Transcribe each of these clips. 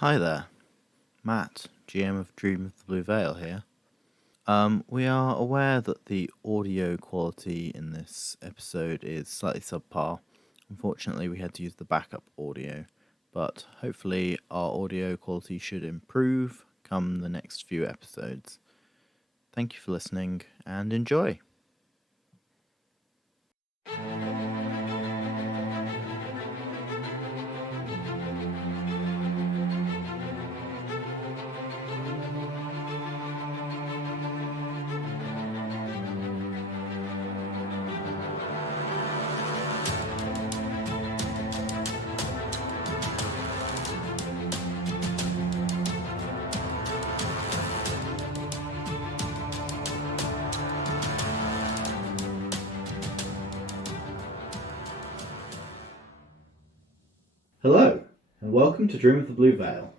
Hi there, Matt, GM of Dream of the Blue Veil here. We are aware that the audio quality in this episode is slightly subpar. Unfortunately, we had to use the backup audio, but hopefully our audio quality should improve come the next few episodes. Thank you for listening and enjoy. Hello, and welcome to Dream of the Blue Veil.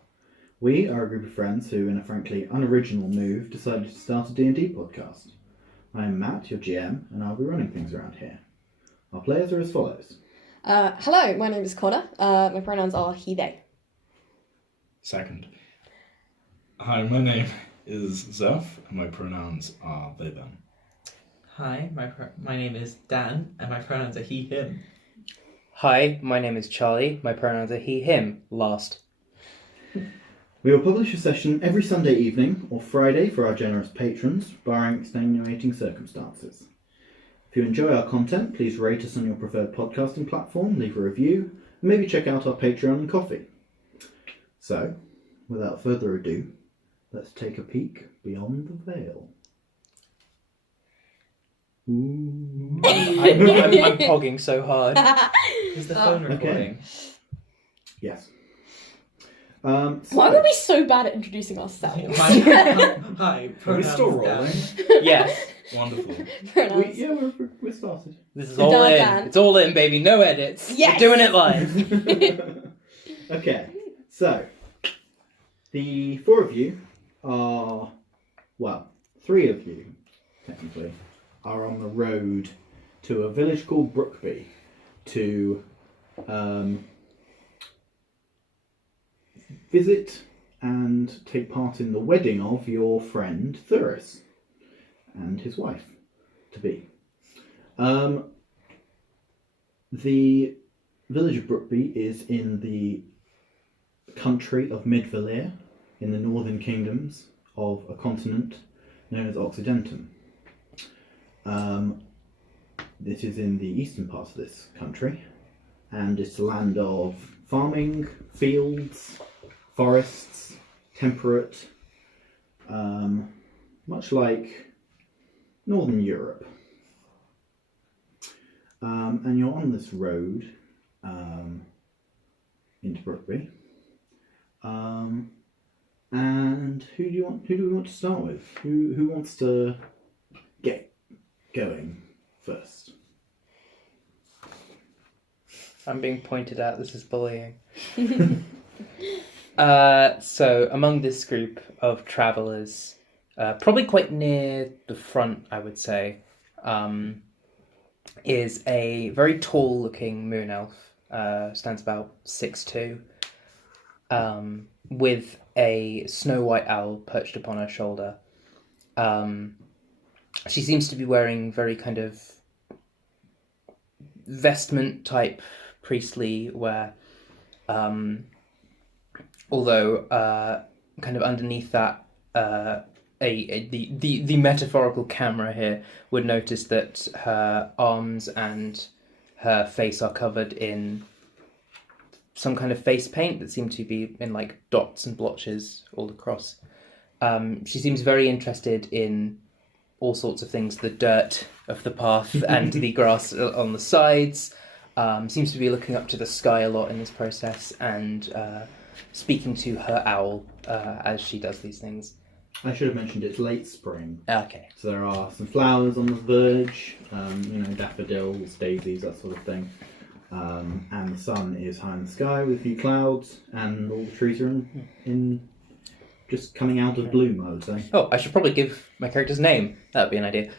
We are a group of friends who, in a frankly unoriginal move, decided to start a D&D podcast. I am Matt, your GM, and I'll be running things around here. Our players are as follows. Hello, my name is Connor. My pronouns are he, they. Second. Hi, my name is Zeph, and my pronouns are they, them. Hi, my name is Dan, and my pronouns are he, him. Hi, my name is Charlie. My pronouns are he, him. Last. We will publish a session every Sunday evening or Friday for our generous patrons, barring extenuating circumstances. If you enjoy our content, please rate us on your preferred podcasting platform, leave a review, and maybe check out our Patreon and Coffee. So, without further ado, let's take a peek beyond the veil. Ooh. I'm pogging so hard. Is the phone recording? Yes. Why were we so bad at introducing ourselves? Hi, Are we pronouns still Dan. rolling? Yes. Wonderful. Pronouns. We're started. This is all in. Dan. It's all in, baby. No edits. Yes. We're doing it live. Okay, so the four of you are, well, three of you, technically, are on the road to a village called Brookbie to visit and take part in the wedding of your friend Thuris and his wife to be. The village of Brookbie is in the country of Mid-Valir in the northern kingdoms of a continent known as Occidentum. This is in the eastern part of this country, and it's a land of farming, fields, forests, temperate, much like northern Europe. And you're on this road into Brookbie. And who do we want to start with? Who wants to get going first? I'm being pointed at. This is bullying. So, among this group of travellers, probably quite near the front, I would say, is a very tall-looking moon elf. Stands about 6'2", with a snow white owl perched upon her shoulder. She seems to be wearing very kind of vestment type priestly wear, although kind of underneath that, the metaphorical camera here would notice that her arms and her face are covered in some kind of face paint that seem to be in like dots and blotches all across. She seems very interested in all sorts of things, the dirt of the path and the grass on the sides. Seems to be looking up to the sky a lot in this process and speaking to her owl as she does these things. I should have mentioned it's late spring. Okay. So there are some flowers on the verge, daffodils, daisies, that sort of thing. And the sun is high in the sky with a few clouds, and all the trees are in just coming out of bloom, I would say. Oh, I should probably give my character's name. That would be an idea.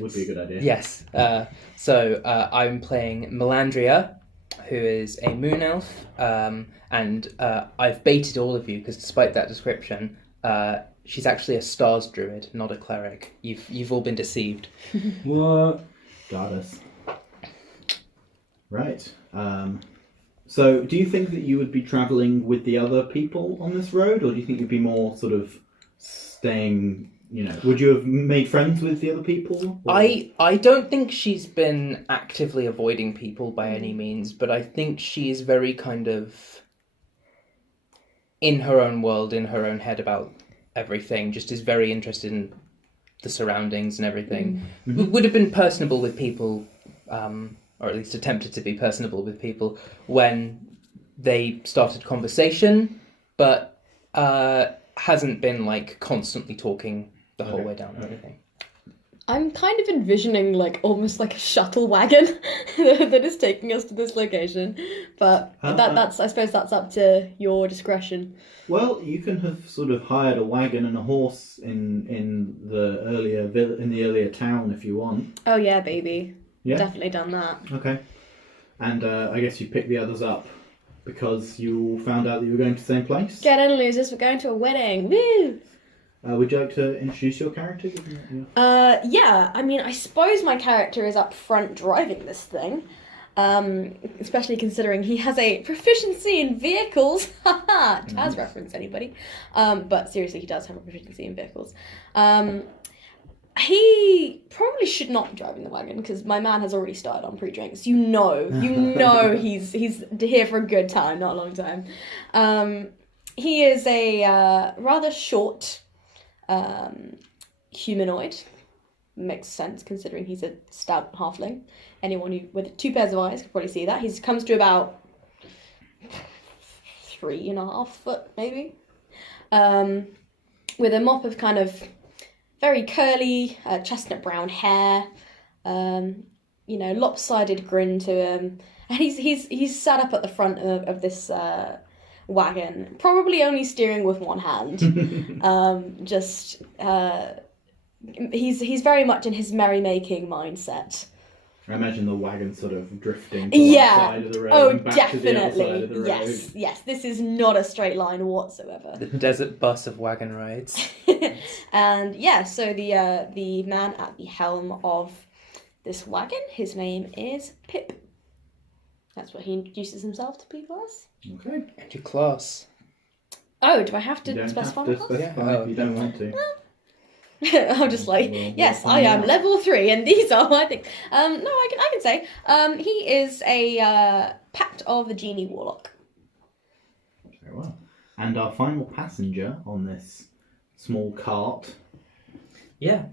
Would be a good idea. Yes. So I'm playing Melandria, who is a moon elf, and I've baited all of you because despite that description, she's actually a stars druid, not a cleric. You've all been deceived. What? Got us. Right. So, do you think that you would be travelling with the other people on this road, or do you think you'd be more sort of staying? Would you have made friends with the other people? Or... I don't think she's been actively avoiding people by any means, but I think she is very kind of in her own world, in her own head about everything, just is very interested in the surroundings and everything. Mm-hmm. Would have been personable with people, or at least attempted to be personable with people when they started conversation, but hasn't been like constantly talking the whole way down or anything. I'm kind of envisioning almost like a shuttle wagon that is taking us to this location, but that's I suppose that's up to your discretion. Well, you can have sort of hired a wagon and a horse in the earlier town if you want. Oh yeah, baby. Yeah, Definitely done that. Okay. And I guess you picked the others up because you found out that you were going to the same place. Get in, losers! We're going to a wedding. Woo! Would you like to introduce your character? Yeah. I mean, I suppose my character is up front driving this thing. Especially considering he has a proficiency in vehicles. Haha, Taz reference, anybody? But seriously, he does have a proficiency in vehicles. He probably should not be driving the wagon because my man has already started on pre-drinks. You know he's here for a good time, not a long time. He is a rather short humanoid. Makes sense considering he's a stout halfling. Anyone who with 2 pairs of eyes could probably see that. He comes to about 3.5 foot, maybe. With a mop of kind of very curly, chestnut brown hair. Lopsided grin to him. And he's sat up at the front of this wagon, probably only steering with one hand. He's very much in his merrymaking mindset. I imagine the wagon sort of drifting to one side of the road Oh, and back definitely. to the other side of the road. Yes. This is not a straight line whatsoever. The desert bus of wagon rides. And yeah, so the man at the helm of this wagon, his name is Pip. That's what he introduces himself to people as. Okay. And your class. Oh, do I have to You don't specify have to my class? specify Yeah. if you don't want to. I'm just like, We'll yes, I find am out. level 3, and these are my things. No, I can say, he is a Pact of the Genie Warlock. Very well. And our final passenger on this small cart. Yeah.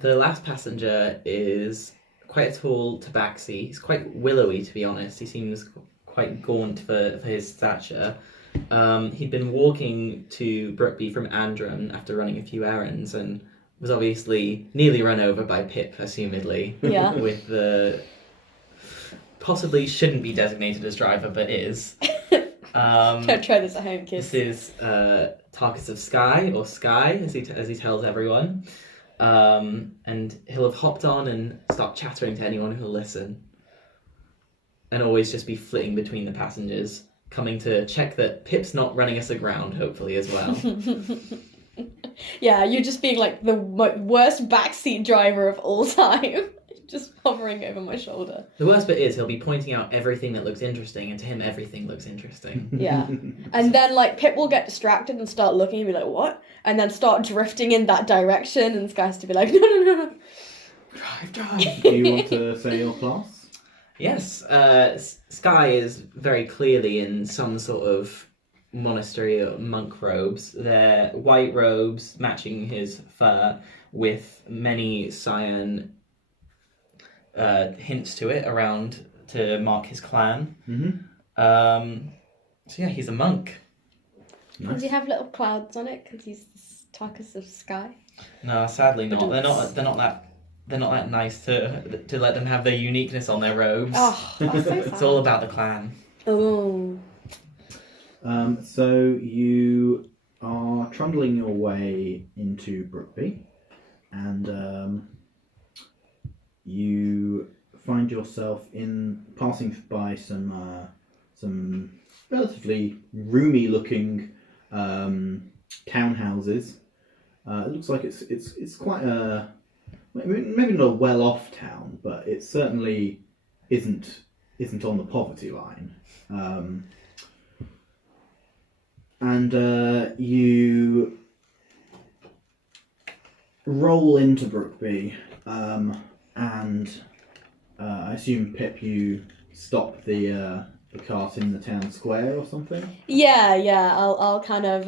The last passenger is quite a tall tabaxi. He's quite willowy, to be honest. He seems quite gaunt for his stature. He'd been walking to Brookbie from Andron after running a few errands and was obviously nearly run over by Pip, assumedly. Yeah. With the... possibly shouldn't be designated as driver, but is. Don't try this at home, kids. This is Tarkus of Sky, or Sky, as he tells everyone. And he'll have hopped on and start chattering to anyone who'll listen. And always just be flitting between the passengers, coming to check that Pip's not running us aground, hopefully, as well. Yeah, you're just being like the worst backseat driver of all time. Just hovering over my shoulder. The worst bit is he'll be pointing out everything that looks interesting, and to him everything looks interesting. Yeah. And then Pip will get distracted and start looking and be like, what? And then start drifting in that direction, and Sky has to be like, no. Drive. Do you want to say your class? Yes, Sky is very clearly in some sort of monastery or monk robes. They're white robes matching his fur with many cyan hints to it around to mark his clan. Mm-hmm. So yeah, he's a monk. Does he have little clouds on it because he's the Tarkus of Sky? No, sadly not. They're not that nice to let them have their uniqueness on their robes. Oh, that's so It's sad. all about the clan. Oh. So you are trundling your way into Brookbie, and you find yourself passing by some relatively roomy-looking townhouses. It looks like it's quite maybe not a well-off town, but it certainly isn't on the poverty line. And you roll into Brookbie, and I assume, Pip, you stop the cart in the town square or something? Yeah. I'll kind of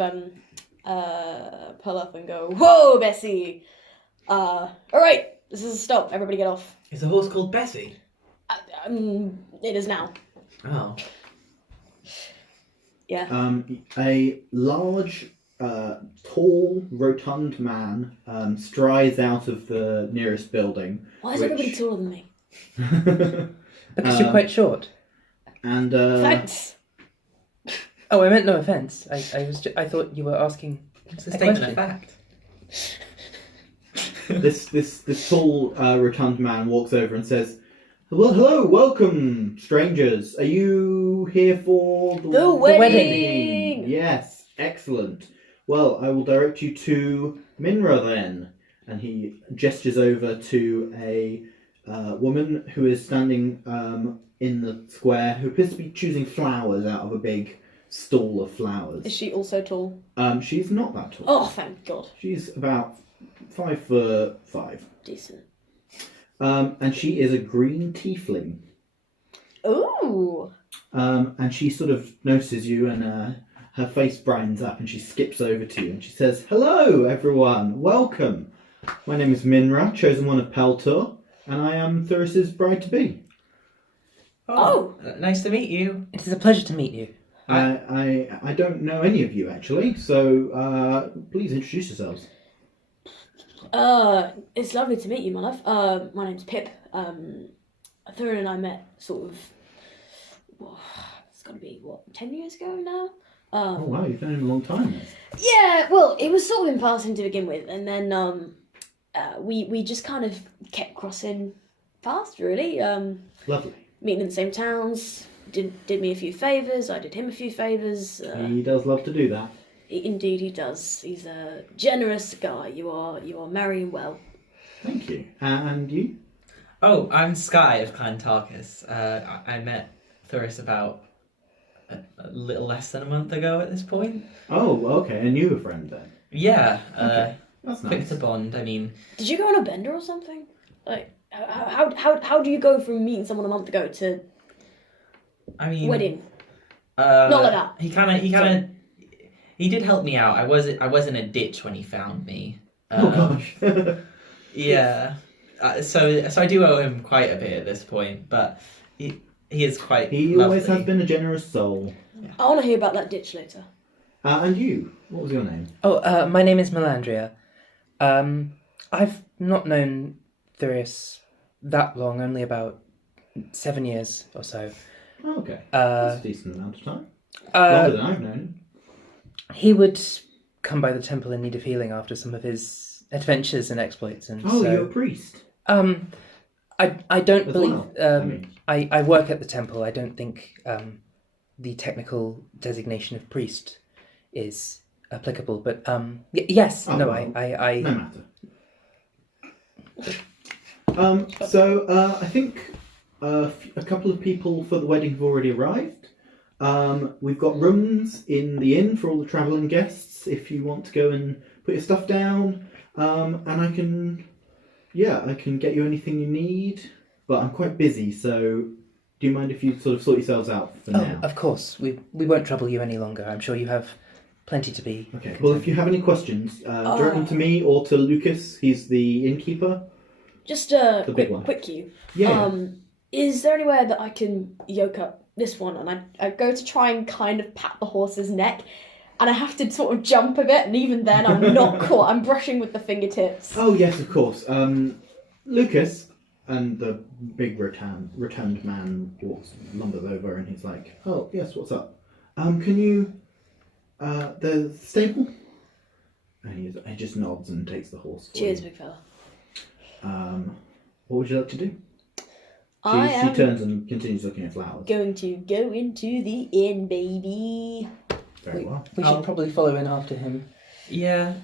pull up and go, "Whoa, Bessie! All right, this is a stop. Everybody get off." Is the horse called Bessie? It is now. Oh. Yeah. A large, tall, rotund man strides out of the nearest building. Why is everybody taller than me? Because you're quite short. And Thanks. Oh, I meant no offence. I thought you were asking It's a a statement question. of fact. this tall, rotund man walks over and says, "Well, hello, welcome, strangers. Are you here for The wedding. Yes, excellent. Well, I will direct you to Minra then." And he gestures over to a woman who is standing in the square, who appears to be choosing flowers out of a big stall of flowers. Is she also tall? She's not that tall. Oh, thank God. She's about 5'5". Decent. And she is a green tiefling. Ooh. And she sort of notices you, and her face brightens up, and she skips over to you, and she says, "Hello, everyone. Welcome. My name is Minra, chosen one of Peltor, and I am Thuris's bride-to-be. Oh. Nice to meet you. It is a pleasure to meet you. I don't know any of you, actually, so please introduce yourselves." It's lovely to meet you, my love. My name's Pip. Thurin and I met sort of, it's got to be, 10 years ago now? Oh, wow, you've known him a long time then. Yeah, well, it was sort of in passing to begin with, and then we just kind of kept crossing paths, really. Lovely. Meeting in the same towns, did me a few favours, I did him a few favours. He does love to do that. Indeed he does. He's a generous guy. You are marrying well. Thank you. And you? Oh, I'm Sky of Clan Tarkus. I met Thuris about a little less than a month ago at this point. Oh, okay, a new friend then. Yeah, Okay, that's quick nice. to bond. I mean, Did you go on a bender or something? Like, how do you go from meeting someone a month ago to wedding? Not like that. He did help me out. I was in a ditch when he found me. Oh gosh. Yeah. So I do owe him quite a bit at this point, but he is quite. He lovely. always has been a generous soul. I want to hear about that ditch later. And you? What was your name? Oh, my name is Melandria. I've not known Thuris that long, only about 7 years or so. Oh, okay. That's a decent amount of time. Uh, Longer than I've known him. He would come by the temple in need of healing after some of his adventures and exploits, and Oh, so you're a priest. I don't As believe. well, I work at the temple. I don't think the technical designation of priest is applicable. But yes, Oh, no, well, I No matter. So I think a couple of people for the wedding have already arrived. We've got rooms in the inn for all the travelling guests if you want to go and put your stuff down. And I can get you anything you need. But I'm quite busy, so do you mind if you sort yourselves out for now? Of course, we won't trouble you any longer. I'm sure you have plenty to be. Okay. Well, if you have any questions, direct them to me or to Lucas. He's the innkeeper. Just a The big one. quick cue. Yeah. Is there anywhere that I can yoke up this one? And I go to try and kind of pat the horse's neck, and I have to sort of jump a bit, and even then I'm not caught. I'm brushing with the fingertips. Oh yes, of course. Lucas and the big rotund man lumbers over, and he's like, "Oh yes, what's up? Can you the stable?" And he just nods and takes the horse. For Cheers, you. big fella. What would you like to do? I She am turns and continues looking at flowers. going to go into the inn, baby. Very well. We should probably follow in after him. Yeah,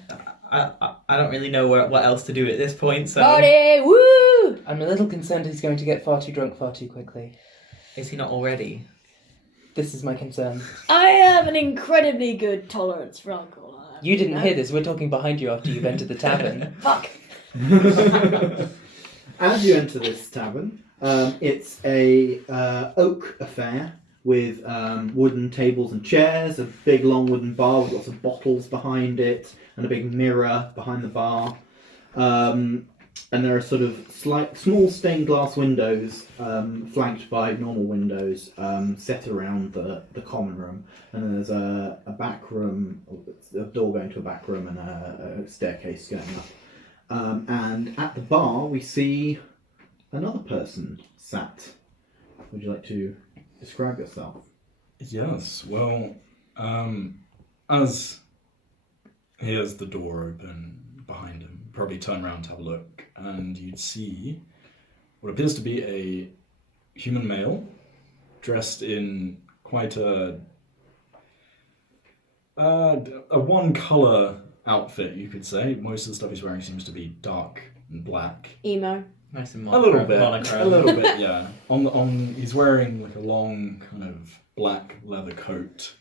I don't really know what else to do at this point, so... Party! Woo! I'm a little concerned he's going to get far too drunk far too quickly. Is he not already? This is my concern. I have an incredibly good tolerance for alcohol. You didn't hear this. We're talking behind you after you've entered the tavern. Fuck. As you enter this tavern, it's a oak affair with wooden tables and chairs, a big long wooden bar with lots of bottles behind it, and a big mirror behind the bar. And there are sort of small stained glass windows, flanked by normal windows, set around the common room. And then there's a back room, a door going to a back room, and a staircase going up. And at the bar, we see another person sat. Would you like to describe yourself? Yes, well, as he has the door open behind him, probably turn around to have a look, and you'd see what appears to be a human male dressed in quite a one-colour outfit, you could say. Most of the stuff he's wearing seems to be dark and black. Emo. Nice and A little bit, monochrome. a little bit, yeah. He's wearing like a long kind of black leather coat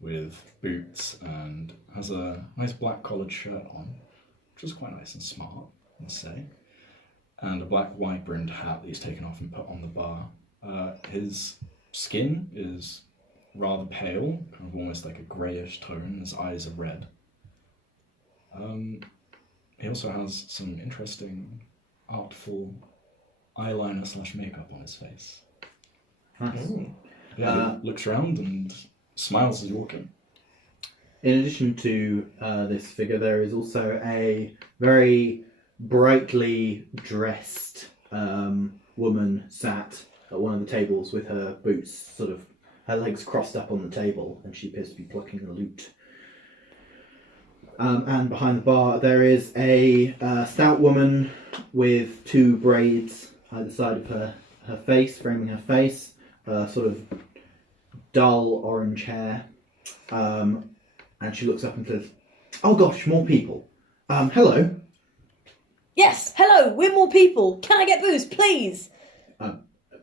with boots and has a nice black collared shirt on, which is quite nice and smart, I must say. And a black wide brimmed hat that he's taken off and put on the bar. His skin is rather pale, kind of almost like a greyish tone. His eyes are red. He also has some interesting, artful eyeliner / makeup on his face. Nice. Yeah, looks around and smiles as you walk in. In addition to this figure, there is also a very brightly dressed woman sat at one of the tables with her boots, sort of her legs crossed up on the table, and she appears to be plucking a lute. And behind the bar, there is a stout woman with two braids either side of her face, framing her face, sort of dull orange hair. And she looks up and says, "Oh gosh, more people. Hello." Yes, hello, we're more people. Can I get booze, please?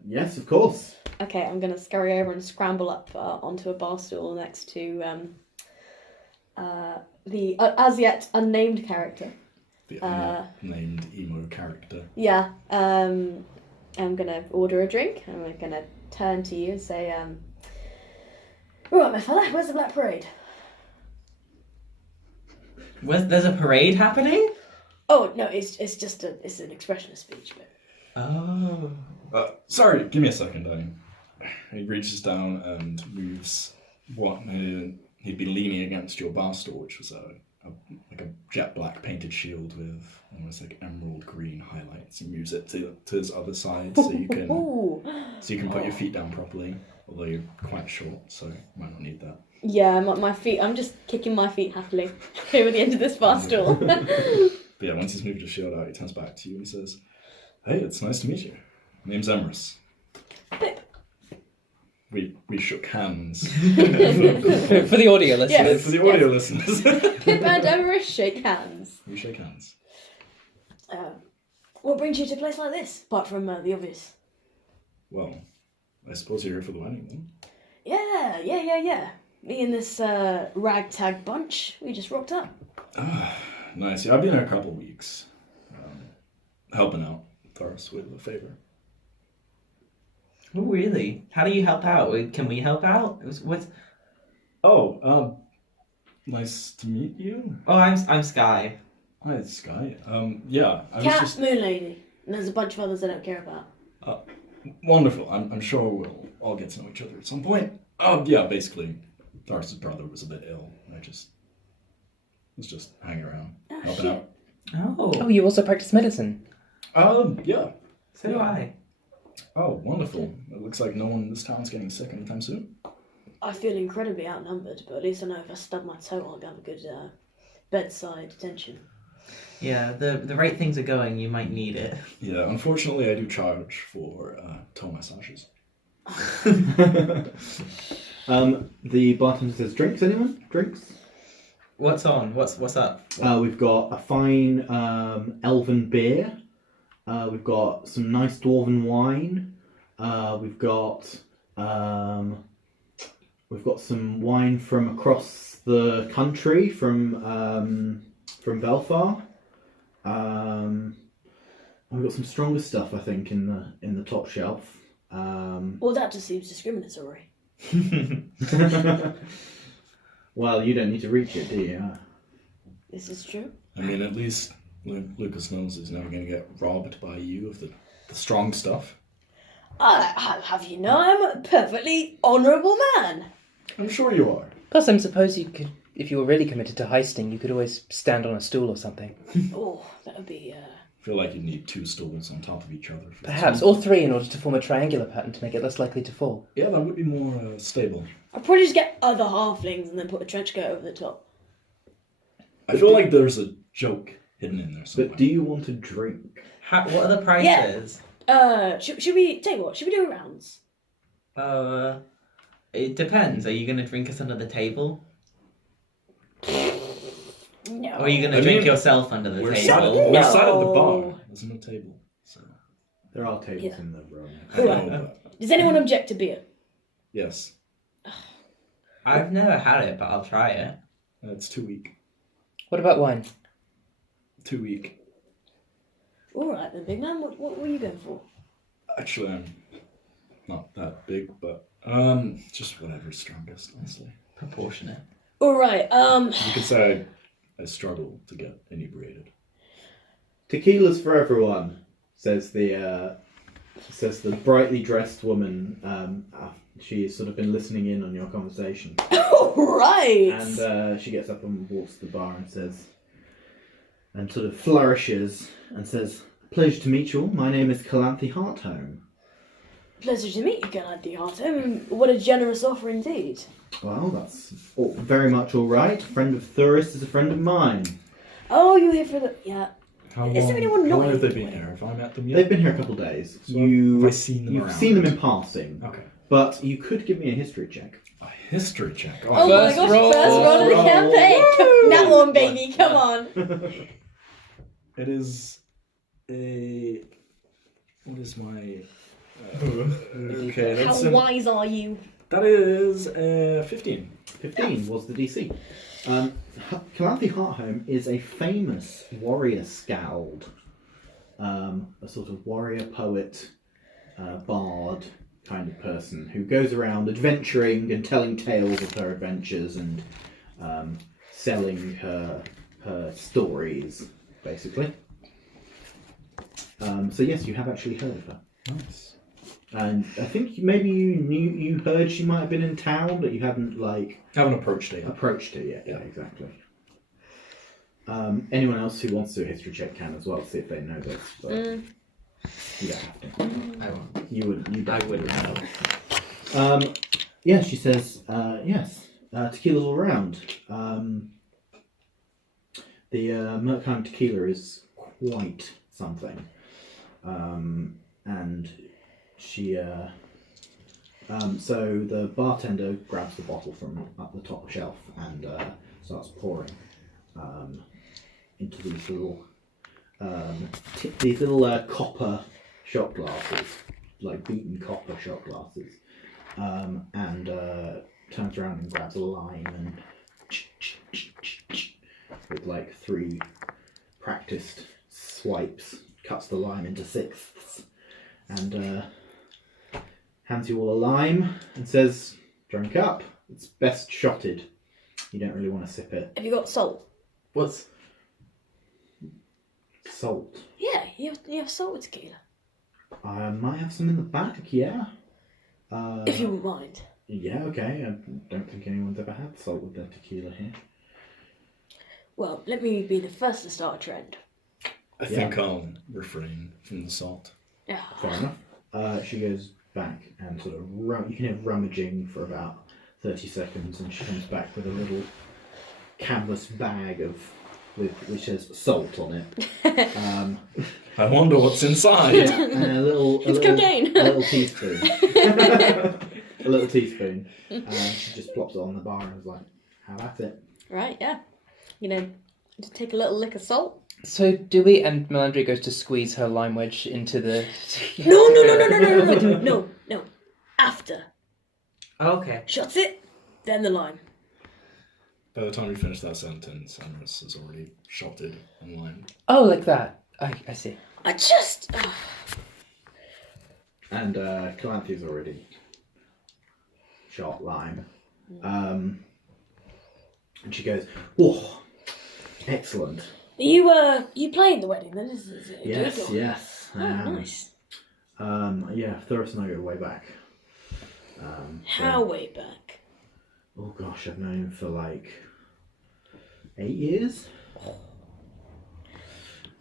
Yes, of course. Okay, I'm going to scurry over and scramble up onto a bar stool next to the as yet unnamed character. The named emo character. Yeah, I'm going to order a drink. I'm going to turn to you and say, right, my fella, where's the Black Parade? There's a parade happening? Oh, no, it's just it's an expression of speech. But... Oh. Sorry, give me a second. He reaches down and moves what he'd be leaning against your bar stool, which was like a jet black painted shield with almost like emerald green highlights. He moves it to his other side so you can put your feet down properly. Although you're quite short, so you might not need that. Yeah, my feet. I'm just kicking my feet happily over the end of this bar stool. But yeah, once he's moved his shield out, he turns back to you and says, "Hey, it's nice to meet you. My name's Emerus." We shook hands. For the audio listeners. Yes. For the audio listeners. Pip and Emerus shake hands. We shake hands. What brings you to a place like this, apart from the obvious? Well, I suppose you're here for the wedding then? Yeah. Me and this ragtag bunch, we just rocked up. Nice. Yeah, I've been here a couple of weeks. Helping out Thoris with a favour. Oh, really? How do you help out? Can we help out? Nice to meet you. Oh, I'm Sky. Hi, it's Sky. Yeah, I was Cat, just... Moon Lady, and there's a bunch of others I don't care about. Wonderful. I'm sure we'll all get to know each other at some point. Yeah, basically, Thoris' brother was a bit ill. I was just hanging around, helping out. Oh, you also practice medicine? Yeah. So do I. Oh, wonderful. It looks like no one in this town's getting sick anytime soon. I feel incredibly outnumbered, but at least I know if I stub my toe, I'll have a good bedside attention. Yeah, the right things are going, you might need it. Yeah, unfortunately, I do charge for toe massages. The bartender says, "Drinks, anyone? Drinks?" What's on? What's up? We've got a fine elven beer. We've got some nice dwarven wine. We've got some wine from across the country, from Belfar. We've got some stronger stuff, I think, in the top shelf. Well, that just seems discriminatory. Well, you don't need to reach it, do you? This is true. I mean, at least Lucas knows he's never going to get robbed by you of the strong stuff. Have you know, I'm a perfectly honourable man. I'm sure you are. Plus, I suppose you could, if you were really committed to heisting, you could always stand on a stool or something. Oh, that would be... I feel like you'd need 2 stools on top of each other. For Perhaps, or 3 in order to form a triangular pattern to make it less likely to fall. Yeah, that would be more stable. I'd probably just get other halflings and then put a trench coat over the top. I feel like there's a joke hidden in there somewhere. But do you want to drink? What are the prices? Should we... Tell you what, should we do rounds? It depends. Are you going to drink us under the table? No. Or are you going to drink yourself under the We're table? sat at the No. bar. There's no table. So. There are tables Yeah. in the room. I know, but Does anyone object to beer? yes. I've never had it, but I'll try it. It's too weak. What about wine? Too weak. Alright then, big man, what were you going for? Actually, I'm not that big, but just whatever's strongest, honestly. Proportionate. Alright, You could say I struggle to get inebriated. Tequila's for everyone, says the brightly dressed woman. She's sort of been listening in on your conversation, alright! and she gets up and walks to the bar and says, and sort of flourishes and says, "Pleasure to meet you all. My name is Calanthe Harthome." Pleasure to meet you, Galante Harthome. What a generous offer indeed. Well, that's very much all right. A friend of Thuris is a friend of mine. Oh, you're here for the... Yeah. How Is there anyone how not long have they here? been here? Have I met them yet? They've been here a couple of days. So have I seen them You've around? seen them in passing, Okay. but you could give me a history check. A history check. Oh my First gosh, roll. first roll of the Roll. campaign! That one, baby, come on. It is a... What is my... okay, that's How wise are you? that is 15. 15 was the DC. Calanthe Harthome is a famous warrior skald, a sort of warrior poet, bard kind of person who goes around adventuring and telling tales of her adventures and selling her stories, basically. So yes, you have actually heard of her. Nice. And I think maybe you heard she might have been in town, but you hadn't Haven't approached it yet. approached her yet. Yeah, exactly. Anyone else who wants to do a history check can as well, see if they know this. But you don't have to. I won't. You wouldn't. I wouldn't know. Yeah, she says yes. Tequila's all around. The Merkheim tequila is quite something. And she so the bartender grabs the bottle from up the top shelf and starts pouring into these little copper shot glasses, like beaten copper shot glasses, and turns around and grabs a lime and with like 3 practiced swipes cuts the lime into sixths and hands you all a lime and says, "Drink up. It's best shotted. You don't really want to sip it." Have you got salt? What's... Oh, Salt. Yeah, you have salt with tequila. I might have some in the back, yeah. If you wouldn't mind. Yeah, okay. I don't think anyone's ever had salt with their tequila here. Well, let me be the first to start a trend. I think I'll refrain from the salt. Yeah. Fair enough. She goes back and sort of you can hear rummaging for about 30 seconds, and she comes back with a little canvas bag of which has salt on it. I wonder what's inside. And It's cocaine. A little teaspoon. A little teaspoon. She just plops it on the bar and is like, "Have at it." Right, yeah. Just take a little lick of salt. So do we? And Melandri goes to squeeze her lime wedge into the. No. After. Okay. Shots it, then the lime. By the time we finish that sentence, Amorous has already shotted and limed. Oh, like that. I see. I just. And Calanthia's already shot lime. And she goes, "Oh, excellent." You playing the wedding then? Is it Yes, good or- yes. Oh, nice. Yeah, Thuris and I go way back. How way back? Oh gosh, I've known him for like 8 years.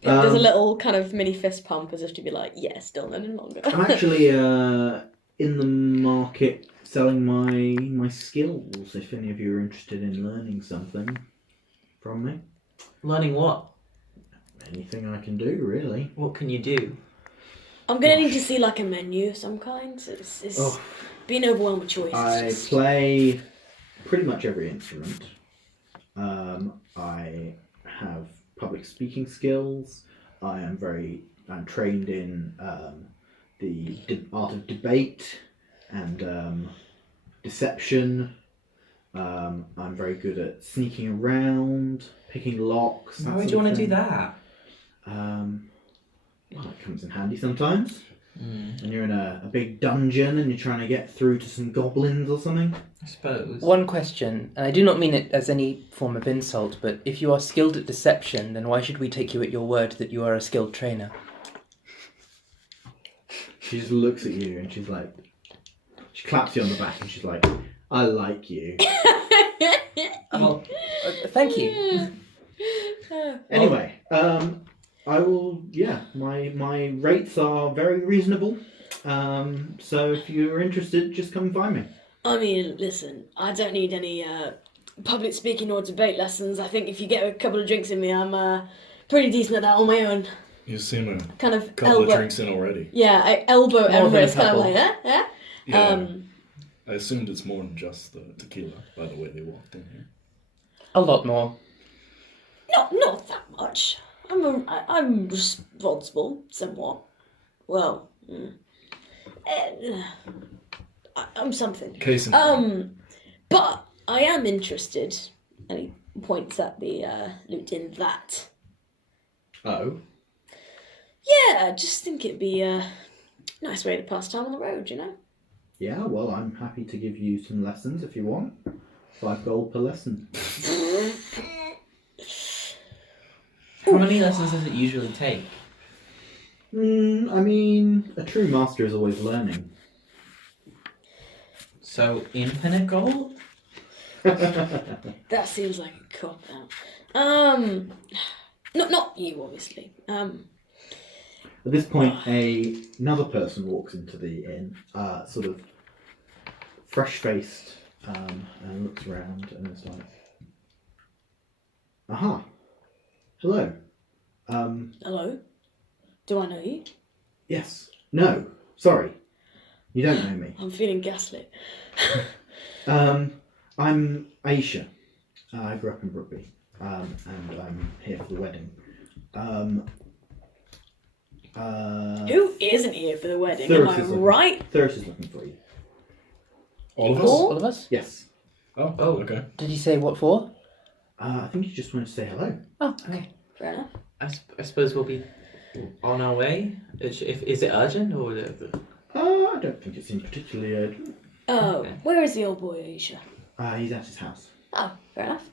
There's a little kind of mini fist pump as if to be like, yeah, still no longer. I'm actually in the market selling my skills. If any of you are interested in learning something from me, Learning what? anything I can do really. What can you do? I'm gonna need to see like a menu of some kind. It's Oh. being overwhelmed with choices. I play pretty much every instrument. I have public speaking skills. I'm trained in the art of debate and deception. I'm very good at sneaking around, picking locks. Why would you want to do that? Well, it comes in handy sometimes. And you're in a big dungeon and you're trying to get through to some goblins or something. I suppose. One question, and I do not mean it as any form of insult, but if you are skilled at deception, then why should we take you at your word that you are a skilled trainer? She just looks at you and she's like, she claps you on the back and she's like, "I like you." Oh, thank you. Anyway, I will. Yeah, my rates are very reasonable. So if you're interested, just come and find me. I mean, listen, I don't need any public speaking or debate lessons. I think if you get a couple of drinks in me, I'm pretty decent at that on my own. You seem a Kind of couple elbow. of drinks in already. Yeah, I elbow More than a Emrys, kind of couple. like, eh? Yeah. I assumed it's more than just the tequila, by the way they walked in here. A lot more. Not that much. I'm responsible, somewhat. Well, I'm something. Case in point. But I am interested. And he points at the loot in that. Oh. Yeah, I just think it'd be a nice way to pass time on the road, you know? Yeah, well, I'm happy to give you some lessons if you want. 5 gold per lesson. How many lessons does it usually take? I mean, a true master is always learning. So, infinite gold? That seems like a cop out. Not you, obviously. At this point, another person walks into the inn, sort of fresh-faced, and looks around and is like, "Aha! Hello. Hello? Do I know you? Yes. No. Sorry. You don't know me. I'm feeling gaslit. I'm Aisha. I grew up in Brookbie, and I'm here for the wedding. Who isn't here for the wedding? Thuris Am I is looking- right? Thuris is looking for you. All of us? Cool. All of us? Yes. Oh, Oh. okay. Did you say what for? I think you just wanted to say hello. Oh, okay. Fair enough. I suppose we'll be on our way. Is it urgent or? I don't think it seems particularly urgent. Oh, Okay. where is the old boy, Aisha? He's at his house. Oh, fair enough.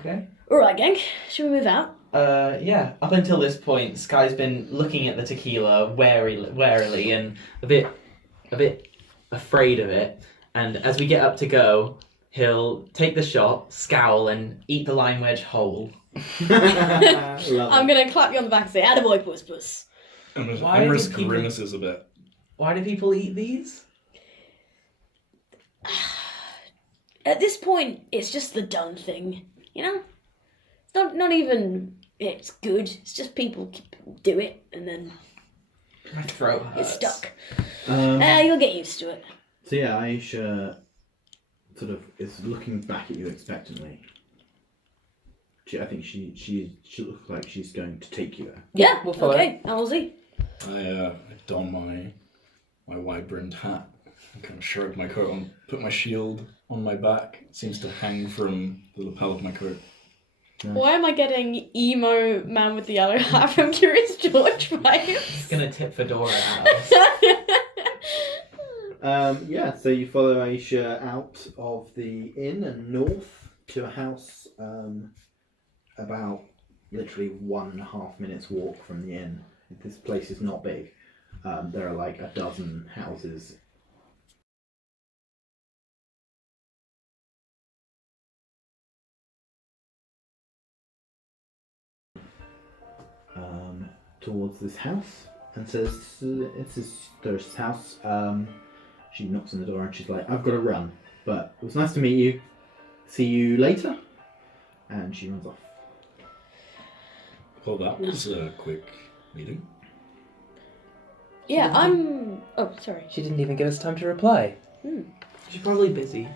Okay. Alright, gang. Should we move out? Yeah. Up until this point, Sky's been looking at the tequila warily and a bit afraid of it. And as we get up to go, he'll take the shot, scowl, and eat the lime wedge whole. I'm gonna clap you on the back and say, attaboy, puss puss. Why Emrys do people- grimaces a bit. Why do people eat these? At this point, it's just the done thing, you know? Not even it's good. It's just people do it and then My throat it's hurts. stuck. Um, You'll get used to it. so yeah, Aisha sort of is looking back at you expectantly. I think she looks like she's going to take you there. Yeah. we'll follow. Okay. Owlsy. I don my wide-brimmed hat and kind of shrug my coat on, put my shield on my back. It seems to hang from the lapel of my coat. Why am I getting emo man with the yellow hat from Curious George vibes? He's gonna tip Fedora at us. Yeah, so you follow Aisha out of the inn and north to a house about literally 1.5 minutes walk from the inn. This place is not big. There are like a dozen houses. Towards this house and says, it's his Thurs's house. She knocks on the door and she's like, I've got to run, but it was nice to meet you. See you later. And she runs off. Well, that was a quick meeting. Yeah, I'm. Oh, sorry. She didn't even give us time to reply. She's probably busy.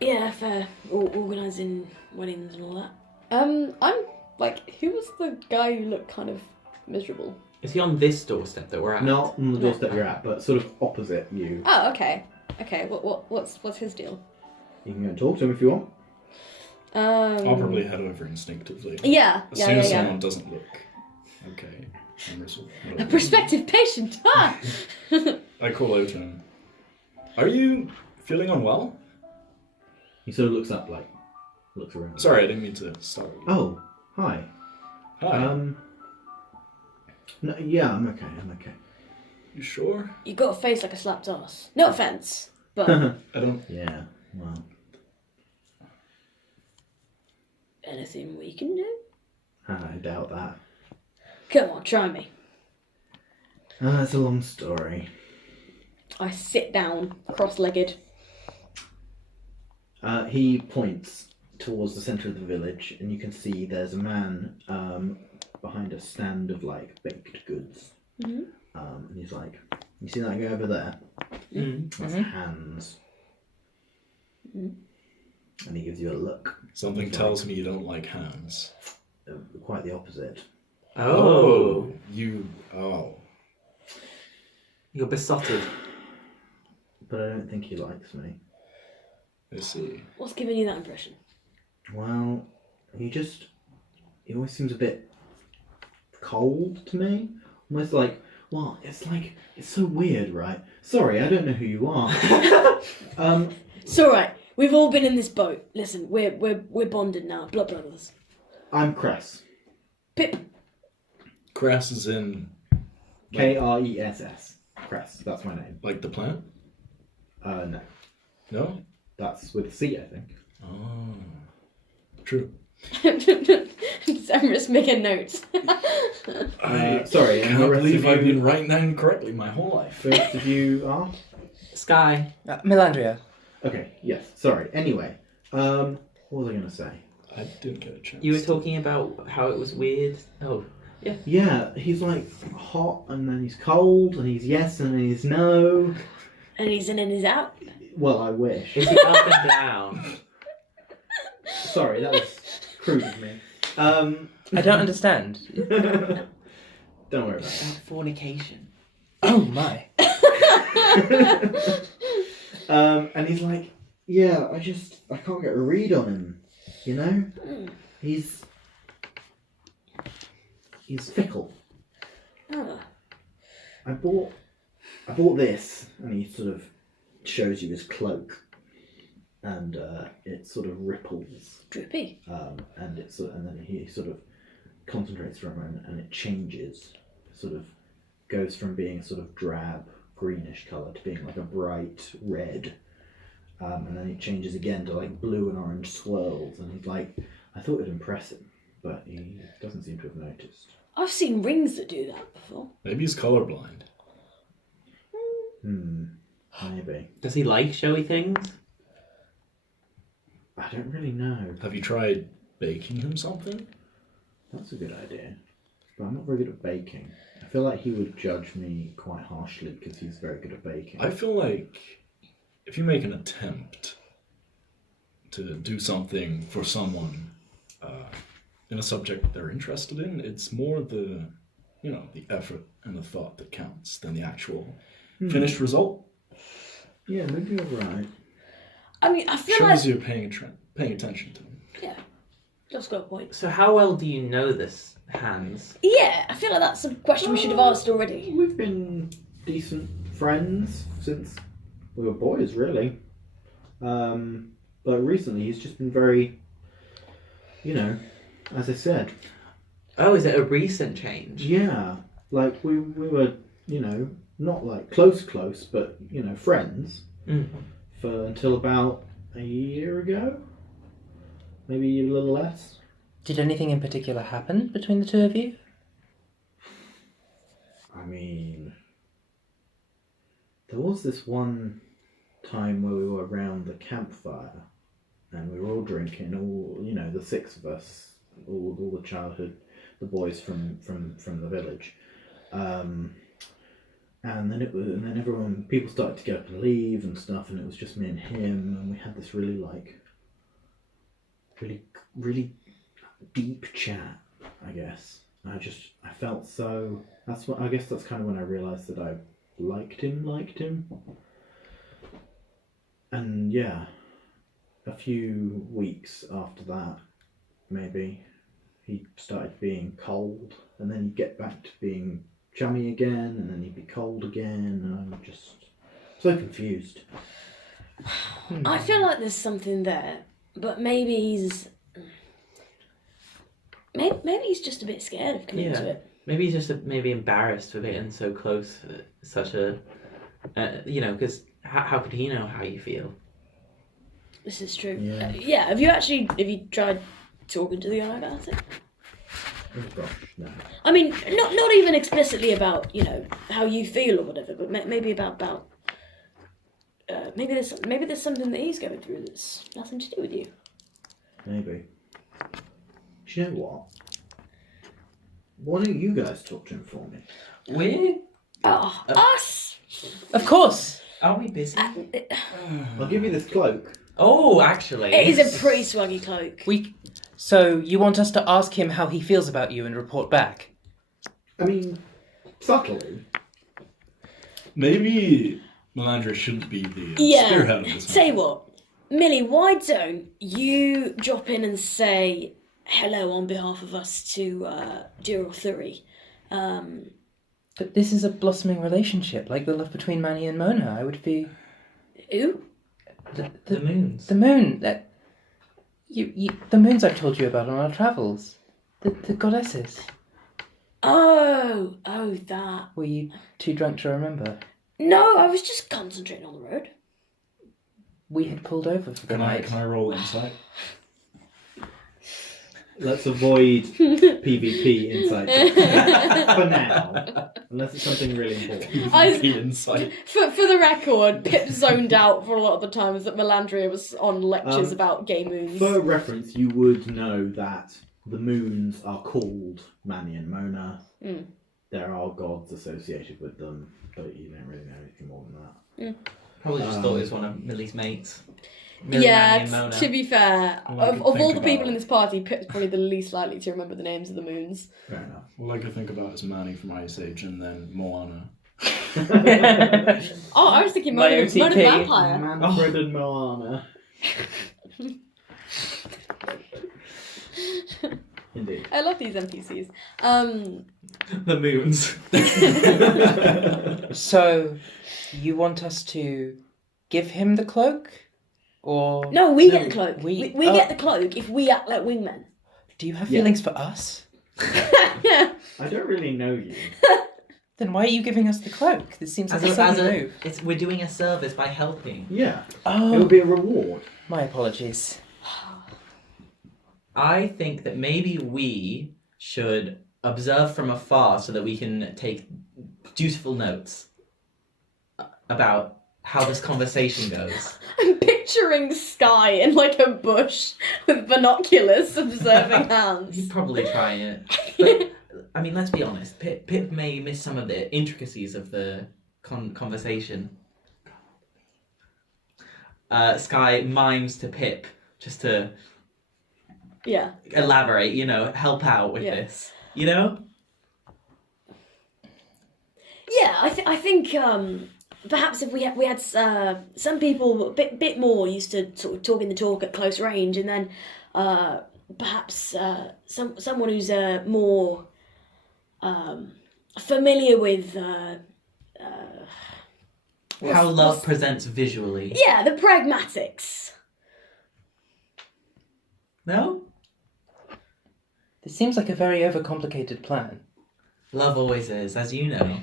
Yeah, fair. Organising weddings and all that. I'm like, who was the guy who looked kind of miserable? Is he on this doorstep that we're at? Not on the doorstep you're at, but sort of opposite you. Oh, okay. Okay. What's his deal? You can go and talk to him if you want. I'll probably head over instinctively. Yeah. As Yeah. soon as Yeah. someone doesn't look okay, A prospective patient. Ah. I call out to him. Are you feeling unwell? He sort of looks up, looks around. Sorry, I didn't mean to start. Oh, hi. Hi. No, yeah, I'm okay. You sure? You got a face like a slapped ass. No offense, but I don't. Yeah, well, anything we can do? I doubt that. Come on, try me. It's a long story. I sit down, cross-legged. He points towards the centre of the village, and you can see there's a man behind a stand of baked goods. Mm-hmm. And he's like, "You see that guy over there? That's Hans." And he gives you a look. Something tells me you don't like hands. Quite the opposite. Oh. You. Oh. You're besotted. But I don't think he likes me. I see. What's giving you that impression? Well, he always seems a bit cold to me. Almost it's so weird, right? Sorry, I don't know who you are. It's all right. We've all been in this boat. Listen, we're bonded now, blood brothers. I'm Cress. Pip. Cress is in. Kress. Cress, that's my name. Like the plant? No. No? That's with a C, I think. Oh. True. Severus making notes. Sorry, and the I rest believe of I've you, been writing down correctly my whole life. the rest of you are? Sky. Melandria. Okay, yes, sorry. Anyway, what was I going to say? I didn't get a chance. You were talking about how it was weird. Oh. Yeah. Yeah, he's hot, and then he's cold, and he's yes, and then he's no. And he's in and he's out. Well, I wish. Is he up and down? Sorry, that was crude of me. I don't understand. Don't worry about it. Fornication. Oh my. And he's like, yeah, I can't get a read on him, you know? He's fickle. Oh. I bought this, and he sort of shows you his cloak, and it sort of ripples, Drippy. and then he sort of concentrates for a moment, and it changes, sort of goes from being a sort of drab greenish colour to being like a bright red, and then it changes again to blue and orange swirls, and he's like, I thought it'd impress him, but he doesn't seem to have noticed. I've seen rings that do that before. Maybe he's colorblind. Maybe. Does he like showy things? I don't really know. Have you tried baking him something. That's a good idea. But I'm not very good at baking. I feel like he would judge me quite harshly because he's very good at baking. I feel like if you make an attempt to do something for someone in a subject they're interested in, it's more the effort and the thought that counts than the actual finished result. Yeah, maybe you're right. I mean, I feel Shows like you're paying attention to him. yeah, just got a point. So how well do you know this, Hans? Yeah, I feel like that's a question we should have asked already. We've been decent friends since we were boys, really. But recently he's just been very, as I said, Oh, is it a recent change? yeah, like we were, not like close, but, friends for until about a year ago, maybe a little less. Did anything in particular happen between the two of you? I mean, there was this one time where we were around the campfire and we were all drinking, all, the six of us, all the childhood, the boys from the village. And then people started to get up and leave and stuff, and it was just me and him, and we had this really deep chat, I guess. I felt so. I guess that's kind of when I realised that I liked him. And yeah, a few weeks after that, maybe, he started being cold, and then he'd get back to being chummy again, and then he'd be cold again, and I'm just so confused. I feel like there's something there, but maybe he's just a bit scared of coming to it. Maybe he's just maybe embarrassed for getting so close for such a, because how could he know how you feel? This is true. Yeah. Have you tried talking to the guy about it? Oh gosh, no. I mean, not even explicitly about how you feel or whatever, but maybe about maybe there's something that he's going through that's nothing to do with you. Maybe. Do you know what? Why don't you guys talk to him for me? We Us. Of course! are we busy? I'll give you this cloak. Oh, actually, It is a pretty swaggy cloak. So you want us to ask him how he feels about you and report back? I mean, subtly. Maybe Melandra shouldn't be the Yeah. spearhead of this. Say what, Millie? Why don't you drop in and say hello on behalf of us to Durrell Thury? But this is a blossoming relationship, like the love between Manny and Mona. I would be... Who? the moons. The moon. The moons I've told you about on our travels. The goddesses. Oh, that. Were you too drunk to remember? No, I was just concentrating on the road. We had pulled over for the Can I night. roll insight? Let's avoid PvP insight for now, unless it's something really important. The insight. For the record, Pip zoned out for a lot of the times that Melandria was on lectures about gay moons. For reference, you would know that the moons are called Manny and Mona. There are gods associated with them, but you don't really know anything more than that. Probably just thought it was one of Millie's mates. Millie, Yeah, Manny, and Mona. to be fair, All I of could all think the people about- in this party, Pip's probably the least likely to remember the names of the moons. Fair enough. All I could think about is Manny from Ice Age and then Moana. Oh, I was thinking My Mona the OTP. Vampire. Manfred and Moana. Indeed. I love these NPCs. The moons. So, you want us to give him the cloak? Or... No, we get the cloak. we- We get the cloak if we act like wingmen. Do you have Yeah. feelings for us? I don't really know you. Then why are you giving us the cloak? This seems like a sudden move. we're doing a service by helping. Yeah. It Oh, would be a reward. my apologies. I think that maybe we should observe from afar so that we can take dutiful notes about how this conversation goes. I'm picturing Sky in like a bush with binoculars observing Hans. He'd probably try it. But, I mean, let's be honest. Pip may miss some of the intricacies of the conversation. Sky mimes to Pip just to Yeah. elaborate, help out with Yeah. this. Yeah, I think perhaps if we had some people a bit more used to sort of talking the talk at close range, and then perhaps someone who's more familiar with How love presents visually. the pragmatics. No? This seems like a very overcomplicated plan. Love always is, as you know.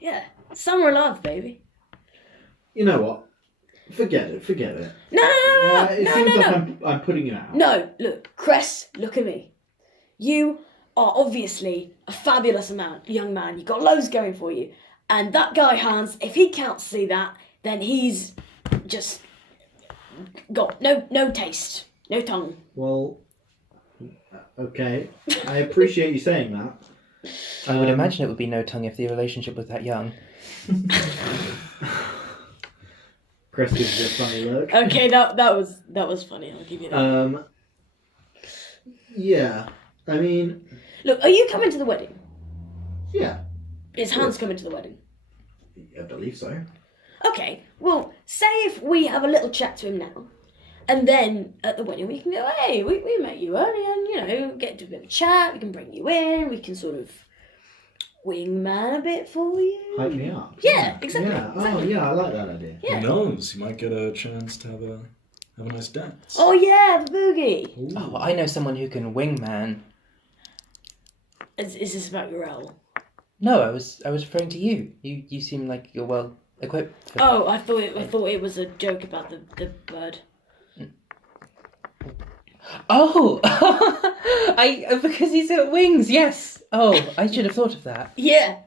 Yeah, summer love, baby. You know what? Forget it. No, It no, seems no, like no. I'm putting you out. No, look, Cress, look at me. You are obviously a fabulous young man. You've got loads going for you. And that guy, Hans, if he can't see that, then he's just got no taste, no tongue. Well, okay. I appreciate you saying that. I would imagine it would be no tongue if the relationship was that young. Chris gives you a funny look. Okay, that was funny. I'll give you that. Yeah. I mean, Look, are you coming to the wedding? yeah. Is Hans coming to the wedding? I believe so. Okay, well, say if we have a little chat to him now, and then at the wedding we can go, hey, we met you earlier, and, get to a bit of a chat, we can bring you in, we can sort of wingman a bit for you. Hype me up. Yeah, exactly. Yeah. Oh, exactly. yeah, I like that idea. Yeah. Who knows? You might get a chance to have a nice dance. Oh yeah, the boogie. Ooh. Oh, I know someone who can wingman. Is this about your role? No, I was referring to you. You seem like you're well equipped. For... Oh, I thought it was a joke about the bird. Oh, because he's got wings. Yes. Oh, I should have thought of that. Yeah.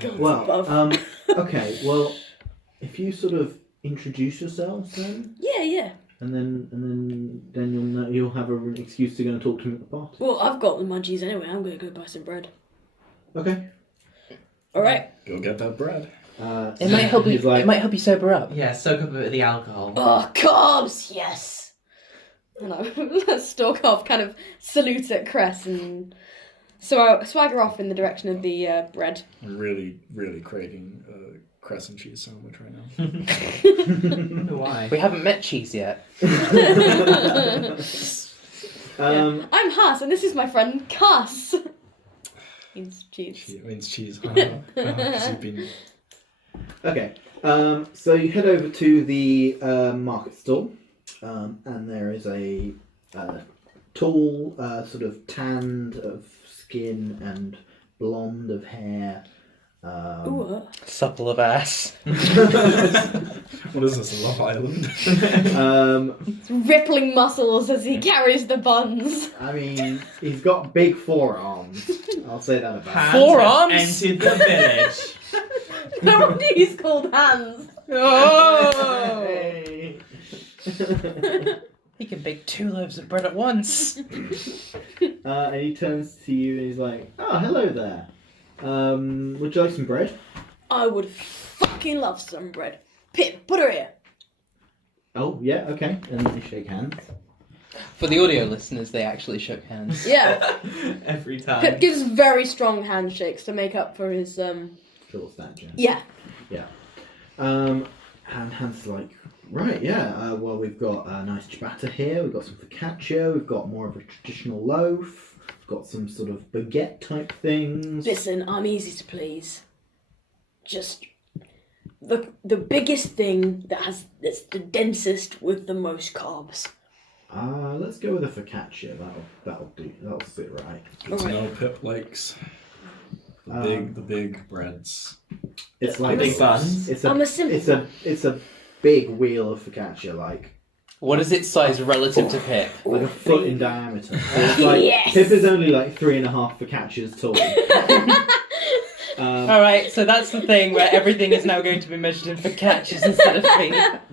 God's Well, above. okay. Well, if you sort of introduce yourselves then, Yeah. and then you'll have an excuse to go and talk to him at the party. Well, I've got the munchies anyway. I'm gonna go buy some bread. Okay. All right. Go get that bread. It might help you. He's like, It might help you sober up. Yeah, soak up a bit of the alcohol. Oh, carbs, yes. And I stalk off, kind of salute at Cress, and so I swagger off in the direction of the bread. I'm really, really craving a crescent cheese sandwich right now. I wonder why. We haven't met Cheese yet. I'm Haas, and this is my friend Cass. Means cheese. It means cheese. Because you've been... Okay, so you head over to the market stall, and there is a tall, sort of tanned of skin and blonde of hair. Ooh. Supple of ass. What is this, Love Island? Rippling muscles as he carries the buns. I mean, he's got big forearms. I'll say that about him. Hans Forearms? has entered the village. Nobody's called Hans. Oh! Hey. He can bake 2 loaves of bread at once. And he turns to you and he's like, "Oh, hello there. Would you like some bread?" I would fucking love some bread. Pip, put her here. Oh, yeah, okay. And they shake hands. For the audio listeners, they actually shook hands. Yeah. Every time. Pip gives very strong handshakes to make up for his Short stature. Yeah. And Hans is like, right, yeah, well, we've got a nice ciabatta here, we've got some focaccia, we've got more of a traditional loaf, we've got some sort of baguette type things. Listen, I'm easy to please. Just the biggest thing that's the densest with the most carbs. Let's go with a focaccia. That'll do. That'll sit right. Good to Alright. know Pip likes the big breads. It's I'm like a- Big buns. I'm a simple it's a big wheel of focaccia, like What is its size relative to Pip? a foot in diameter. So it's like Yes! Pip is only like 3.5 focaccias tall. All right, so that's the thing where everything is now going to be measured in focaccias instead of feet.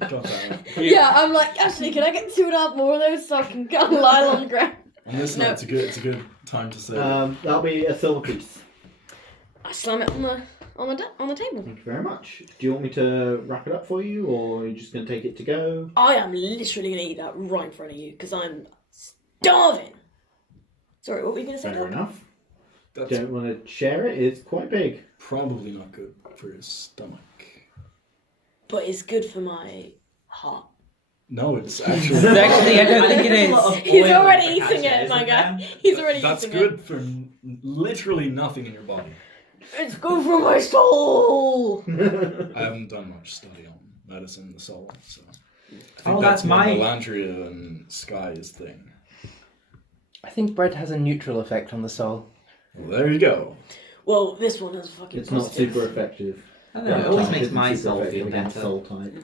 Got that. Yeah, I'm like, actually, can I get 2.5 more of those so I can go and lie on the ground? On this note, it's a good time to say. That'll be a silver piece. I slam it on the table. Thank you very much. Do you want me to wrap it up for you, or are you just going to take it to go? I am literally going to eat that right in front of you because I'm starving. Sorry, what were you going to say? Fair Doc? enough. That's Don't want to share it. It's quite big. probably not good for his stomach. But it's good for my heart. No, it's actually. Actually, I don't think it there's a is. lot of He's oil in already focaccia, eating it, isn't my guy. there? He's already That's eating good for literally nothing in your body. it. It's good for my soul. I haven't done much study on medicine, the soul, so. I think Oh, that's more my- Melandria and Sky's thing. I think bread has a neutral effect on the soul. Well, there you go. Well, this one has fucking It's not positive. super effective. I don't know, it always Type makes isn't my super soul effective feel against better. soul type.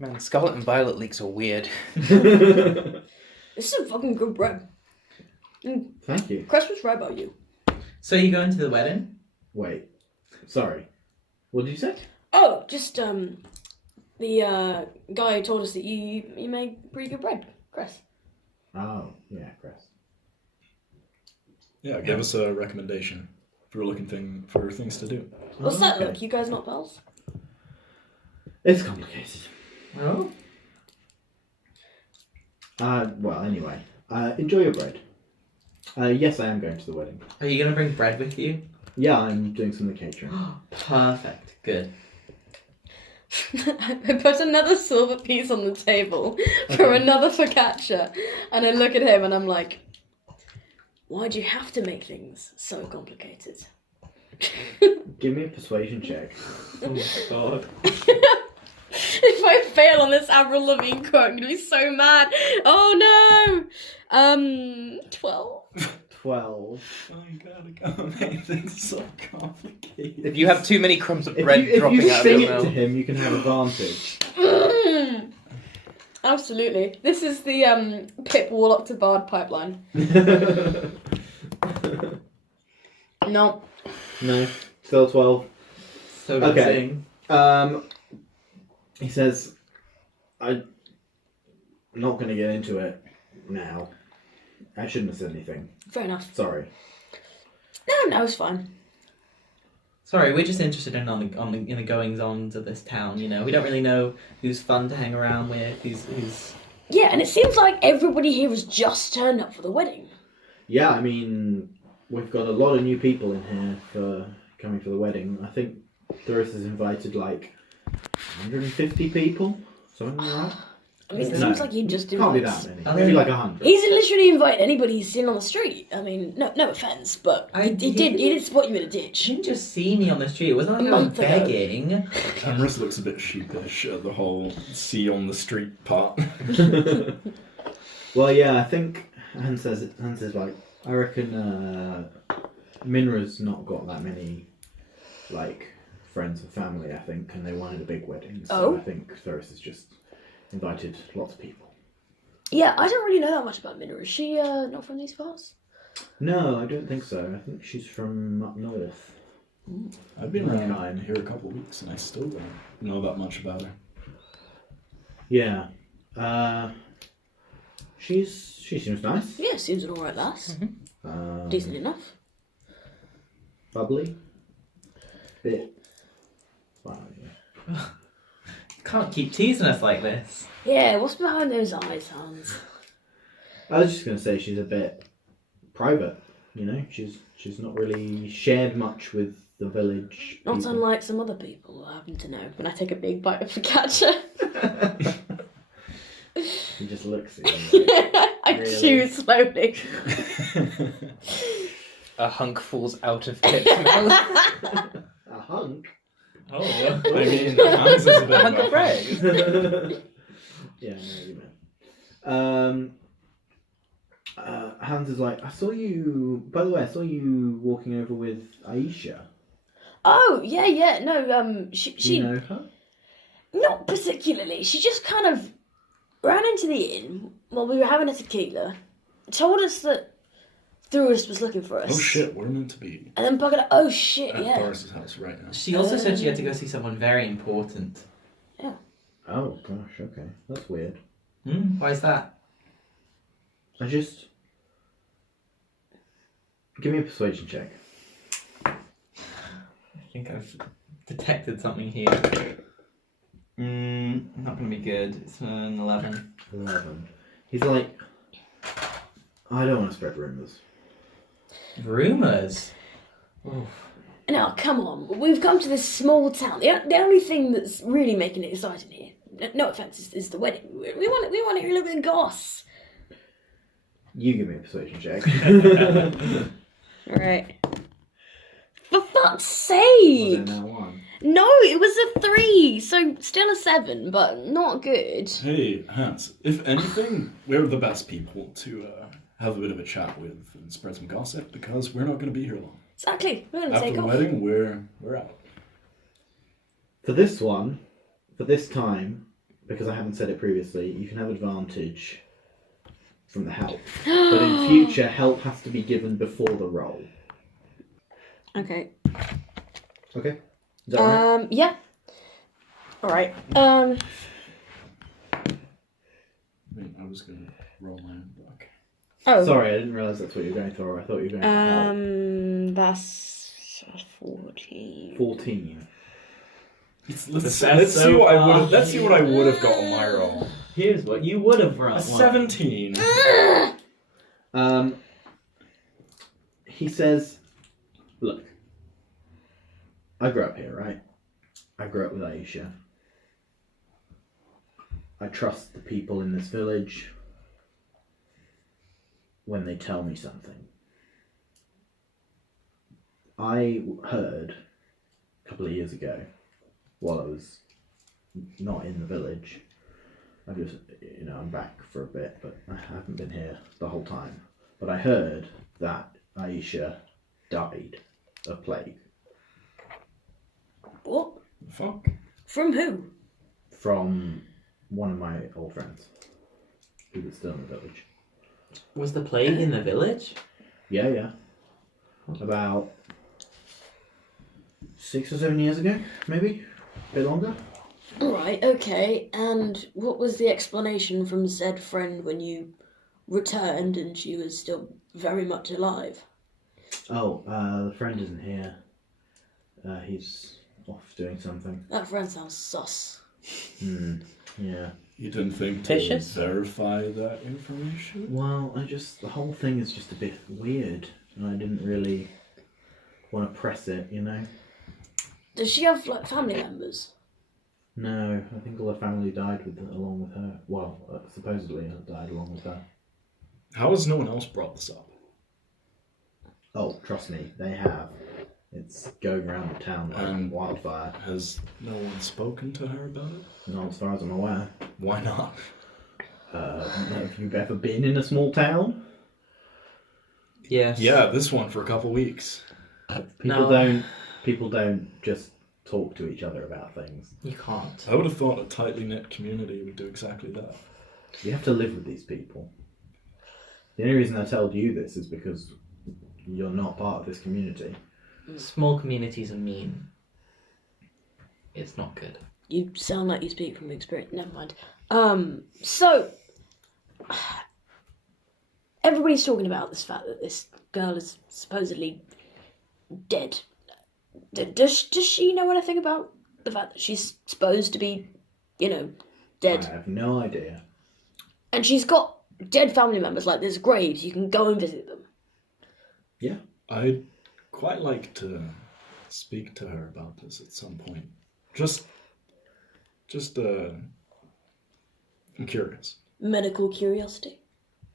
Man, scarlet and violet leeks are weird. This is some fucking good bread. Thank you. Cress, what's right about you? So you going to the wedding? Wait. Sorry. What did you say? Oh, just the guy told us that you make pretty good bread, Cress. Oh, yeah, Chris. Yeah, give us a recommendation if we're looking for things to do. What's that Okay. look? You guys not pals? It's complicated. Oh. Well, anyway. Enjoy your bread. Yes, I am going to the wedding. Are you going to bring bread with you? Yeah, I'm doing some of the catering. Perfect. Good. I put another silver piece on the table for another focaccia, and I look at him and I'm like, why'd you have to make things so complicated? Give me a persuasion check. Oh my god. If I fail on this Avril Lavigne quote, I'm gonna be so mad. Oh no! 12. 12. Oh, you gotta make things so complicated. If you have too many crumbs of If bread you dropping out of sing your it to mouth. him, you can have advantage. Absolutely. This is the Pip Warlock to Bard pipeline. No. No, still 12. So Okay. good. He says, I'm not going to get into it now. I shouldn't have said anything. Fair enough. Sorry. No, it's fine. Sorry, we're just interested in the goings-ons of this town. You know, we don't really know who's fun to hang around with, who's. Yeah, and it seems like everybody here has just turned up for the wedding. Yeah, I mean, we've got a lot of new people in here for coming for the wedding. I think Doris has invited like 150 people, something like that. I mean, it No, seems like he just Can't be invites. that many. Are Maybe they- like 100. He's literally invited anybody he's seen on the street. I mean, no offense, but he did spot you in a She ditch. didn't just see me on the street. It wasn't like A I was month ago. begging. Cameras looks a bit sheepish at the whole see on the street part. Well, yeah, I think Hans says like, I reckon Minra's not got that many like friends and family, I think, and they wanted a big wedding. So Oh. I think Doris has just invited lots of people. Yeah, I don't really know that much about Minna. Is she not from these parts? No, I don't think so. I think she's from up north. I've been around Okay. here a couple of weeks and I still don't know that much about her. Yeah. She seems nice. Yeah, seems an alright lass. Decent enough. Bubbly. Bit. Well, yeah. Can't keep teasing us like this. Yeah, what's behind those eyes, Hans? I was just gonna say she's a bit private. You know, she's not really shared much with the village. Not people. unlike some other people I happen to know. When I take a big bite of focaccia, He just looks at you. I Really? chew slowly. A hunk falls out of Pip's mouth. A hunk. Oh. I mean, Hans is a bit A hunk of of a bread. Yeah, no, you know. Hans is like, I saw you. By the way, I saw you walking over with Aisha. Oh yeah, no, Do she you know her? not particularly. She just kind of ran into the inn while we were having a tequila. Told us that Thoris was looking for us. Oh shit, we're meant to be And then buggered. Oh shit! at Yeah. Thoris's house right now. She also said she had to go see someone very important. Oh gosh, okay, that's weird. Why is that? I just give me a persuasion check. I think I've detected something here. Not gonna be good. It's an 11. 11. He's like, I don't want to spread rumours. Rumours? Now, come on. We've come to this small town. The only thing that's really making it exciting here, no offence, is the wedding. We want to hear a little bit of goss. You give me a persuasion check. Right. For fuck's Was sake! there now one? No, it was a 3, so still a 7, but not good. Hey, Hans, if anything, we're the best people to have a bit of a chat with and spread some gossip because we're not going to be here long. Exactly. We're going to After take the off. wedding, we're out. For this one, for this time, because I haven't said it previously, you can have advantage from the help. But in future, help has to be given before the roll. Okay. Okay? Is that right? Yeah. Alright. I mean, I was going to roll my own book. Oh. Sorry, I didn't realise that's what you were going for. I thought you were going for help. That's 14. 14. Let's That's see so what I far. would have. Let's see what I would have got on my roll. Here's what you would have run. A 17. He says, look, I grew up here, right? I grew up with Aisha. I trust the people in this village when they tell me something. I heard a couple of years ago, while I was not in the village, I'm back for a bit, but I haven't been here the whole time. But I heard that Aisha died of plague. What? Fuck. From who? From one of my old friends who was still in the village. Was the plague in the village? Yeah. About 6 or 7 years ago, maybe? A bit longer? Alright, okay. And what was the explanation from said friend when you returned and she was still very much alive? Oh, the friend isn't here. He's off doing something. That friend sounds sus. Yeah. You didn't think Vicious? to verify that information? Well, the whole thing is just a bit weird, and I didn't really want to press it, you know? Does she have, like, family members? No, I think all her family died along with her. Well, supposedly died along with her. How has no one else brought this up? Oh, trust me, they have. It's going around the town like And- wildfire. Has no one spoken to her about it? Not as far as I'm aware. Why not? Have you ever been in a small town? Yes. Yeah, this one for a couple weeks. People don't just talk to each other about things. You can't. I would have thought a tightly knit community would do exactly that. You have to live with these people. The only reason I told you this is because you're not part of this community. Small communities are mean. It's not good. You sound like you speak from experience. Never mind. So everybody's talking about this fact that this girl is supposedly dead. Does she know anything about the fact that she's supposed to be, dead? I have no idea. And she's got dead family members, like there's graves, you can go and visit them. Yeah. I'd quite like to speak to her about this at some point. I'm curious. Medical curiosity.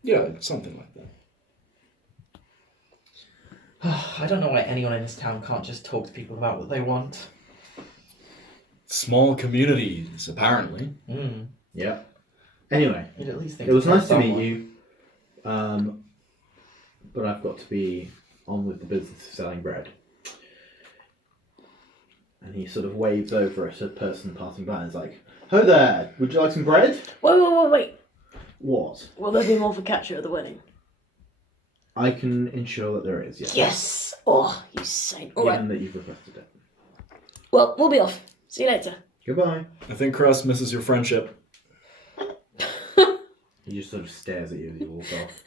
Yeah, something like that. I don't know why anyone in this town can't just talk to people about what they want. Small communities, apparently. Yeah. Anyway, You'd at least think it was to tell nice to meet someone. you. But I've got to be on with the business of selling bread. And he sort of waves over at a person passing by and is like, "Ho there, would you like some bread?" Wait. What? Will there be more focaccia at the wedding? I can ensure that there is, yes. Yes! Oh, you saint. Given Alright. that you've requested it. Well, we'll be off. See you later. Goodbye. I think Crest misses your friendship. He just sort of stares at you as you walk off.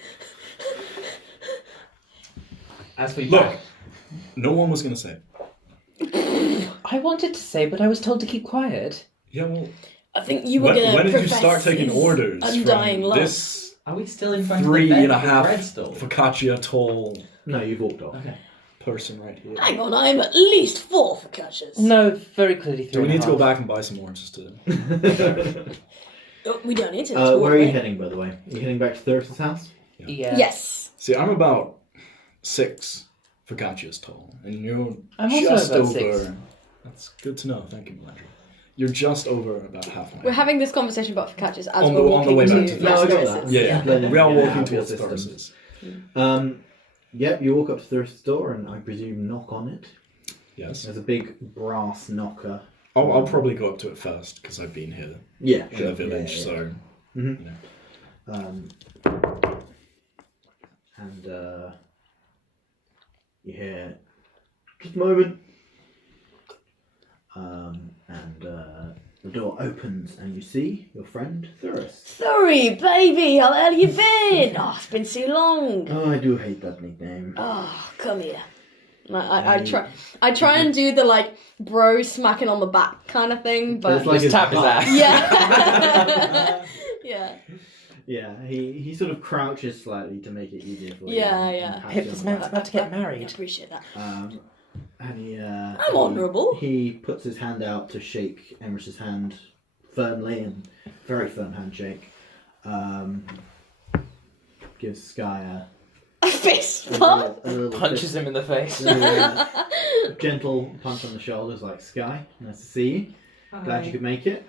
As we Look, no one was going to say it. I wanted to say, but I was told to keep quiet. Yeah, well, I think you were going to when did you profess start taking his orders undying from love. this Are we still in front of the bed 3.5 with the bread stall? focaccia tall No, you've walked off. Okay. person right here? Hang on, I'm at least 4 focaccias. No, very clearly 3. Do we need to go 3.5. back and buy some more just to... Oh, we don't need to. Where are you heading, by the way? Are you heading back to Thurston's house? Yeah. Yes. See, I'm about 6 focaccias tall, and you're I'm also just about over... 6. That's good to know, thank you, Melandri. You're just over about half my We're having this conversation about focaccias as On we're the walking way to back to No, I got Thurston's. that. Yeah, Yeah. we are Yeah, walking out of your towards systems. Thurston's. Yep, you walk up to Thurston's door and I presume knock on it. Yes. There's a big brass knocker. I'll probably go up to it first, because I've been here Yeah, in the village, yeah, yeah. so... Mhm. You know. You hear, just a moment. The door opens and you see your friend Thurus. Thuri, baby, how the hell you been? Oh, it's been too long. Oh, I do hate that nickname. Oh, come here. I try and do the like bro smacking on the back kind of thing, but It's like Just tap his ass. yeah, yeah. Yeah, he sort of crouches slightly to make it easier for you. Yeah, and yeah. pats Pip, you on this the man's back. about to get I married. appreciate that. And he, I'm honourable. He puts his hand out to shake Emerus's hand firmly, and very firm handshake. Gives Sky A fist a bump. little Punches him in the face. gentle punch on the shoulders, like Sky. Nice to see you. Glad you could make it.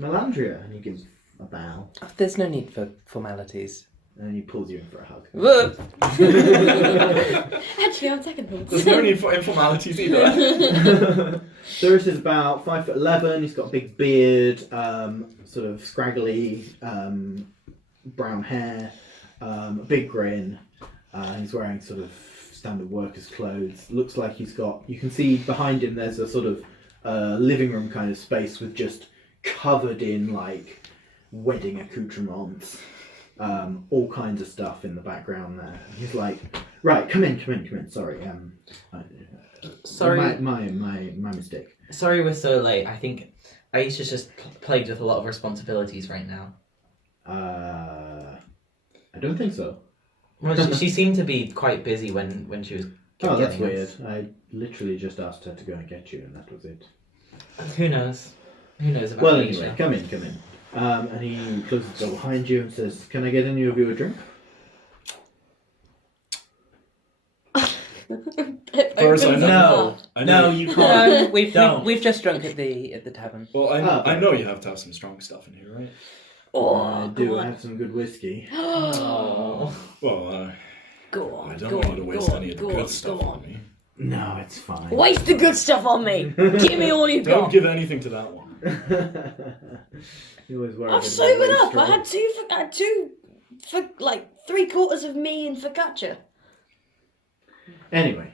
Melandria, and he gives a bow, There's no need for formalities. and he pulls you in for a hug. Whoop. Actually, on second thoughts. There's no need for informalities either. Thurus is about 5'11". He's got a big beard, sort of scraggly brown hair, a big grin. He's wearing sort of standard workers' clothes. Looks like he's got. You can see behind him. There's a sort of living room kind of space with just covered in like wedding accoutrements. All kinds of stuff in the background there. He's like, right, come in. Sorry, Sorry. my mistake. Sorry we're so late. I think Aisha's just plagued with a lot of responsibilities right now. I don't think so. Well, she seemed to be quite busy when she was Oh, that's getting weird. us. I literally just asked her to go and get you, and that was it. Who knows? Who knows about Well, Aisha? anyway, come in. And he closes the door behind you and says, "Can I get any of you a drink?" First, I Opens know- up. I know. you No, we've Don't. just drunk at the tavern. Well, Ah, I know you have to have some strong stuff in here, right? Oh, I do have some good whiskey. Oh. Well, Go on. I don't go want on, you to waste go any on, of the go good on, stuff go on me. No, it's fine. Waste the good stuff on me. Give me all you Don't got. give anything to that one. You always worry I've about sobered waste up. I trouble. had two for like 3/4 of me in focaccia. Anyway,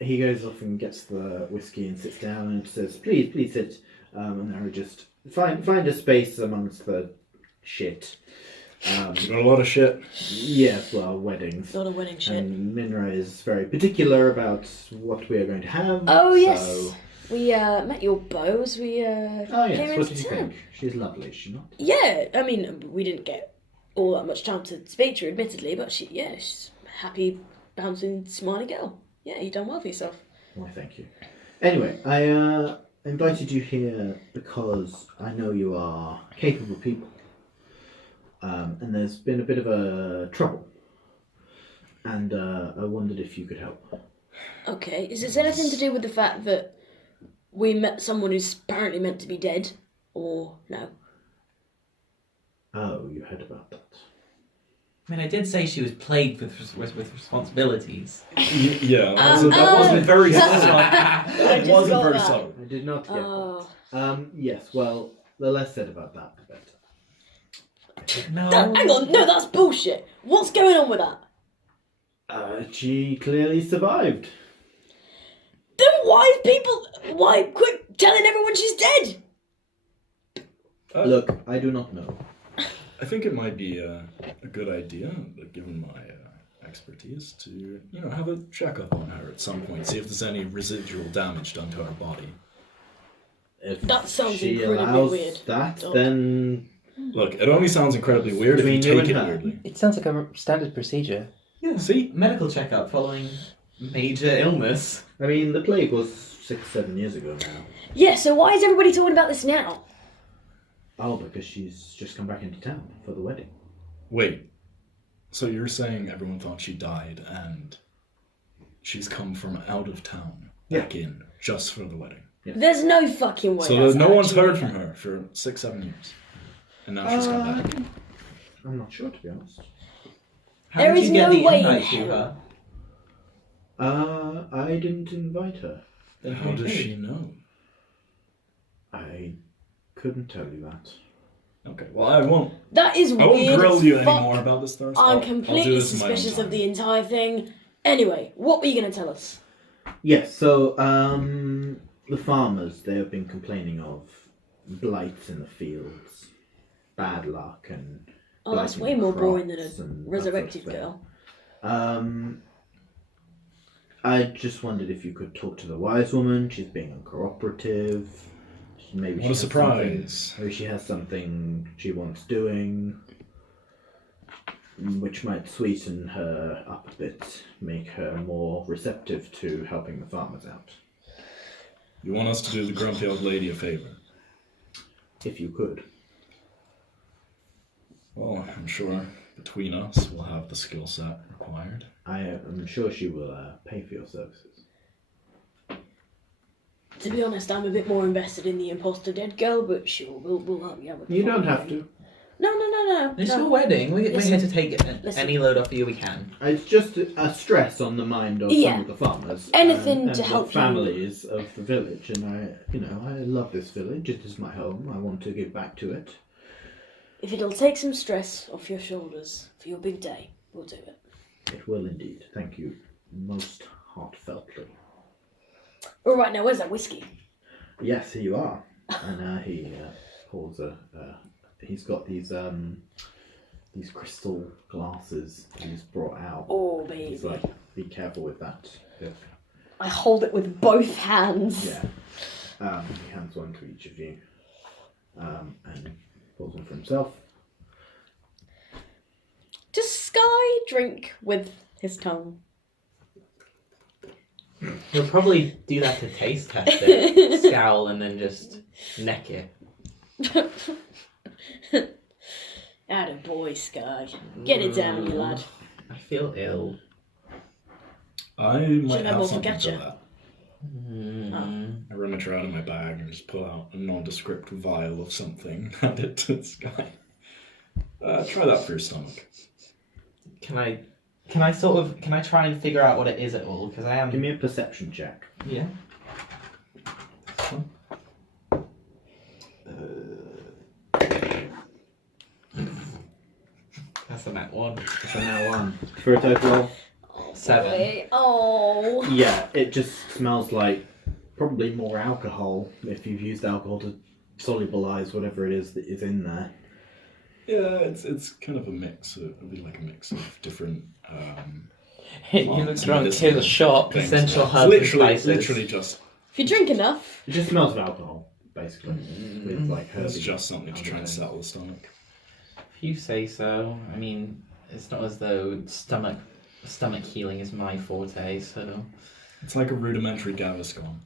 he goes off and gets the whiskey and sits down and says, "Please sit." And Harry just find a space amongst the shit. You got a lot of shit. Yes, well, weddings. Not a wedding shit. And Minra is very particular about what we are going to have. Oh yes, so- we met your beau as we Oh came yes, what into did you town. think? She's lovely, is she not? Yeah, I mean we didn't get all that much time to speak to her, admittedly, but she's a happy, bouncing, smiley girl. Yeah, you done well for yourself. Why, thank you. Anyway, I invited you here because I know you are capable people. And there's been a bit of a trouble. And I wondered if you could help. Okay, is this anything to do with the fact that we met someone who's apparently meant to be dead, or no? Oh, you heard about that. I mean, I did say she was plagued with responsibilities. Yeah, that wasn't very subtle. I That just wasn't got very that. subtle. I did not get Oh. that. Yes, well, the less said about that, the better. No. Hang on, no, that's bullshit. What's going on with that? She clearly survived. Then why quit telling everyone she's dead? Look, I do not know. I think it might be a good idea, given my expertise, to have a checkup on her at some point, see if there's any residual damage done to her body. If That sounds she incredibly allows weird. that, Don't. then Look, it only sounds incredibly weird if you Between you take it and her. weirdly. It sounds like a standard procedure. Yeah. See? Medical checkup following major illness. I mean, the plague was 6-7 years ago now. Yeah, so why is everybody talking about this now? Oh, because she's just come back into town for the wedding. Wait, so you're saying everyone thought she died and she's come from out of town back in just for the wedding? There's no fucking way. So that's no one's actually heard from happened. her for 6-7 years. And now she's come back. I'm not sure, to be honest. How There did is you get no the way in invite to hell. her? I didn't invite her. How does she know? I couldn't tell you that. Okay, well I won't That is weird. grill as you fuck. anymore about this Thursday. I'm I'll do completely this in my own suspicious of time. the entire thing. Anyway, what were you going to tell us? Yes, so, the farmers, they have been complaining of blights in the fields, bad luck, and Oh, that's blight in way more boring than crops a and that resurrected sort of girl. thing. I just wondered if you could talk to the wise woman. She's being uncooperative. Maybe What she a has surprise. something- Maybe she has something she wants doing, which might sweeten her up a bit, make her more receptive to helping the farmers out. You want us to do the grumpy old lady a favor? If you could. Well, I'm sure between us we'll have the skill set required. I am sure she will pay for your services. To be honest, I'm a bit more invested in the imposter dead girl, but sure, we'll help you out with the You don't farming have thing. to. No. It's no. your wedding. We're Listen. here to take Listen. any load off you we can. It's just a stress on the mind of Yeah. some of the farmers. Anything and to the help you. families of the village. And I love this village. It is my home. I want to give back to it. If it'll take some stress off your shoulders for your big day, we'll do it. It will indeed. Thank you most heartfeltly. All right, now where's that whiskey? Yes, here you are. And he pours he's got these crystal glasses he's brought out. Oh, He's baby. like, be careful with that. I hold it with both hands. Yeah. He hands one to each of you. And pours one for himself. Does Sky drink with his tongue? He'll probably do that to taste test it, scowl, and then just neck it. Atta boy, Sky. Get it down, you lad. I feel ill. I might Should have have more something for focaccia. that. Mm. I rummage around in my bag and just pull out a nondescript vial of something, hand it to Sky. Try that for your stomach. Can I try and figure out what it is at all? Because I am. Give me a perception check. Yeah. That's a nat one. So now one. For a total of... 7. Boy. Oh. Yeah, it just smells like probably more alcohol if you've used alcohol to solubilize whatever it is that is in there. Yeah, it's kind of a mix. It'll be like a mix of different. You look plants, drunk, medicinal here's a shop. things. Essential It's herbs and literally, spices. literally just. If you drink enough. It just smells of alcohol, basically, with like It's herbs. just something to try and settle the stomach. If you say so. I mean, it's not as though stomach healing is my forte, so. It's like a rudimentary Gaviscon.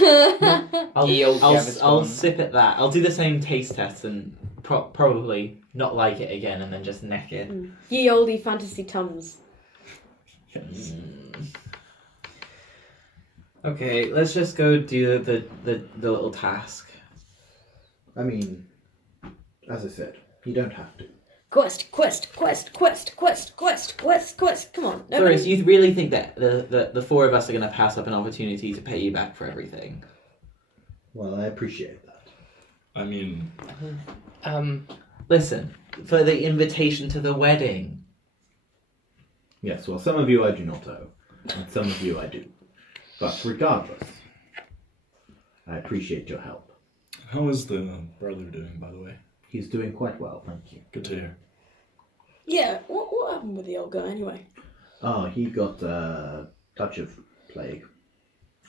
Ye old I'll Gaviscon. sip at that. I'll do the same taste test and probably not like it again and then just neck it. Ye olde fantasy tums. Yes. Okay, let's just go do the little task. I mean, as I said, you don't have to. Quest. Come on. nobody- Doris, you really think that the four of us are going to pass up an opportunity to pay you back for everything? Well, I appreciate that. I mean, Listen, for the invitation to the wedding. Yes, well, some of you I do not owe, and some of you I do. But regardless, I appreciate your help. How is the brother doing, by the way? He's doing quite well, thank you. Good to hear. Yeah, what happened with the old guy anyway? Oh, he got a touch of plague.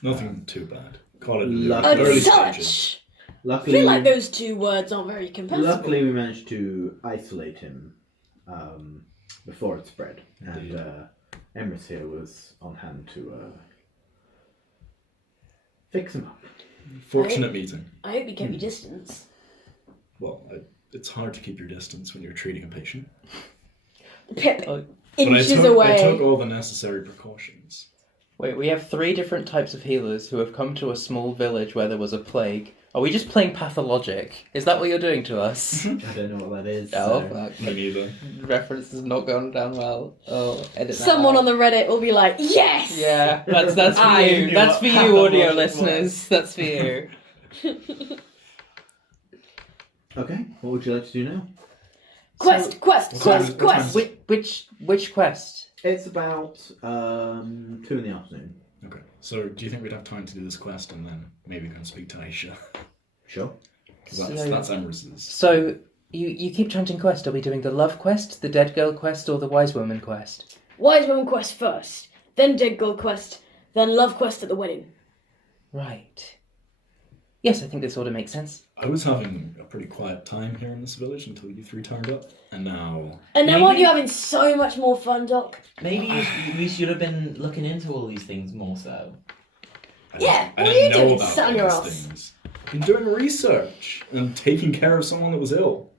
Nothing too bad. Call it Luck- early A stages. touch! I Luckily, feel like those two words aren't very compatible. luckily we managed to isolate him before it spread. Indeed. And Emrys here was on hand to fix him up. Fortunate meeting. I hope you kept your distance. Well, it's hard to keep your distance when you're treating a patient. Pip, Oh. inches but I away. took all the necessary precautions. Wait, we have 3 different types of healers who have come to a small village where there was a plague. Are we just playing pathologic? Is that what you're doing to us? I don't know what that is. Oh, so- fuck. Me neither. Reference has not gone down well. Oh, edit that Someone out. on the Reddit will be like, yes! Yeah, that's for I you. knew That's what for you, pathologic audio was. listeners. That's for you. Okay, what would you like to do now? Quest. What time? Which quest? It's about 2 in the afternoon. Okay. So, do you think we'd have time to do this quest and then maybe go and speak to Aisha? Sure. 'Cause So- that's Emrys's. So you keep chanting quest. Are we doing the love quest, the dead girl quest, or the wise woman quest? Wise woman quest first, then dead girl quest, then love quest at the wedding. Right. Yes, I think this order makes sense. I was having a pretty quiet time here in this village until you 3 turned up, and now And now Maybe- aren't you having so much more fun, Doc? Maybe we should have been looking into all these things more so. Yeah, I what are didn't you know doing, about sat on all your these ass? things. Been doing research and taking care of someone that was ill.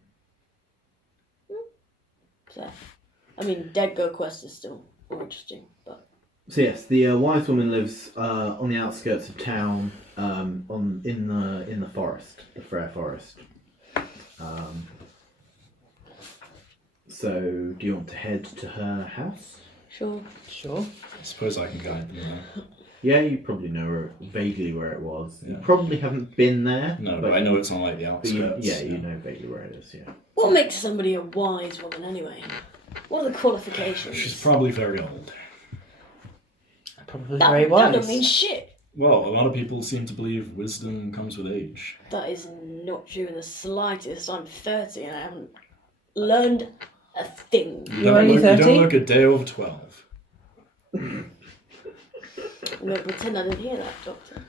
So, I mean, dead girl quest is still more interesting, but So yes, the wise woman lives on the outskirts of town, in the forest, the Fair Forest. So, do you want to head to her house? sure. Sure. I suppose I can guide them there. Yeah, you probably know vaguely where it was. You Yeah. probably haven't been there. No, but I know it's on like the but you, outskirts. yeah, you know vaguely where it is. Yeah. What makes somebody a wise woman anyway? What are the qualifications? She's probably very old. Probably that, very that wise. don't mean shit. Well, a lot of people seem to believe wisdom comes with age. That is not true in the slightest. I'm 30 and I haven't learned a thing. You're only you 30? don't look a day over 12. I'm going to pretend I didn't hear that, Doctor. Oh,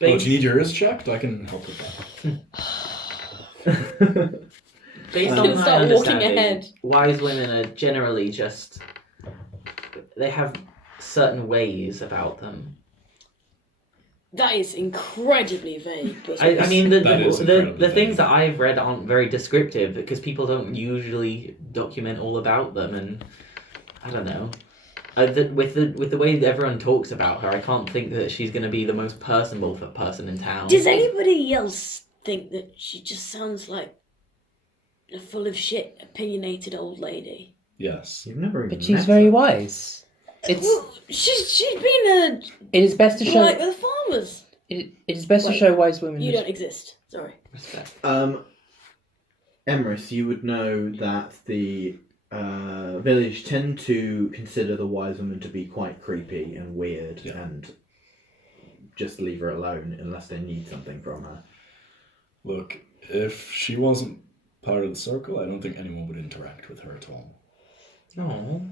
do Based, you need your ears checked? I can help with that. based I'm on gonna my start walking understanding, ahead. wise women are generally just... They have certain ways about them. That is incredibly vague. But I mean, That is the incredibly things vague. that I've read aren't very descriptive because people don't usually document all about them, and I don't know. With the way that everyone talks about her, I can't think that she's going to be the most personable person in town. does anybody else think that she just sounds like a full of shit, opinionated old lady? Yes. You've never even But she's met very her. wise. It's Well, she's been it is best to a show like with the farmers. it is best to Wait, show wise women. You don't exist. Sorry. Respect. Emrys, you would know that the village tend to consider the wise woman to be quite creepy and weird, Yeah. and just leave her alone unless they need something from her. Look, if she wasn't part of the circle, I don't think anyone would interact with her at all. No.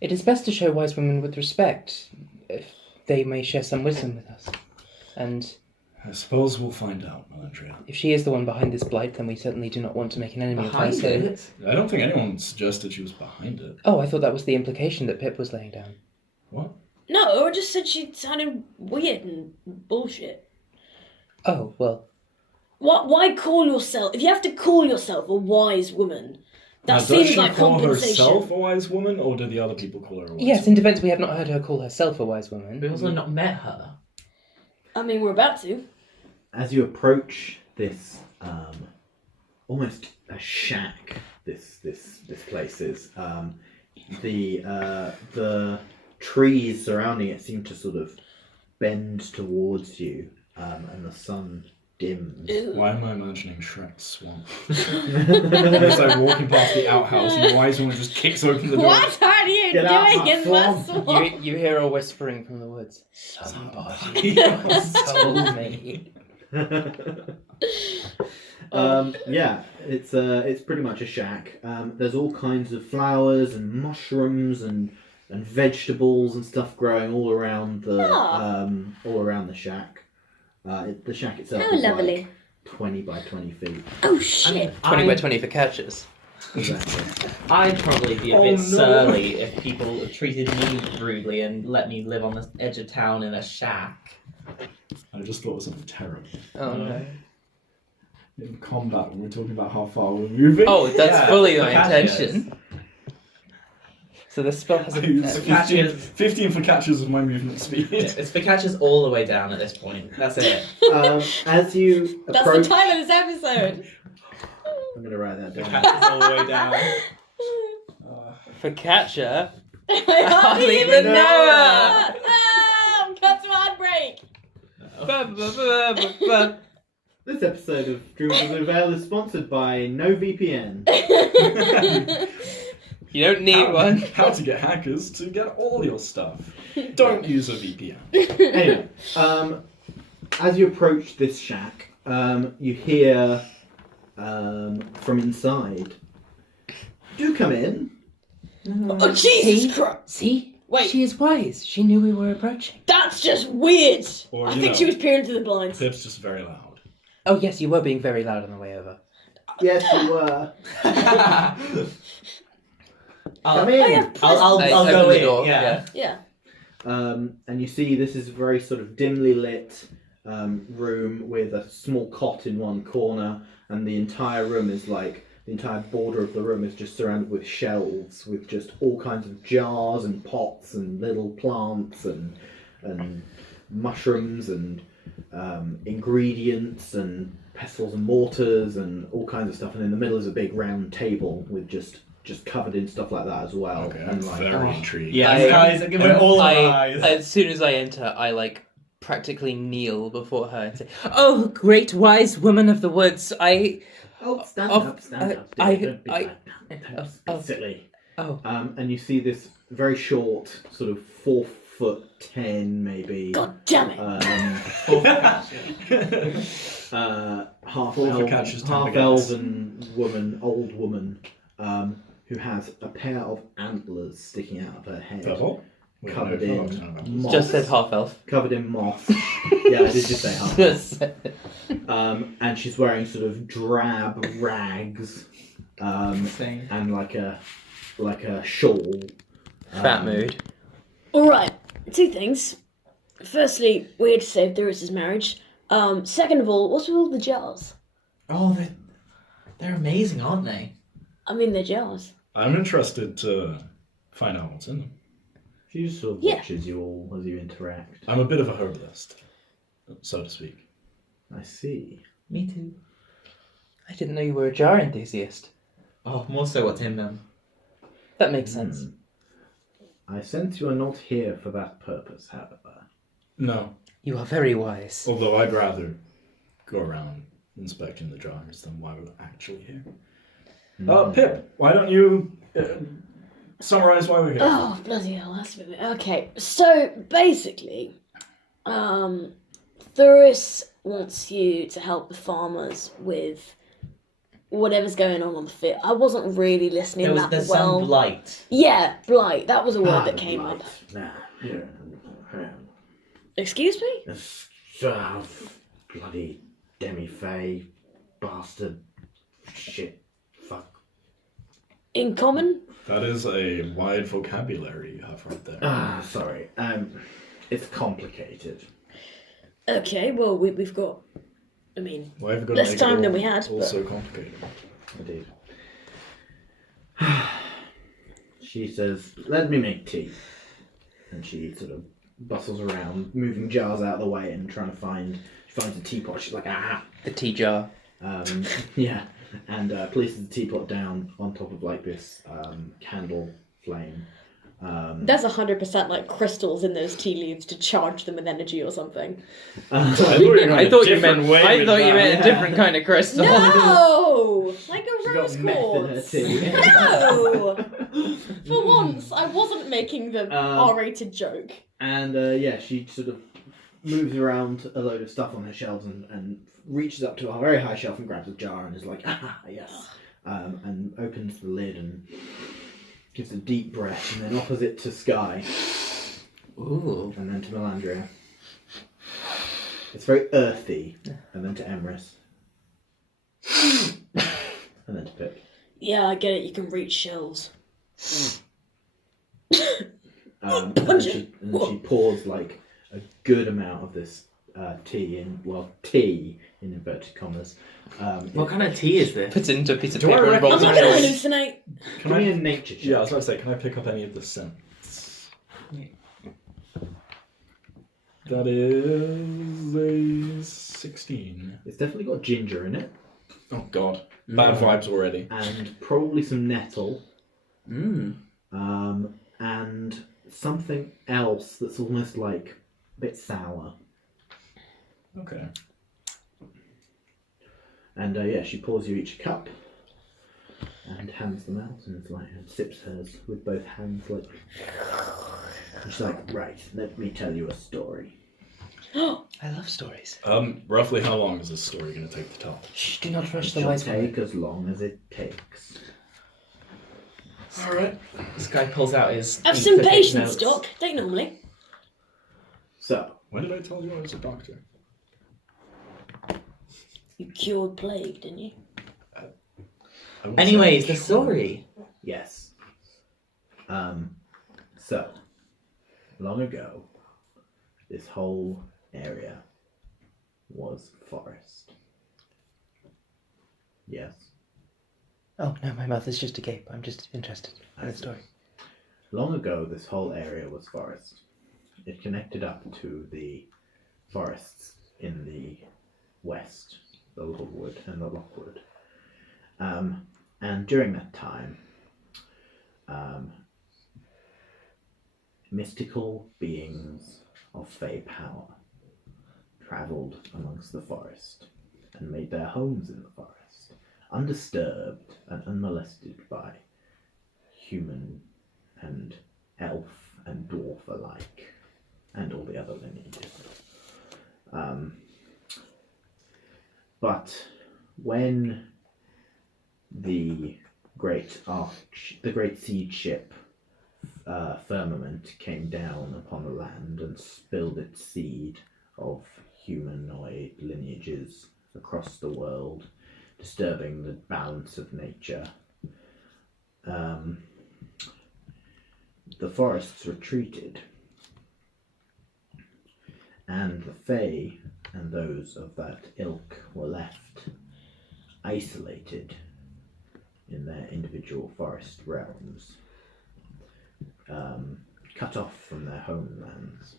It is best to show wise women with respect, if they may share some wisdom with us. And I suppose we'll find out, Melandria. if she is the one behind this blight, then we certainly do not want to make an enemy of her. Behind So... it. I don't think anyone suggested she was behind it. Oh, I thought that was the implication that Pip was laying down. What? No, I just said she sounded weird and bullshit. Oh, well, Why call yourself? If you have to call yourself a wise woman, that Now, does seems she like call compensation. herself a wise woman, or do the other people call her a wise yes, in woman? defence we have not heard her call herself a wise woman. We've also not met her. I mean, we're about to. As you approach this, almost a shack, this place is, the trees surrounding it seem to sort of bend towards you, and the sun dims. Ew. Why am I imagining Shrek's swamp? It's like walking past the outhouse and the wise woman just kicks open the door. What? I are you Get out doing my in my swamp. swamp? You hear a whispering from the woods. Somebody told me. Yeah, it's pretty much a shack. There's all kinds of flowers and mushrooms and vegetables and stuff growing all around the shack. The shack itself How is lovely. like 20 by 20 feet. Oh shit. 20 by 20 for catches. Exactly. I'd probably be a bit surly if people treated me rudely and let me live on the edge of town in a shack. I just thought it was something terrible. Oh no. In combat, when we're talking about how far we're moving. Oh, that's Yeah, fully my Focaccias. intention. So the spell has I use a... 15 for catches of my movement speed. It's Focaccias all the way down at this point. That's it. As you That's approach, the title of this episode. I'm gonna write that down. Focaccias all the way down. For catcher? I hardly even know her. Cut to heartbreak. This episode of Dreams of the Veil is sponsored by NoVPN. You don't need one. How to get hackers to get all your stuff. Don't use a VPN. Anyway, as you approach this shack, you hear from inside. Do come in. Oh Jesus Christ! See? Wait. She is wise. She knew we were approaching. That's just weird. Or, I you think know, she was peering through the blinds. Pip's just very loud. Oh yes, you were being very loud on the way over. Yes, you were. I'll Come in. I'll I go opened the in. door, Yeah. Yeah. And you see this is a very sort of dimly lit room with a small cot in one corner, and the entire room is like, the entire border of the room is just surrounded with shelves with just all kinds of jars and pots and little plants and mushrooms and ingredients and pestles and mortars and all kinds of stuff. And in the middle is a big round table with just covered in stuff like that as well. Okay, and I'm like, very intrigued. Yeah, guys, we're all eyes. As soon as I enter, I practically kneel before her and say, "Oh, great wise woman of the woods, stand Of- up, stand up. I- Don't be I- bad. Don't be oh. silly. Oh, And you see this very short, sort of 4'10" maybe, God damn it. half Focaccias time again. elven woman, old woman, who has a pair of antlers sticking out of her head, Purple? Wait, covered no, in no, no. moss. just said half elf. Covered in moss. Yeah, I did just say half. Just And she's wearing sort of drab rags, Same. and like a shawl. fat mood. Alright, two things. Firstly, weird to save Doris's marriage. Second of all, what's with all the jars? Oh, they're amazing, aren't they? I mean, they're jars. I'm interested to find out what's in them. She just sort of Yeah. watches you all as you interact. I'm a bit of a herbalist, so to speak. I see. Me too. I didn't know you were a jar enthusiast. Oh, more so what's in them. That makes sense. Hmm. I sense you are not here for that purpose, however. No, You are very wise. although I'd rather go around inspecting the jars than why we're actually here. Pip, why don't you summarize why we're here? Oh, bloody hell, that's a bit... Okay, so basically, Thuris wants you to help the farmers with whatever's going on the field. I wasn't really listening that There's well. some blight. Yeah, blight. That was a word that came up. Nah, here. Excuse me? This bloody demi-fae bastard shit fuck. In common? That is a wide vocabulary you have right there. Sorry. It's complicated. Okay, well, we've got... I mean, Why have we got to less make time it than all, we had, all but- so complicated? Indeed. She says, "Let me make tea." And she sort of bustles around, moving jars out of the way and trying to find... She finds a teapot. She's like, ah! The tea jar. Yeah. And places the teapot down on top of like this candle flame. That's 100% like crystals in those tea leaves to charge them with energy or something. I thought you meant a different kind of crystal. No! Like a She's rose got meth in her quartz. tea. No! For once, I wasn't making the R-rated joke. And she sort of moves around a load of stuff on her shelves and reaches up to a very high shelf and grabs a jar and is like, ah, yes. And opens the lid and gives a deep breath, and then opposite to Sky. Ooh. And then to Melandria. It's very earthy. And then to Emrys. And then to Pip. Yeah, I get it. You can reach shelves. And then she pours like a good amount of this tea in inverted commas. What kind of tea is this? Puts it into a piece of Do I paper and reckon- rolls I'm it not going to out. hallucinate. Give me a nature check. Yeah, I was about to say, can I pick up any of the scents? That is a 16. It's definitely got ginger in it. Oh god. Bad vibes already. And probably some nettle. Mmm. And something else that's almost like a bit sour. Okay. And she pours you each a cup and hands them out and sips hers with both hands like. And she's like, right, let me tell you a story. I love stories. Roughly how long is this story going to take to tell? Shh, do not rush the It'll wise take one. as long as it takes. Alright. This guy pulls out his. Have ink some to take patience, notes. Doc. Don't normally. So, When did I tell you I was a doctor? You cured plague, didn't you? I won't Anyways, say the story. yes. So, long ago, this whole area was forest. Yes. Oh no, my mouth is just agape. I'm just interested in the story. Long ago, this whole area was forest. It connected up to the forests in the west, the Lordwood and the Lockwood. And during that time, mystical beings of fey power travelled amongst the forest and made their homes in the forest, undisturbed and unmolested by human and elf and dwarf alike, and all the other lineages. But when the great siege ship Firmament came down upon the land and spilled its seed of humanoid lineages across the world, disturbing the balance of nature, the forests retreated, and the Fae and those of that ilk were left isolated in their individual forest realms, cut off from their homelands.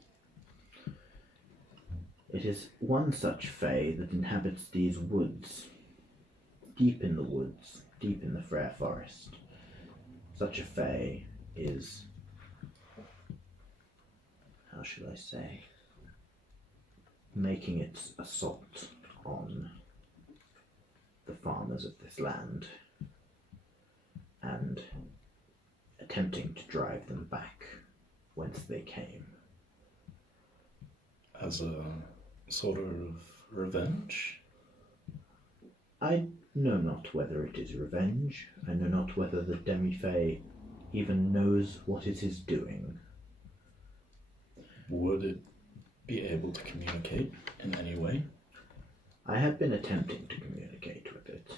It is one such Fae that inhabits these woods, deep in the woods, deep in the Frere Forest. Such a Fae is, how should I say, making its assault on the farmers of this land and attempting to drive them back whence they came. As a sort of revenge? I know not whether it is revenge. I know not whether the Demi-Fae even knows what it is doing. Would it be able to communicate in any way? I have been attempting to communicate with it.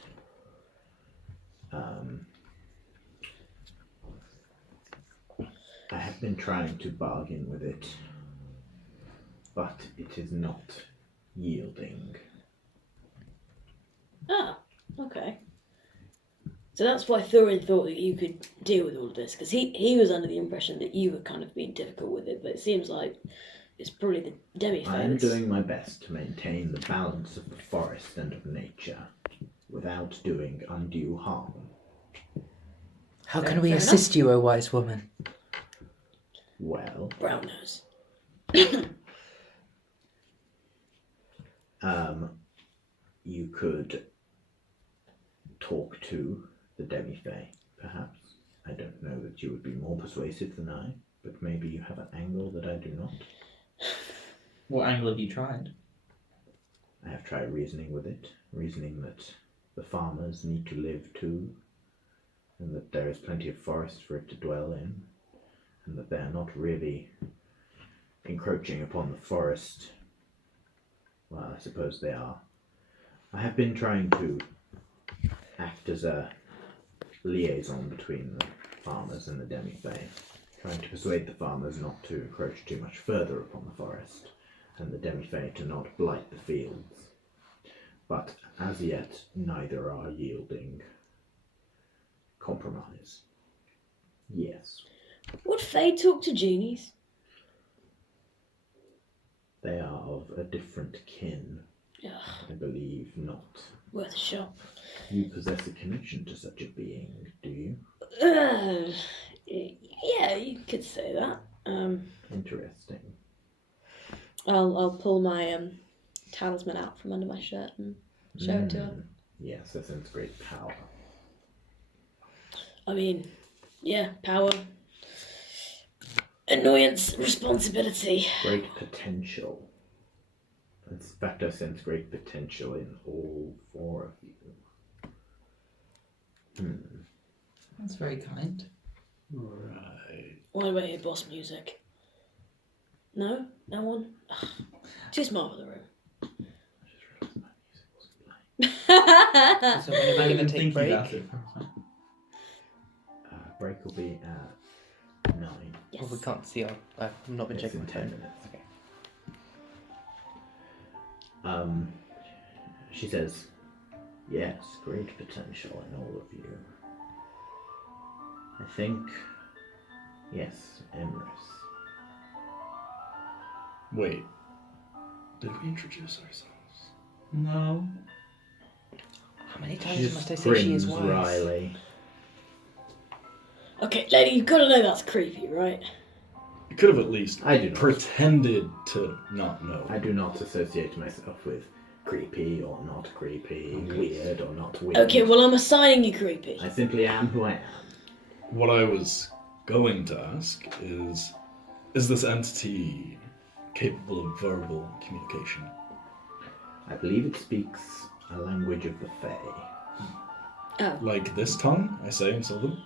I have been trying to bargain with it, but it is not yielding. Ah, okay. So that's why Thorin thought that you could deal with all of this, because he was under the impression that you were kind of being difficult with it, but it seems like it's probably the Demi-Fae. I am doing my best to maintain the balance of the forest and of nature without doing undue harm. How Fair- can we fair assist you, O wise woman? Well, Brown nose. you could talk to the Demi-Fae, perhaps, I don't know that you would be more persuasive than I, but maybe you have an angle that I do not. What angle have you tried? I have tried reasoning with it, reasoning that the farmers need to live too, and that there is plenty of forest for it to dwell in, and that they are not really encroaching upon the forest. Well, I suppose they are. I have been trying to act as a liaison between the farmers and the demi-fae, trying to persuade the farmers not to encroach too much further upon the forest, and the demi-fae to not blight the fields. But as yet, neither are yielding compromise. Yes, Would Fae talk to genies? they are of a different kin. Ugh, I believe not. worth a shot. You possess a connection to such a being, do you? Yeah, you could say that. Interesting. I'll pull my talisman out from under my shirt and show it to her. Yes, that sounds great power. I mean, yeah, power, annoyance, responsibility. Great potential. In fact, I sense great potential in all four of you. That's very kind. Right. Why do I hear boss music? No? No one? Ugh. Too smart for the room. I just realised my music wasn't playing. So when are we I going didn't to take think break? about it. Break will be at 9. Yes. Well, we can't see our... I've not been It's checking in my 10 phone. minutes. Okay. She says, yes, great potential in all of you. I think, yes, Emrys. Wait. Did we introduce ourselves? No. How many She times just must I say she is grins wise? wryly. Okay, lady, you've got to know that's creepy, right? You could have at least I do not. pretended to not know. I do not associate myself with creepy or not creepy, Okay. weird or not weird. Okay, well, I'm assigning you creepy. I simply am who I am. What I was going to ask is this entity capable of verbal communication? I believe it speaks a language of the Fae. Oh. Like this tongue, I say in Sylvan?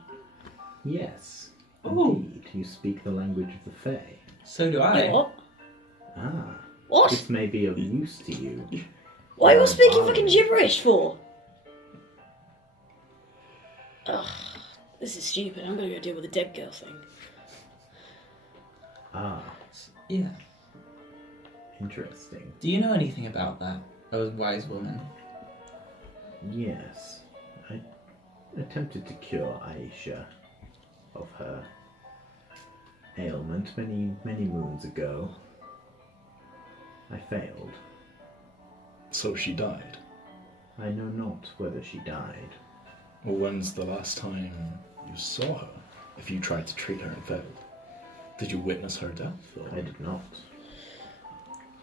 Yes, Oh. indeed, you speak the language of the Fae. So do I. What? Ah, What? this may be of use to you. What are you all You're speaking fine. fucking gibberish for? Ugh, this is stupid. I'm gonna go deal with the dead girl thing. Ah, Yeah. interesting. Do you know anything about that? A wise woman. Yes, I attempted to cure Aisha of her ailment many moons ago. I failed. So she died. I know not whether she died. Well, when's the last time you saw her? If you tried to treat her and failed. Did you witness her death? Or... I did not.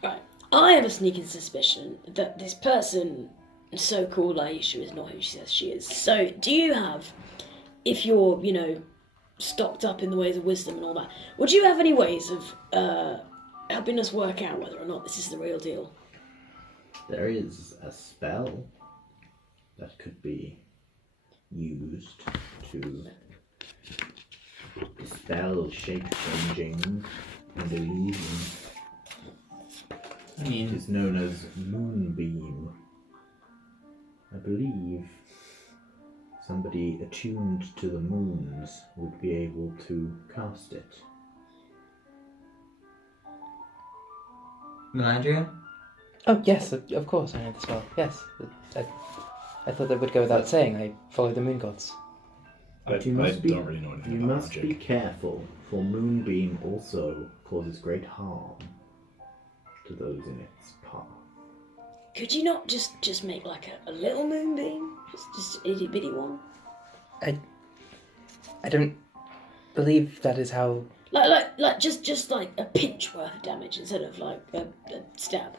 Right. I have a sneaking suspicion that this person, so-called Aisha, is not who she says she is. So, do you have, if you're, stocked up in the ways of wisdom and all that, would you have any ways of helping us work out whether or not this is the real deal? There is a spell that could be used to dispel shape-changing and illusion. I It mean, is known as Moonbeam. I believe somebody attuned to the moons would be able to cast it. Melandria? Oh, yes, of course, I know the spell. Yes. I thought that would go without saying. I follow the moon gods. I But you must be, don't really know anything you about must magic. be careful, for Moonbeam also causes great harm to those in its path. Could you not just make like a little moonbeam? Just itty bitty one? I don't believe that is how... Like just like a pinch worth of damage instead of like a stab.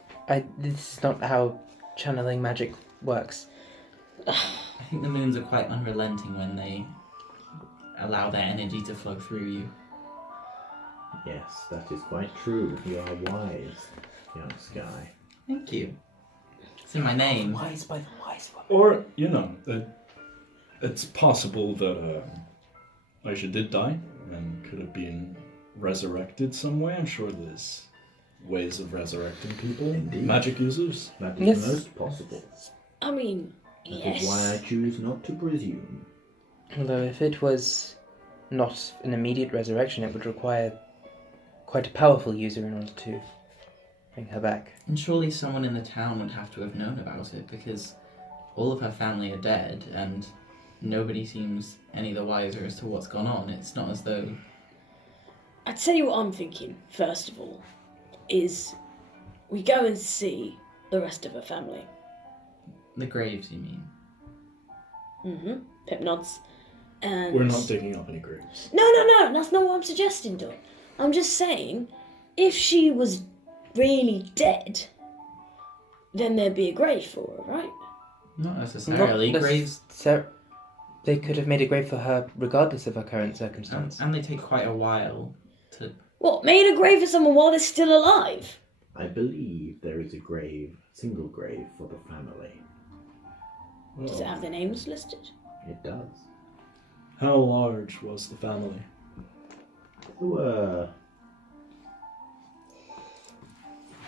This is not how channeling magic works. I think the moons are quite unrelenting when they allow their energy to flow through you. Yes, that is quite true. You are wise, young Sky. Thank you. It's in my name. Wise by the wise woman. Or, you know, it's possible that Aisha did die and could have been resurrected some way. I'm sure there's ways of resurrecting people. Indeed. Magic users. That is Yes. most possible. I mean, That yes. is why I choose not to presume. Although if it was not an immediate resurrection, it would require quite a powerful user in order to bring her back. And surely someone in the town would have to have known about it because all of her family are dead and nobody seems any the wiser as to what's gone on. It's not as though... I'd tell you what I'm thinking, first of all, is we go and see the rest of her family. The graves, you mean? Mm-hmm. Pip nods. And We're not digging up any graves. No, that's not what I'm suggesting, Doc. I'm just saying, if she was really dead, then there'd be a grave for her, right? Not necessarily. Not Graves... They could have made a grave for her regardless of her current circumstance. And they take quite a while to... What, made a grave for someone while they're still alive? I believe there is a grave, single grave for the family. Does it have their names listed? It does. How large was the family? There were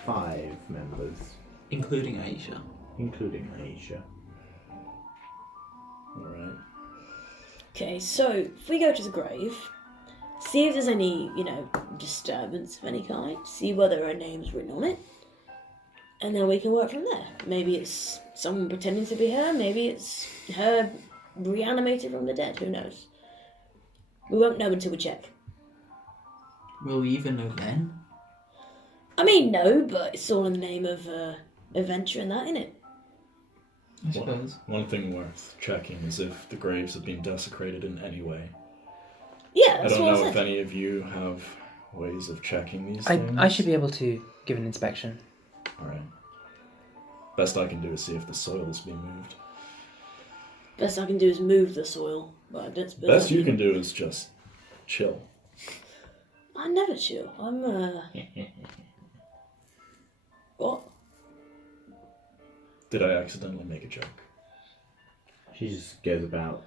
5 members, Including Aisha. including Aisha. Alright. Okay, so if we go to the grave, see if there's any, disturbance of any kind, see whether her name's written on it, and then we can work from there. Maybe it's someone pretending to be her, maybe it's her reanimated from the dead, who knows? We won't know until we check. Will we even know then? I mean, no, but it's all in the name of adventure and that, innit? I suppose. One thing worth checking is if the graves have been desecrated in any way. Yeah, I that's don't what know I if said. any of you have ways of checking these things. I should be able to give an inspection. Alright. Best I can do is see if the soil has been moved. Best I can do is move the soil. But I don't suppose Best I you can do is just chill. I never chill. I'm, What? Did I accidentally make a joke? She just goes about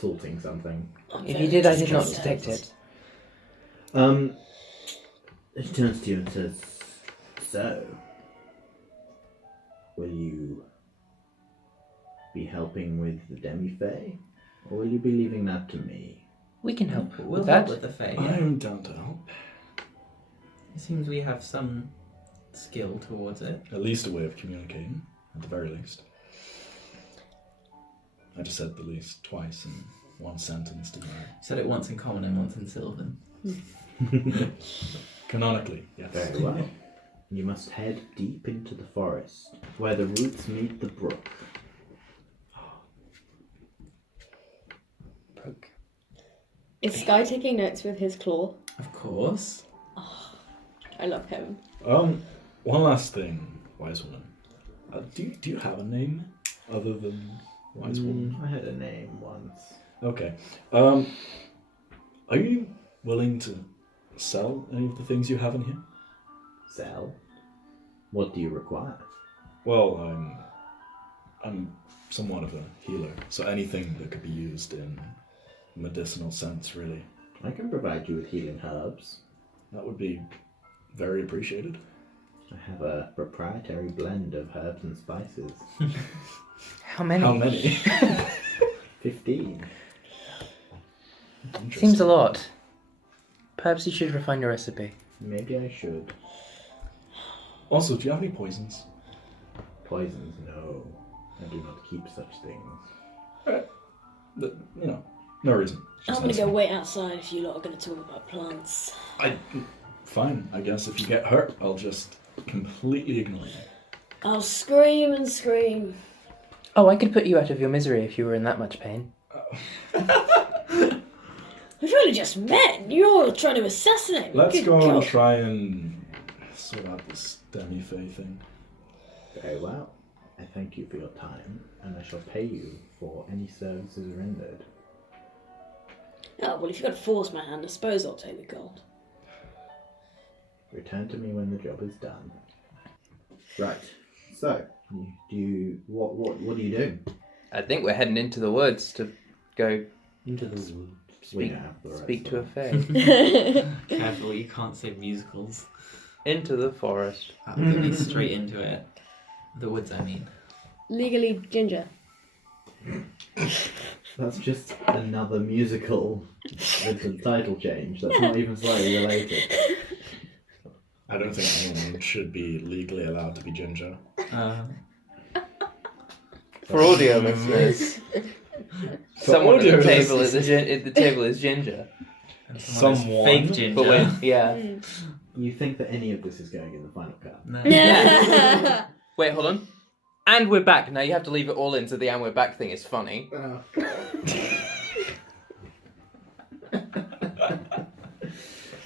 salting something. I'm If very you did, I did not disconcerted. detect it. She turns to you and says, "So, will you be helping with the Demi-Fae, or will you be leaving that to me?" We can help We'll with help that. with the Fae. I'm down to help. It seems we have some skill towards it. At least a way of communicating, at the very least. I just said the least twice in one sentence, didn't I? Said it once in common and once in Sylvan. Canonically, yes. Very well. You must head deep into the forest, where the roots meet the brook. Broke. Is Sky taking notes with his claw? Of course. I love him. One last thing, wise woman. Do you have a name other than wise woman? I had a name once. Okay. Are you willing to sell any of the things you have in here? Sell? What do you require? Well, I'm somewhat of a healer, so anything that could be used in medicinal sense, really. I can provide you with healing herbs. That would be very appreciated. I have a proprietary blend of herbs and spices. How many? How many? 15. Seems a lot. Perhaps you should refine your recipe. Maybe I should. Also, do you have any poisons? Poisons, no. I do not keep such things. No reason. I'm Just gonna go asking. wait outside if you lot are gonna talk about plants. Fine, I guess if you get hurt, I'll just completely ignore you. I'll scream and scream. Oh, I could put you out of your misery if you were in that much pain. We've only just met. You're all trying to assassinate me. Let's Good go God. and try and sort out this Demi-Fae thing. Very well. I thank you for your time, and I shall pay you for any services rendered. Oh, well, if you've got to force my hand, I suppose I'll take the gold. Return to me when the job is done. Right. So, what are you doing? I think we're heading into the woods to go Into the woods. speak to a fae. Careful, you can't say musicals. Into the forest. That'll get me straight into it. The woods, I mean. Legally ginger. That's just another musical with the title change. That's not even slightly related. I don't think anyone should be legally allowed to be ginger. For audio listeners, someone audio at the table listeners. at the table is ginger. And Someone. fake ginger. But yeah. You think that any of this is going in the final cut? No. Wait, hold on. And we're back. Now you have to leave it all in so the "and we're back" thing is funny.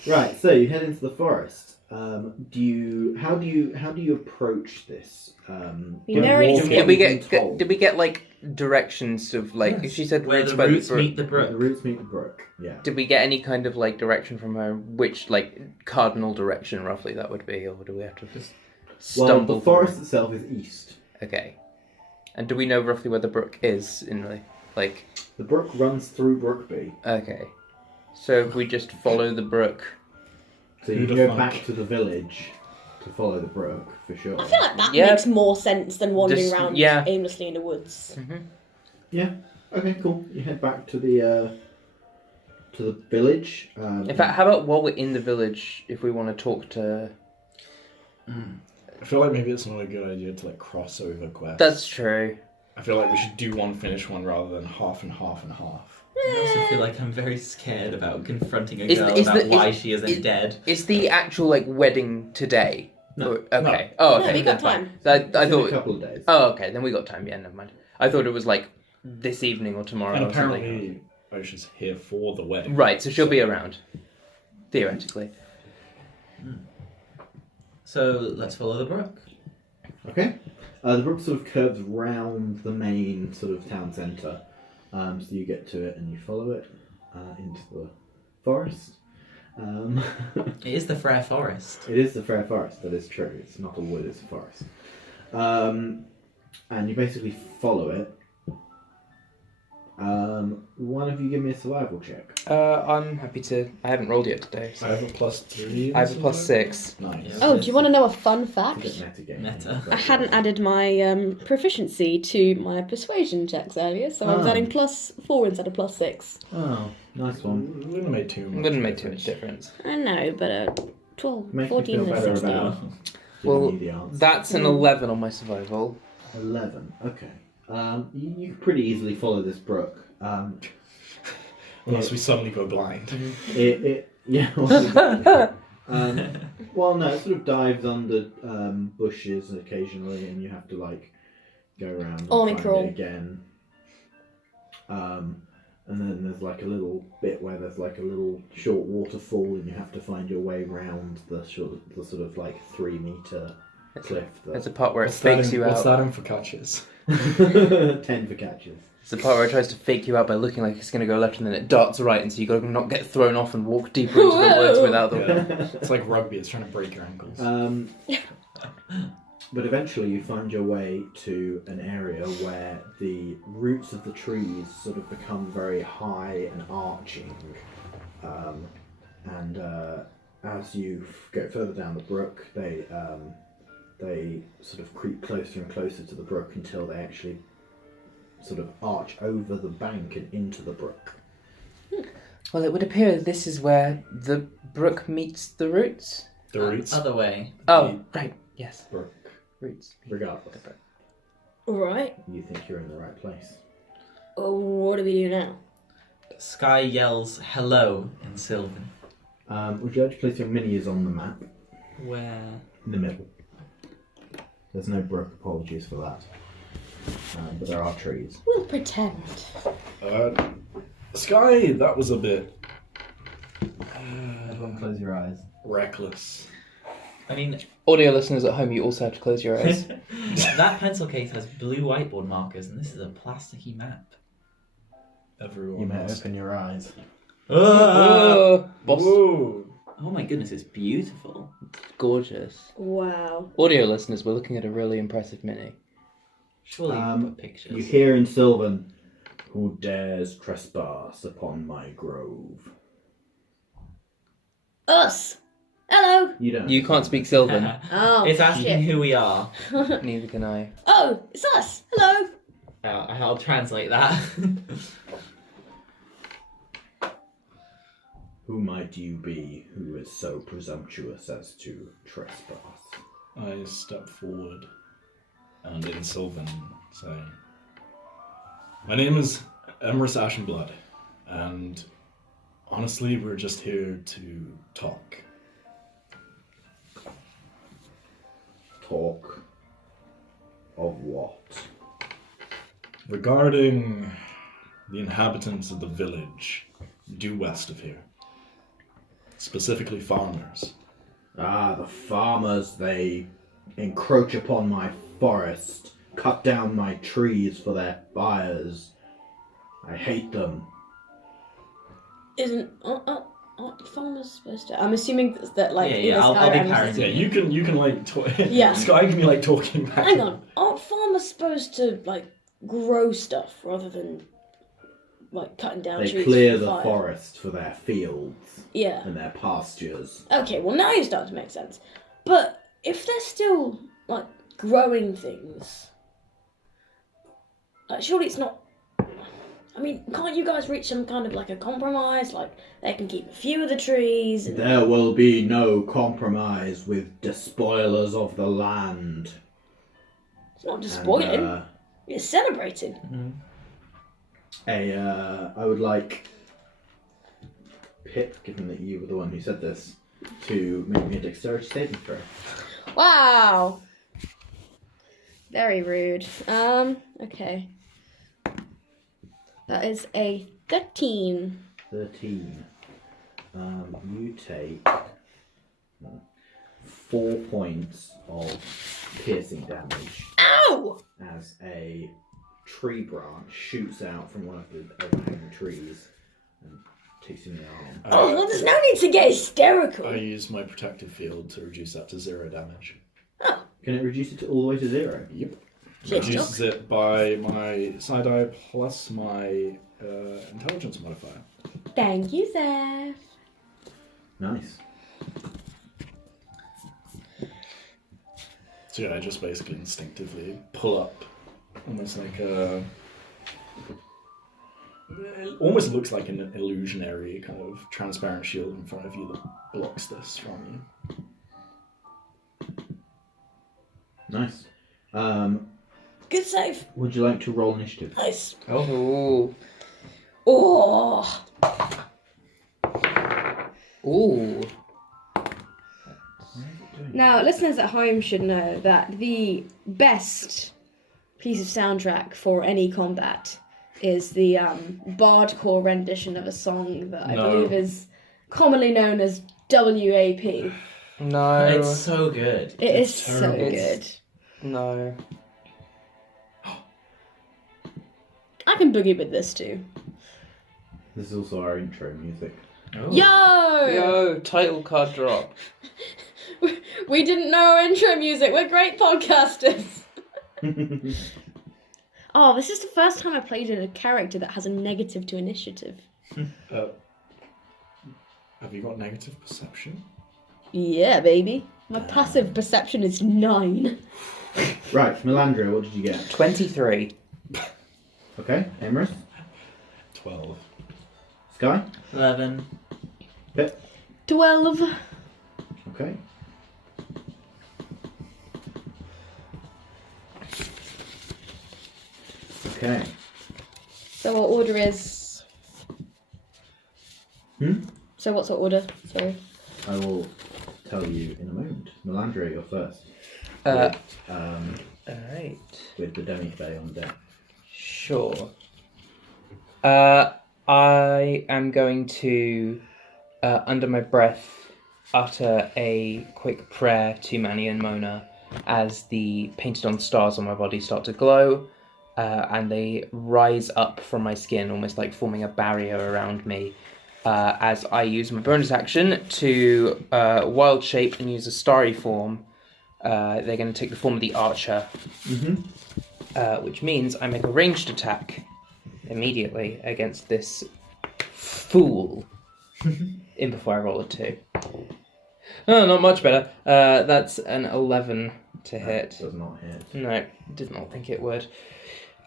Right, so you head into the forest. How do you approach this? You narrate walking Did we and told. get like directions of like Yes. she said Where roots the by roots the brook? meet the The brook. roots meet the brook. Yeah. Did we get any kind of like direction from her? Which like cardinal direction roughly that would be, or do we have to just Well, stumble? the forest itself is east. Through? Okay. And do we know roughly where the brook is in like? The brook runs through Brookbie, Okay. So if we just follow the brook. so you Who can the go fuck? back to the village to follow the brook for sure. I feel like that Yeah. makes more sense than wandering Just- around yeah. aimlessly in the woods. Yeah. Okay. Cool. You head back to the village. In fact, how about while we're in the village, if we want to talk to? I feel like maybe it's not a good idea to like cross over quests. That's true. I feel like we should do one, finish one, rather than half and half and half. I also feel like I'm very scared about confronting a Is girl the- is about the- why is- she isn't is- dead. Is the actual like wedding today? No. Or- okay. Oh, okay. No, we got then fine. time. I It's in a thought. couple of days. Oh, okay. Then we got time. Yeah, never mind. I thought it was like this evening or tomorrow And or something. apparently, Ocean's here for the wedding. Right. So she'll be around, theoretically. So let's follow the brook. Okay. The brook sort of curves round the main sort of town centre. So you get to it and you follow it into the forest. It is the Fair Forest. It is the Fair Forest, that is true. It's not a wood, it's a forest. And you basically follow it. One of you give me a survival check. I'm happy to. I haven't rolled yet today. I So have a +3. I have a +6. Nice. Yeah. Oh, do you want to know a fun It's fact? a bit meta game. Meta. I hadn't added my proficiency to my persuasion checks earlier, so I was Ah. adding +4 instead of +6. Oh, nice one. Wouldn't make too much. Wouldn't make too much difference. I know, but 12, Makes me 14 feel and better 16. about Well, giving you the answer. That's an 11 on my survival. 11. Okay. You could pretty easily follow this brook. Unless we suddenly go blind. Yeah. Well, well, no, it sort of dives under bushes occasionally, and you have to like go around and Army find crawl. it again. And then there's like a little bit where there's like a little short waterfall, and you have to find your way round the sort of like 3 meter cliff. There's a part where it What's that fakes in, you what's out. that in Focaccias? 10 for catches. It's the part where it tries to fake you out by looking like it's going to go left and then it darts right, and so you got to not get thrown off and walk deeper into the woods Whoa. without the. Yeah. It's like rugby, it's trying to break your ankles. But eventually you find your way to an area where the roots of the trees sort of become very high and arching. As you go further down the brook, they sort of creep closer and closer to the brook until they actually sort of arch over the bank and into the brook. Well, it would appear this is where the brook meets the roots. The roots. Other way. Oh, right. Yes. Brook. Roots. Regardless, Alright, you think you're in the right place. what do we do now? Sky yells hello in Sylvan. Would you like to place your minis on the map? Where? In the middle. There's no brook, apologies for that. But there are trees. We'll pretend. Sky, that was a bit Everyone close your eyes. reckless. I mean, Audio listeners at home, you also have to close your eyes. that pencil case has blue whiteboard markers, and this is a plasticky map. You Everyone may must. open your eyes. Oh, boss. Whoa. Oh my goodness, it's beautiful. Gorgeous. Wow. Audio listeners, we're looking at a really impressive mini. Surely you can put pictures. You hear in Sylvan, "Who dares trespass upon my grove?" Us. Hello. You don't. You can't speak Sylvan. Oh. It's asking shit. who we are. Neither can I. Oh, it's us. Hello. I'll translate that. Who might you be who is so presumptuous as to trespass? I step forward and in Sylvan say, "My name is Emerus Ashenblood, and honestly, we're just here to talk." Talk of what? Regarding the inhabitants of the village due west of here, specifically farmers. Ah, the farmers, they encroach upon my forest, cut down my trees for their fires. I hate them. Aren't farmers supposed to? I'm assuming that like Yeah, either I'll Sky or be Emerson- parroting. Yeah, you can like talk. Yeah. Sky can be like talking back. Hang on. Aren't farmers supposed to like grow stuff rather than like cutting down They trees? clear for the fire? forest for their fields Yeah. and their pastures. Okay. Well, now you're starting to make sense. But if they're still like growing things, like surely it's not. I mean, can't you guys reach some kind of like a compromise? Like they can keep a few of the trees. And... There will be no compromise with despoilers of the land. It's not And, despoiling. You're celebrating. I would like Pip, given that you were the one who said this, to make me a dexterity saving throw. Wow. Very rude. Okay. That is a 13. 13. You take 4 points of piercing damage Ow! as a tree branch shoots out from one of the overhanging trees and takes you in the arm. Oh, well, there's no need to get hysterical. I use my protective field to reduce that to 0 damage. Oh, Can it reduce it all the way to 0? Yep. shit, Reduces it by my side eye plus my intelligence modifier. Thank you, Zeph. Nice. So yeah, I just basically instinctively pull up, almost like a. It almost looks like an illusionary kind of transparent shield in front of you that blocks this from you. Nice. good save. Would you like to roll initiative? Nice. Oh. Oh, Ooh. Now, listeners at home should know that the best piece of soundtrack for any combat is the bardcore rendition of a song that I No. believe is commonly known as WAP. No. It's so good. It is It's so terrible. good. No. I can boogie with this too. This is also our intro music. Oh. Yo! Yo, title card drop. We didn't know our intro music. We're great podcasters. Oh, this is the first time I played a character that has a negative to initiative. Have you got negative perception? Yeah, baby. My passive perception is 9. Right, Melandria, what did you get? 23. Okay, Emrys, 12. Sky, 11. Pip. 12. Okay. Okay. So our order is... Hmm? So what's our order? Sorry. I will tell you in a moment. Melandria, you're first. Alright. With the demi-fae on deck. Sure. I am going to, under my breath, utter a quick prayer to Manny and Mona as the painted on stars on my body start to glow, and they rise up from my skin, almost like forming a barrier around me, as I use my bonus action to wild shape and use a starry form. They're going to take the form of the archer, which means I make a ranged attack immediately against this fool. In before I roll a 2. Oh, not much better. That's an 11 to hit. Does not hit. No, did not think it would.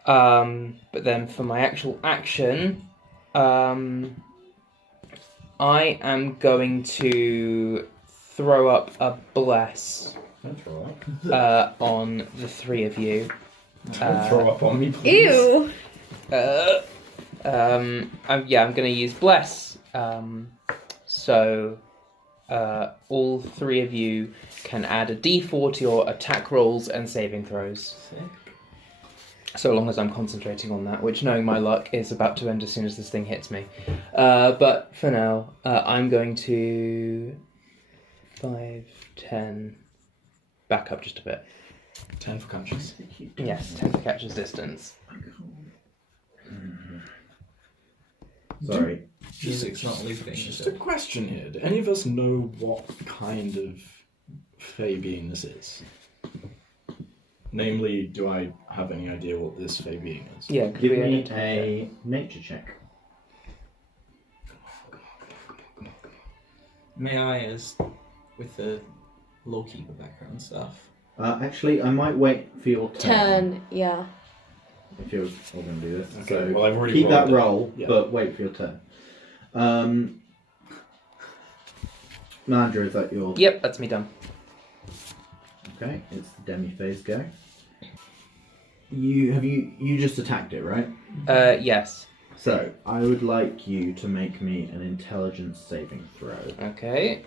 But then for my actual action, I am going to throw up a bless Don't throw up. on the 3 of you. Don't throw up on me, please. Ew. I'm going to use bless. So all 3 of you can add a d4 to your attack rolls and saving throws. Sick. So long as I'm concentrating on that, which, knowing my luck, is about to end as soon as this thing hits me. But for now, I'm going to 5, 10, back up just a bit. 10 for conscious. Yes, 10 to catcher's distance. Sorry. Music's not looping. Just a question here. Do any of us know what kind of fey being this is? Namely, do I have any idea what this fey being is? Yeah, could Give we me identify a nature check. May I, as with the lawkeeper background stuff? Actually, I might wait for your turn. Yeah. If you're all going to do this. Okay, So well, I've already keep that rolled it. roll, Yeah. but wait for your turn. Mandra, is that your... Yep, that's me done. Okay, it's the demi-phase go. You just attacked it, right? Yes. So, I would like you to make me an intelligence saving throw. Okay.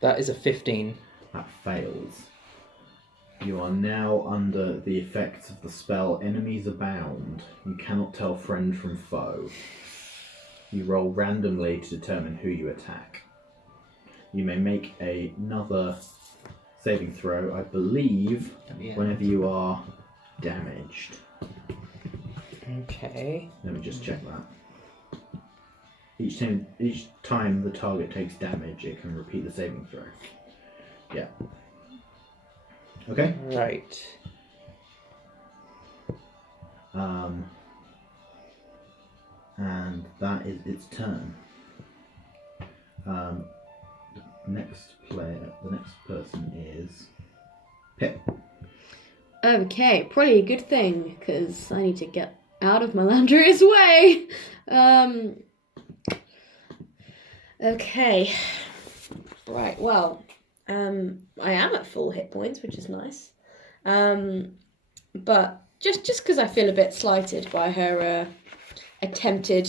That is a 15. That fails. You are now under the effects of the spell Enemies Abound. You cannot tell friend from foe. You roll randomly to determine who you attack. You may make another saving throw, I believe, whenever you are damaged. Okay. Let me just check that. Each time the target takes damage, it can repeat the saving throw. Yeah. Okay. Right. And that is its turn. The next person is Pip. Okay, probably a good thing, because I need to get out of Melandria's way. Okay. Right, well, I am at full hit points, which is nice. But just because I feel a bit slighted by her attempted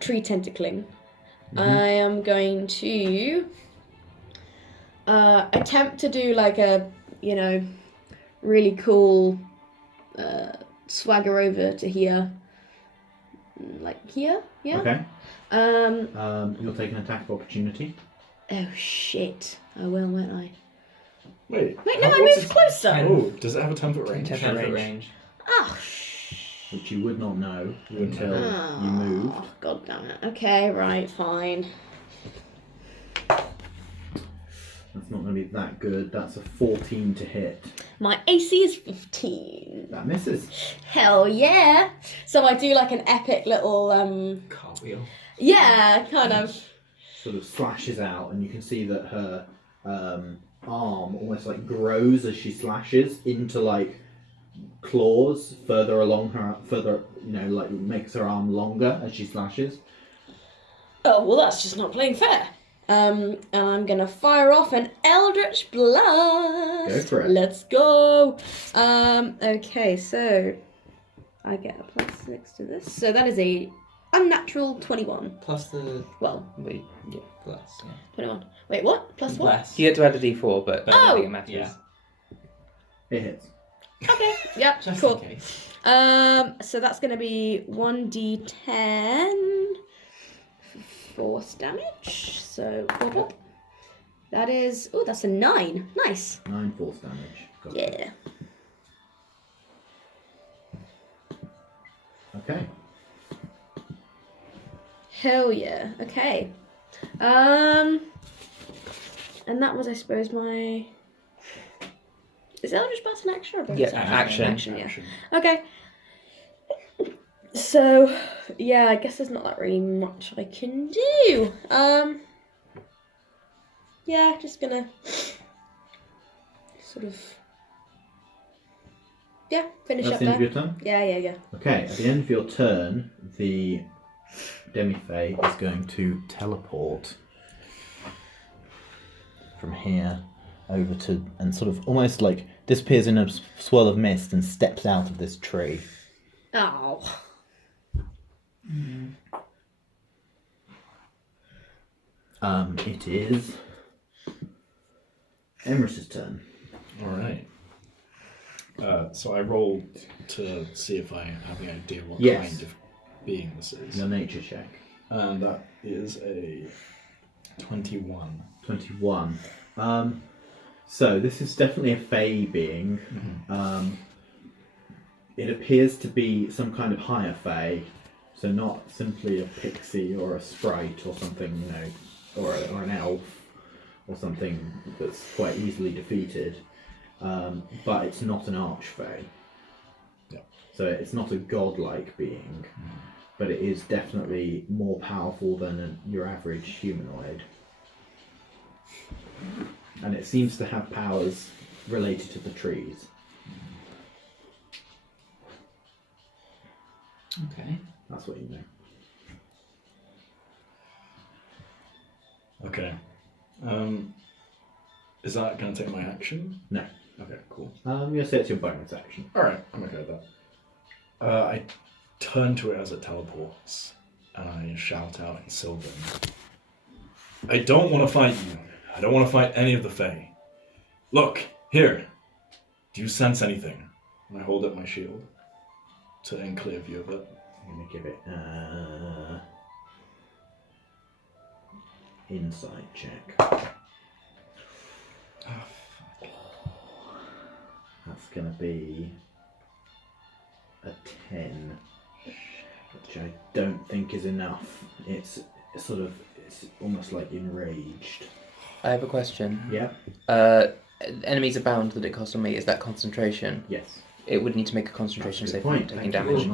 tree tentacling, I am going to attempt to do like a, really cool swagger over to here. Like here? Yeah? Okay. You'll take an attack of opportunity. Oh shit. I will, won't I? Wait, No, I moved closer. Oh, does it have a 10-foot range? 10-foot range. Oh, which you would not know wouldn't until Oh, you moved. God damn it. Okay, right, fine. That's not going to be that good. That's a 14 to hit. My AC is 15. That misses. Hell yeah! So I do like an epic little, Cartwheel. yeah, kind of. Sort of slashes out, and you can see that her arm almost like grows as she slashes into like claws further along her, like makes her arm longer as she slashes. Oh, well, that's just not playing fair. And I'm gonna fire off an Eldritch Blast. Go for it. Let's go. Okay, so I get a +6 to this. So that is a unnatural 21. Plus the Well, Wait, yeah. plus, yeah. 21. Wait, what? Plus what? Bless. You get to add a d4, but I Oh! don't think it matters. Yeah. It hits. Okay, yep, Just cool. in case. So that's gonna be 1d10 force damage. So wobble. That is that's a 9. Nice. 9 force damage. Got it. Yeah. Okay. Hell yeah. Okay. And that was, I suppose, my. Is Eldritch Blast an action or a bonus Yeah, action? action. Action, yeah. Okay. So, yeah, I guess there's not that really much I can do. Yeah, just gonna sort of. Yeah, finish That's up the end of there. your turn? Yeah. Okay, at the end of your turn, the Demi-Fae is going to teleport from here over to, and sort of almost like disappears in a swirl of mist and steps out of this tree. Oh. It is Emrys's turn. All right. So I rolled to see if I have any idea what Yes. kind of being this is. Your nature check. And that is a 21. 21. So this is definitely a Fae being. It appears to be some kind of higher Fae, so not simply a pixie or a sprite or something, you know, or an elf or something that's quite easily defeated. But it's not an archfey. Yeah. So it's not a godlike being, but it is definitely more powerful than your average humanoid. And it seems to have powers related to the trees. Okay. That's what you know. Okay. Is that going to take my action? No. Okay, cool. I'm going to say it's your bonus action. Alright, I'm okay with that. I turn to it as it teleports, and I shout out in Sylvan. I don't want to fight you. I don't want to fight any of the Fae. Look, here. Do you sense anything? And I hold up my shield in clear view of it. I'm going to give it insight check. That's going to be a 10, which I don't think is enough. It's almost like enraged. I have a question. Yeah? Enemies abound that it costs on me. Is that concentration? Yes. It would need to make a concentration That's a save good for point. taking Thank you.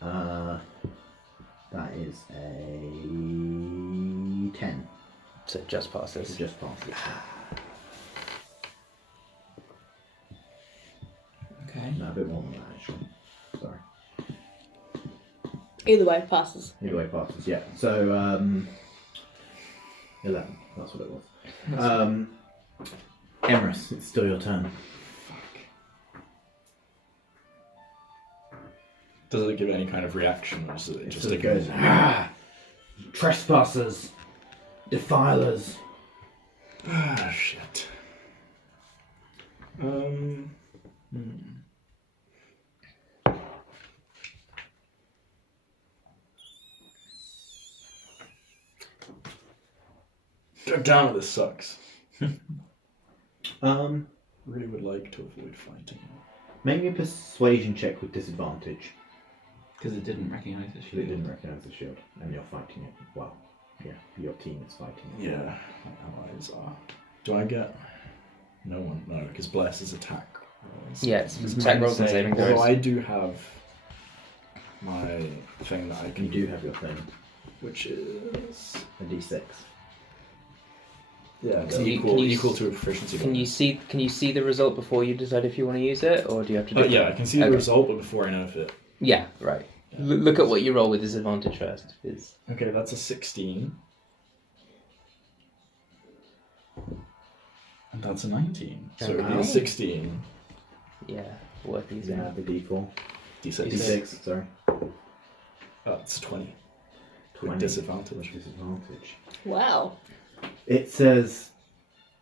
damage. That is a 10. So it just It passes. just passes. Okay. No, a bit more than that actually. Sorry. Either way, passes. Either way passes, yeah. So 11, that's what it was. Emrys, it's still your turn. Does it give any kind of reaction, or does it It just sort of ignore goes, me? trespassers, defilers. Ah, shit. God damn it, this sucks. Really would like to avoid fighting. Make me a persuasion check with disadvantage. Because it didn't recognise the Because it shield. didn't recognise the shield, and you're fighting it. Well, yeah, your team is fighting it. Yeah, my allies are. Do I get? No one. No, because Bless is attack rolls. Yeah, it's attack rolls and saving throws. Although I do have my thing that I You can do have your thing, which is a d6. yeah, Can you- equal can you equal s- to a proficiency. Can you see the result before you decide if you want to use it, or do you have to do Yeah, I can see the Okay. result, but before I know if it. Yeah, right. Look at what you roll with disadvantage first. Is Okay, that's a 16. And that's a 19. So it would be a Okay. 16. yeah, worth using. Yeah, the d4. D6. D6, sorry. That's 20. 20. With disadvantage. Disadvantage. Wow. It says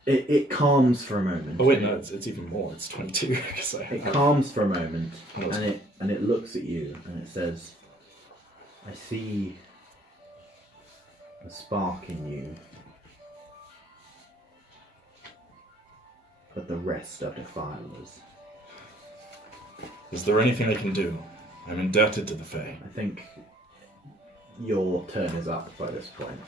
it calms for a moment. Oh wait, no, it's even more. It's 22 because I It have. calms for a moment, Oh, that's and it looks at you and it says, "I see a spark in you, but the rest are defilers." Is there anything I can do? I'm indebted to the Fae. I think your turn is up by this point.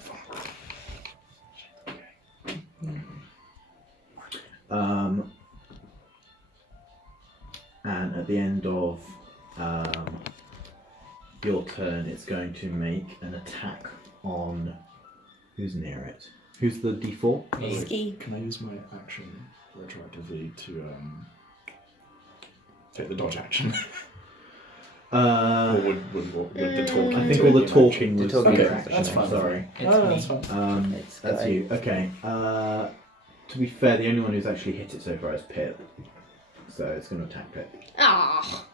And at the end of your turn, it's going to make an attack on who's near it. Who's the D4? Ski. Can I use my action retroactively to take the dodge action? Or would the talking? I think to all the it be an talking was. The talking Okay, was- That's fine. Sorry. It's me. That's fine. It's That's Guy. you. Okay. To be fair, the only one who's actually hit it so far is Pip. So it's going to attack Pip. Ah.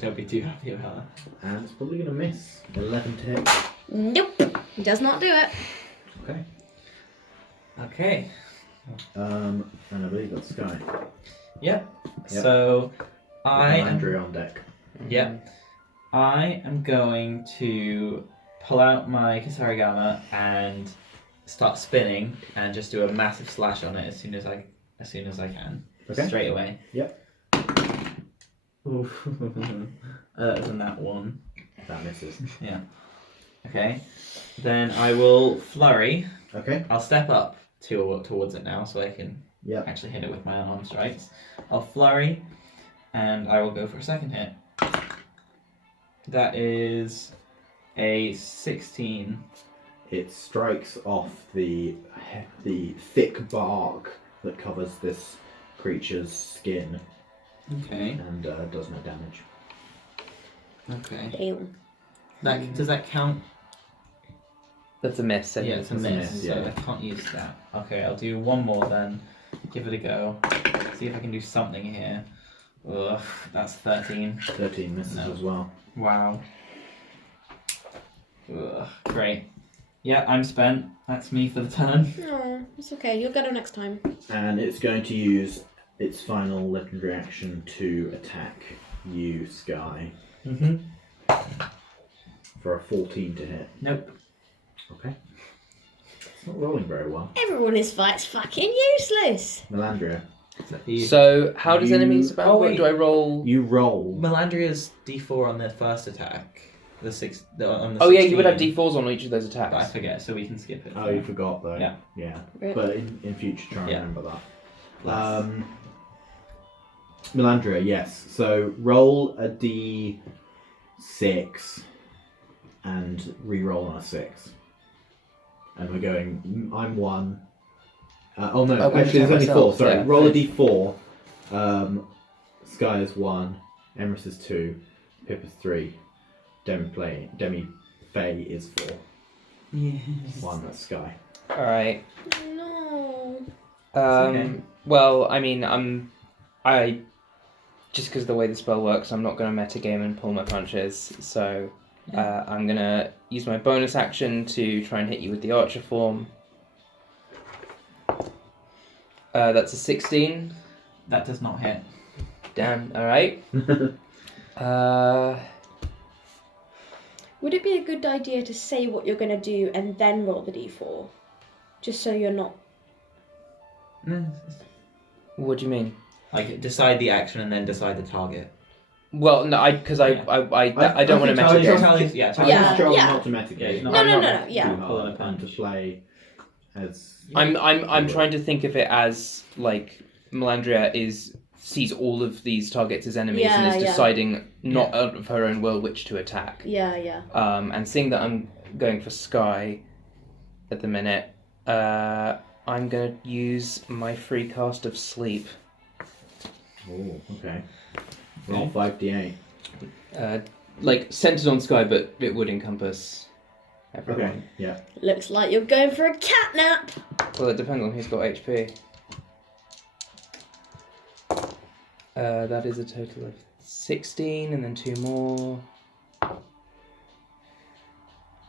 Don't be too happy about that. And it's probably going to miss. 11 to hit. Nope. Does not do it. Okay. Okay. And I believe that's Sky. Yep. Yep. So I am, Andrew on deck. yep. I am going to pull out my Kasarigama and start spinning and just do a massive slash on it as soon as I can. Okay. Straight away. Yep. Oof. That was a nat 1. That misses. Yeah. Okay. Then I will flurry. Okay. I'll step up towards it now so I can Yep. actually hit it with my unarmed strikes. I'll flurry and I will go for a second hit. That is a 16. It strikes off the thick bark that covers this creature's skin Okay. and does no damage. Okay. Damn. Does that count? That's a miss. Yeah, it's a It's a miss, miss, so yeah. I can't use that. Okay, I'll do one more then. Give it a go. See if I can do something here. Ugh, that's 13. 13 misses No. as well. Wow. Ugh, great. Yeah, I'm spent. That's me for the turn. No, it's okay. You'll get her next time. And it's going to use its final legendary action to attack you, Sky, Mm-hmm. for a 14 to hit. Nope. Okay. It's not rolling very well. Everyone in this fight's fucking useless. Melandria, So, how does You- enemies about? Oh, wait. Do I roll? you roll. Melandria's D4 on their first attack. On the Oh yeah, you would have 16, D4s on each of those But I attacks. forget, so we can skip it. Oh, you forgot though. Yeah. Yeah. Rip. But in future, try and Yeah. remember that. Plus. Melandria, yes. So roll a d6 and re-roll on a 6. And we're going. I'm 1. Oh no, I'm gonna actually there's check only myself, 4. Sorry, yeah. roll a d4. Sky is 1. Emrys is 2. Pip is 3. Demi Faye is 4. Yes. 1, that's Sky. All right. No. okay. Well, I mean, I just because of the way the spell works, I'm not going to metagame and pull my punches. So I'm going to use my bonus action to try and hit you with the Archer form. That's a 16. That does not hit. Damn. All right. Would it be a good idea to say what you're going to do and then roll the d4? Just so you're not... What do you mean? Like, decide the action and then decide the target. Well, no, I don't want to think Charlie's metagame. Charlie's, yeah, Charlie's Yeah, strong yeah. not to metagame. Yeah, he's not- No, I'm no, not no, yeah. Too hard and to play as. I'm trying to think of it as like Melandria sees all of these targets as enemies and Yeah, is yeah. deciding not out of her own will which to attack. Yeah, yeah. And seeing that I'm going for Sky at the minute, I'm gonna use my free cast of Sleep. Oh, okay. Roll 5d8. Like centered on Sky, but it would encompass everyone. Okay, yeah. Looks like you're going for a cat nap. Well, it depends on who's got HP. That is a total of 16, and then 2 more.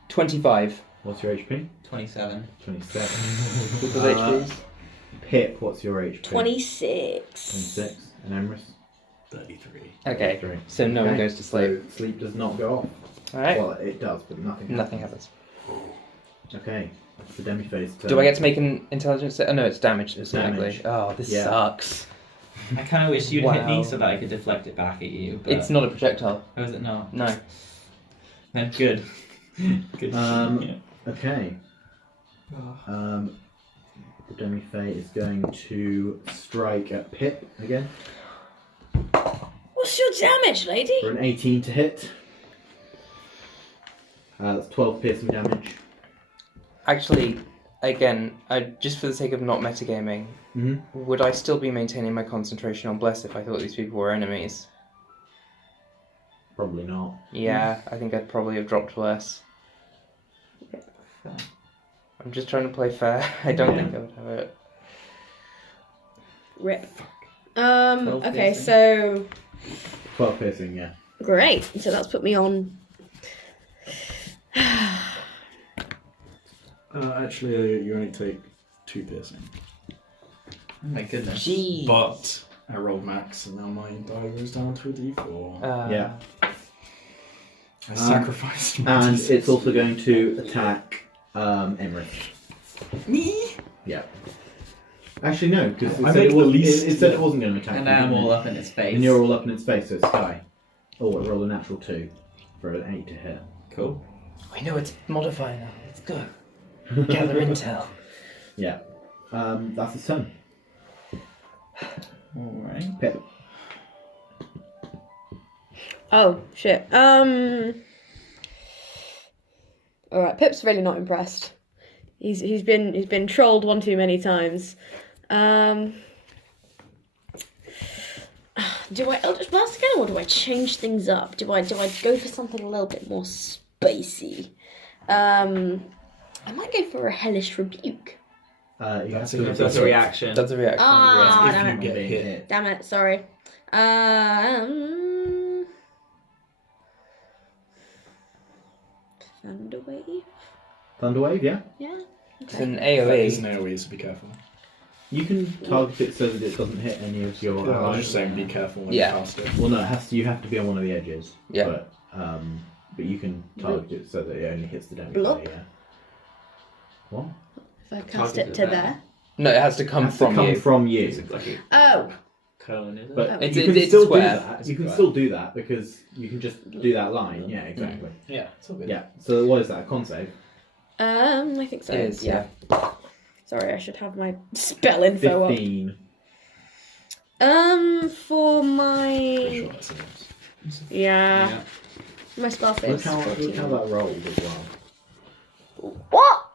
25. What's your HP? 27. 27. People's HPs. Pip, what's your HP? 26. 26. And Emrys? 33. Okay, 33. so no one Okay, goes to sleep. So sleep does not go off. Alright, Well, it does, but nothing. nothing happens. Okay, that's the demi-phase turn. Do I get to make an intelligence? Oh no, it's damage specifically. Damage. Oh, this Yeah. sucks. I kind of wish you'd hit me Wow. so that I could deflect it back at you. But... It's not a projectile. Oh, is it not? No. Then good. Good. Yeah. Okay. Oh. The Demi-Fae is going to strike at Pip again What's your damage, lady? for an 18 to hit. That's 12 piercing damage. Actually, again, just for the sake of not metagaming, would I still be maintaining my concentration on Bless if I thought these people were enemies? Probably not. Yeah, I think I'd probably have dropped Bless. Fair. I'm just trying to play fair. I don't think I would have it. Rip. 12 Okay, piercing. so 12 piercing, yeah. great. So that's put me on. Actually, you only take 2 piercing. Oh my goodness. Jeez. But I rolled max, and now my die goes down to a d4. Yeah. I sacrificed my And d6. it's also going to attack Emrys. Me? Yeah. Actually, no, because I made the least- it said it wasn't going to attack And you, now I'm didn't all it? up in its face. And you're all up in its face, so it's Sky. Oh, it rolled a natural 2 for an 8 to hit. Cool. We know it's modifier now. Let's go. Gather intel. Yeah. That's his turn. Alright. Pip. Oh shit. All right. Pip's really not impressed. He's been trolled one too many times. Do I Eldritch Blast again, or do I change things up? Do I go for something a little bit more spacey? I might go for a Hellish Rebuke. You That's have to a- That's a reaction. That's a reaction. Ah, If damn you it. get being hit. Damn it, sorry. Thunderwave? Thunderwave, yeah. Yeah. It's an That is AoE. an AoE, so be careful. You can target it so that it doesn't hit any of your I was allies. just saying, be careful when Yeah. you cast it. Well, no, you have to be on one of the edges. Yeah. But you can target it so that it only hits the Demi-Fae, Blop. yeah. What? If I cast Target it it to there. there. No, it has to come Has to from come you. from you. It's like a Oh. cone, is it? But Oh. It's- you can it's still do square. that. It's You can square. still do that because you can just do that line. Yeah, exactly. Yeah, it's all good. Yeah. So what is that? A con save? I think so. It is, yeah. Sorry, I should have my spell info 15. up. For my Pretty sure that's it. yeah, my spell Look phase. how 14. that rolled as well. What?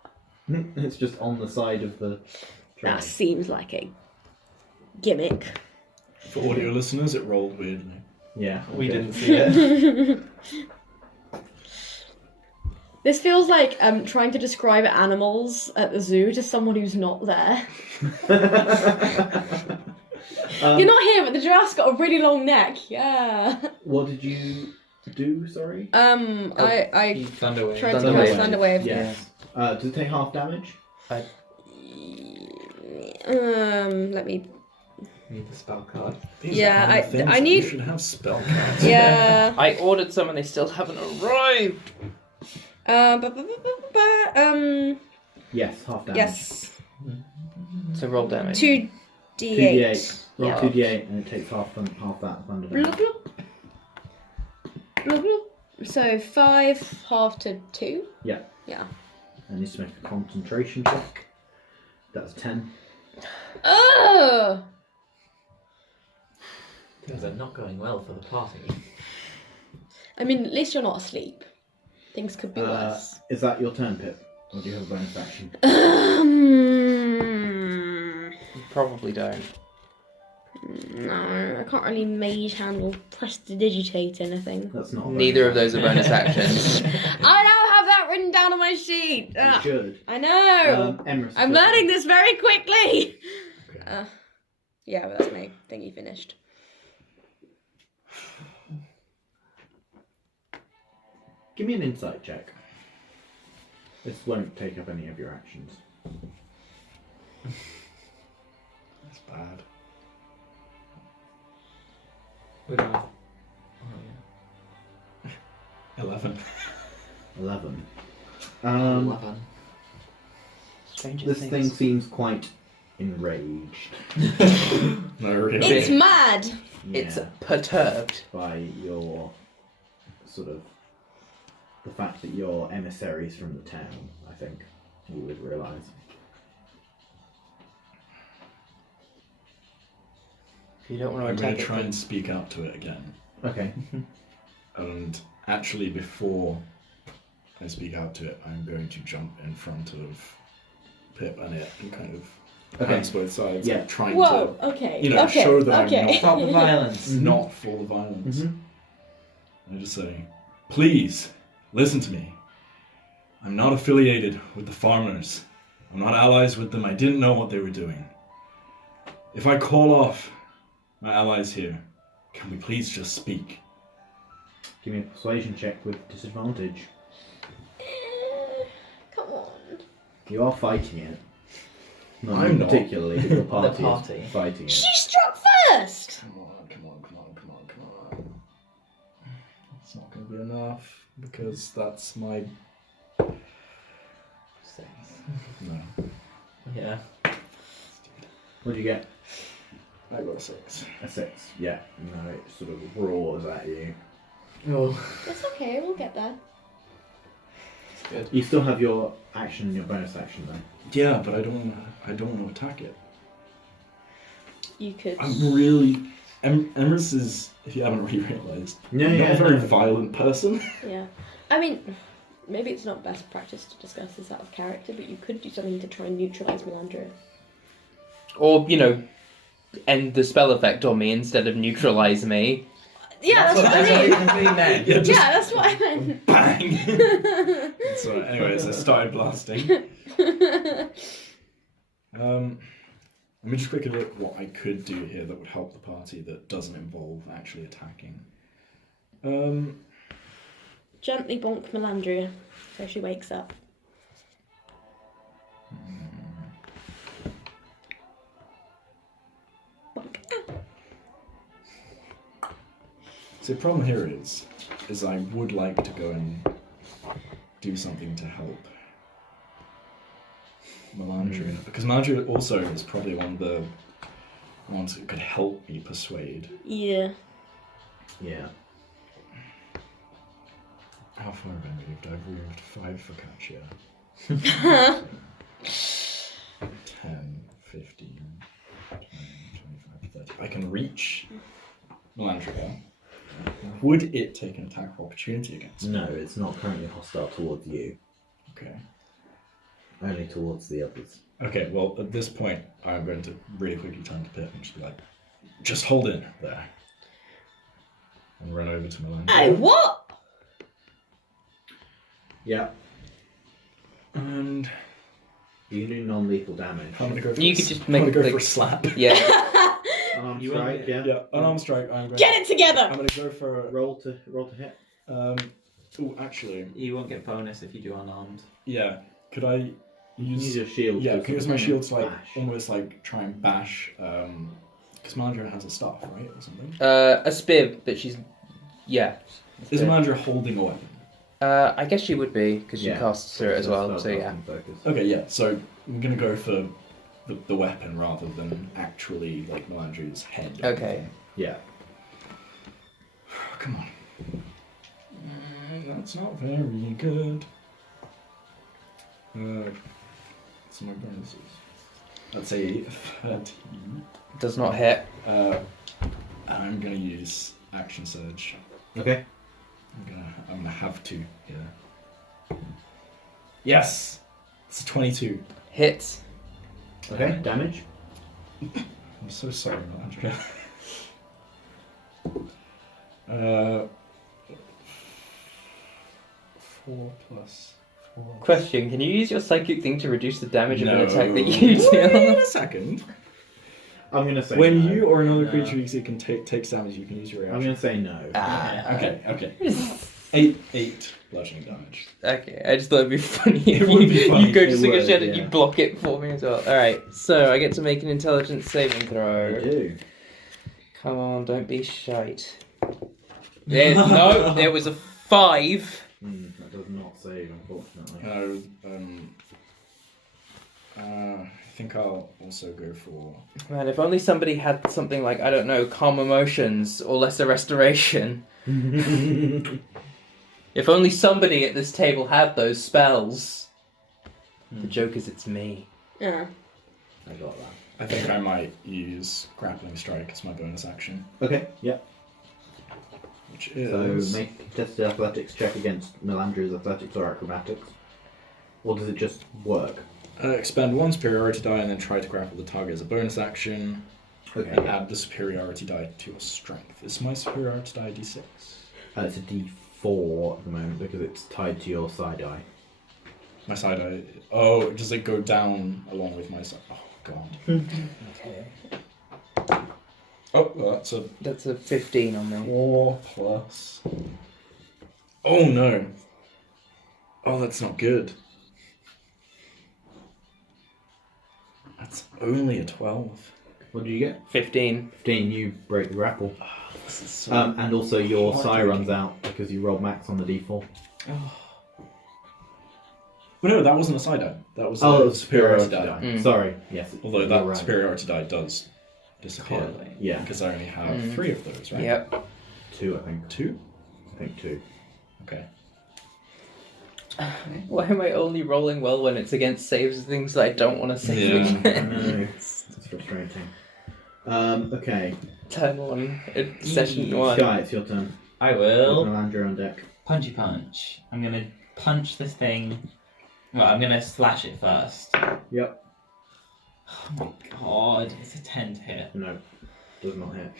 It's just on the side of the tray. That seems like a gimmick. For audio listeners, it rolled weirdly. Yeah. We okay. didn't see it. This feels like trying to describe animals at the zoo to someone who's not there. You're not here, but the giraffe's got a really long neck. Yeah. What did you do? Sorry. I Thunderwave. tried to Thunderwave. cast Thunderwave. Yes. Does it take half damage? Let me. Need the spell card. These Yeah, are kind of things I that need- You should have spell cards. Yeah. I ordered some and they still haven't arrived. Yes, half damage. Yes. So roll damage. 2d8. 2d8. Roll Yeah. 2d8 and it takes half that thunder damage. Bloop, bloop. Bloop, bloop. So 5, half to 2? Yeah. Yeah. And needs to make a concentration check. That's 10. Oh! Things are not going well for the party. I mean, at least you're not asleep. Things could be worse. Is that your turn, Pip? Or do you have a bonus action? You probably don't. No, I can't really mage hand or prestidigitate anything. That's not a Neither of bonus those are bonus actions. I don't have that written down on my sheet. action. You should. I know. Emrys, I'm learning this very quickly. Yeah, but that's my thingy finished. Give me an insight check. This won't take up any of your actions. That's bad. With my... 11. 11. 11. Stranger This things. thing seems quite enraged. No, really. It's mad. It's Yeah, perturbed. by your sort of the fact that you're emissaries from the town. I think you would realise. If you don't want to I'm going attack to it, try and speak out to it again. Okay. And actually, before I speak out to it, I'm going to jump in front of Pip and it and kind of Okay. hands both sides, Yeah. like trying Whoa. to, Okay. you know, okay. show that okay. I'm not, Stop the violence. not for the violence. Mm-hmm. I just say, please, listen to me. I'm not affiliated with the farmers. I'm not allies with them. I didn't know what they were doing. If I call off my allies here, can we please just speak? Give me a persuasion check with disadvantage. Come on. You are fighting it. Not I'm you not. particularly, but the party, party. is fighting it. She struck first. Come on, come on, come on, come on, come on. It's not going to be enough because that's my... 6. No, Yeah. What do you get? I got a 6. A 6. Yeah. No, it sort of roars at you. Oh. It's okay. We'll get there. You still have your action, your bonus action though. Yeah, but I don't want to attack it. You could. I'm really... Emrys is, if you haven't already realised, Yeah, not yeah, a very no. violent person. Yeah. I mean, maybe it's not best practice to discuss this out of character, but you could do something to try and neutralise Melandria. or end the spell effect on me instead of neutralise me. Yeah, that's what I That's what mean. it really meant. Yeah, just Yeah, that's what I meant. bang! So, anyways, I started blasting. Let me just quickly look at what I could do here that would help the party that doesn't involve actually attacking. Gently bonk Melandria so she wakes up. Bonk. So the problem here is I would like to go and do something to help Melandria. Because Melandria also is probably one of the ones that could help me persuade. Yeah. Yeah. How far have I moved? I've moved 5 Focaccia. 10, 15, 20, 25, 30. I can reach Melandria. Would it take an attack of opportunity against me? No, it's not currently hostile towards you. Okay. Only towards the others. Okay, well, at this point, I'm going to really quickly turn to Pip and just be like, just hold in there. And run over to Melandria. Hey, what? Yeah. And You can do non-lethal damage. I'm going to go for You a could s- just I'm gonna make, go like- for a slap. Yeah. Unarmed You will strike, get- yeah. Yeah, unarmed strike. I'm going Get it together! I'm going to go for... Roll to hit. Oh, actually, You won't get bonus if you do unarmed. yeah. Could I Use use... your shield. Yeah, to can I use sort my of shield to, like, bash. almost, like, try and bash... Because Melandria has a staff, right? Or something? A spear that she's... Yeah. Is Melandria holding a weapon? I guess she would be, because she Yeah, casts through it as well, so yeah. Focus. Okay, yeah, so I'm going to go for the weapon rather than actually, like, Melandria's head. or Okay. anything. Yeah. Come on. That's not very good. What's my bonuses? That's a 13. Does not hit. I'm gonna use action surge. Okay. I'm gonna have to here. Yes, it's a 22. Hits. Okay. Damage. I'm so sorry, Melandria. 4 plus 4. Question, can you use your psychic thing to reduce the damage of an No. attack that you Wait deal? a second. I'm gonna say When no. you or another No. creature you see can takes damage, you can use your I'm reaction. gonna say no. Ah, Okay. 8 bludgeoning damage. Okay, I just thought it'd be funny if It would be you funny. go to It swing a would, shed and you yeah. block it for me as well. Alright, so I get to make an intelligence saving I throw. do. Come on, don't be shite. No, it was a 5. That does not save, unfortunately. I think I'll also go for. Man, if only somebody had something like, I don't know, calm emotions or lesser restoration. If only somebody at this table had those spells. The joke is it's me. Yeah. I got that. I think I might use grappling strike as my bonus action, Okay, yeah. which is. So make a contested athletics check against Melandra's athletics or acrobatics. Or does it just work? Expend one superiority die and then try to grapple the target as a bonus action. Okay. And add the superiority die to your strength. Is my superiority die d6? It's a D4 at the moment because it's tied to your side eye. My side eye. Oh, does it go down along with my side? Oh, God. Okay. Oh, well, That's a 15 on me. 4 plus. Oh, no. Oh, that's not good. That's only a 12. What did you get? 15. 15, you break the grapple. This is so. And also your psi heartbreaking. runs out because you rolled max on the D4. But no, that wasn't a side die. That was It a was superiority die. Mm. Sorry, yes. Although you're that right. superiority die does disappear. Yeah. Because I only have 3 of those, right? Yep. 2, I think. 2? I think 2. Okay. Why am I only rolling well when it's against saves and things that I don't want to save Yeah. again? No, it's frustrating. Okay. Turn 1, session 1. Sky, it's your turn. I will Melandra on deck. punchy punch. I'm gonna punch this thing. Well, I'm gonna slash it first. Yep. Oh my god, it's a 10 to hit. No, does not hit.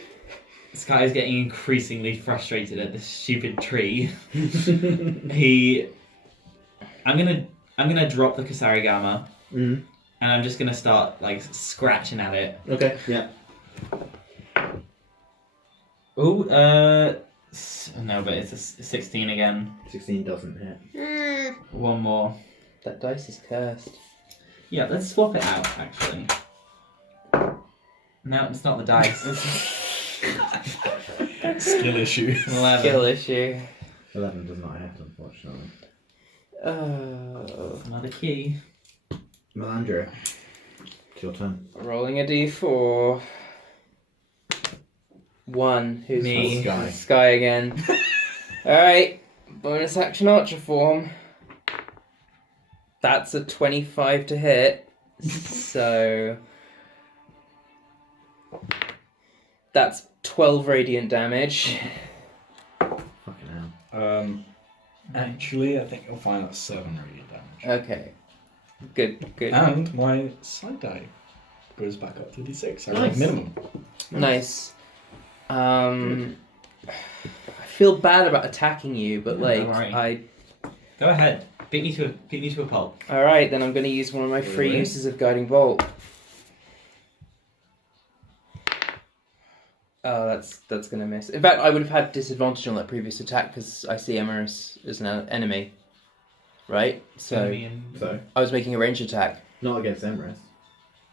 This guy is getting increasingly frustrated at this stupid tree. I'm gonna drop the Kasarigama Mm. and I'm just gonna start like scratching at it. Okay, yeah. Ooh, no, but it's a 16 again. 16 doesn't hit. One more. That dice is cursed. Yeah, let's swap it out actually. No, it's not the dice. Skill issue. 11. Skill issue. 11 does not hit, unfortunately. Oh. Another key. Melandra, it's your turn. Rolling a d4. 1. Who's Me. Sky. Sky again. Alright. Bonus action Archer form. That's a 25 to hit. So. That's 12 radiant damage. Fucking hell. Actually, I think you'll find that's 7 radiant damage. Okay. Good. And my side die goes back up to d6. I rolled Nice. minimum. Nice. I feel bad about attacking you, but No, like don't worry. I. Go ahead. Beat me to a pulp. All right, then I'm going to use one of my free Really? uses of guiding bolt. Oh, that's going to miss. In fact, I would have had disadvantage on that previous attack because I see Emerus as an enemy, right? So So, I was making a ranged attack. not against Emrys.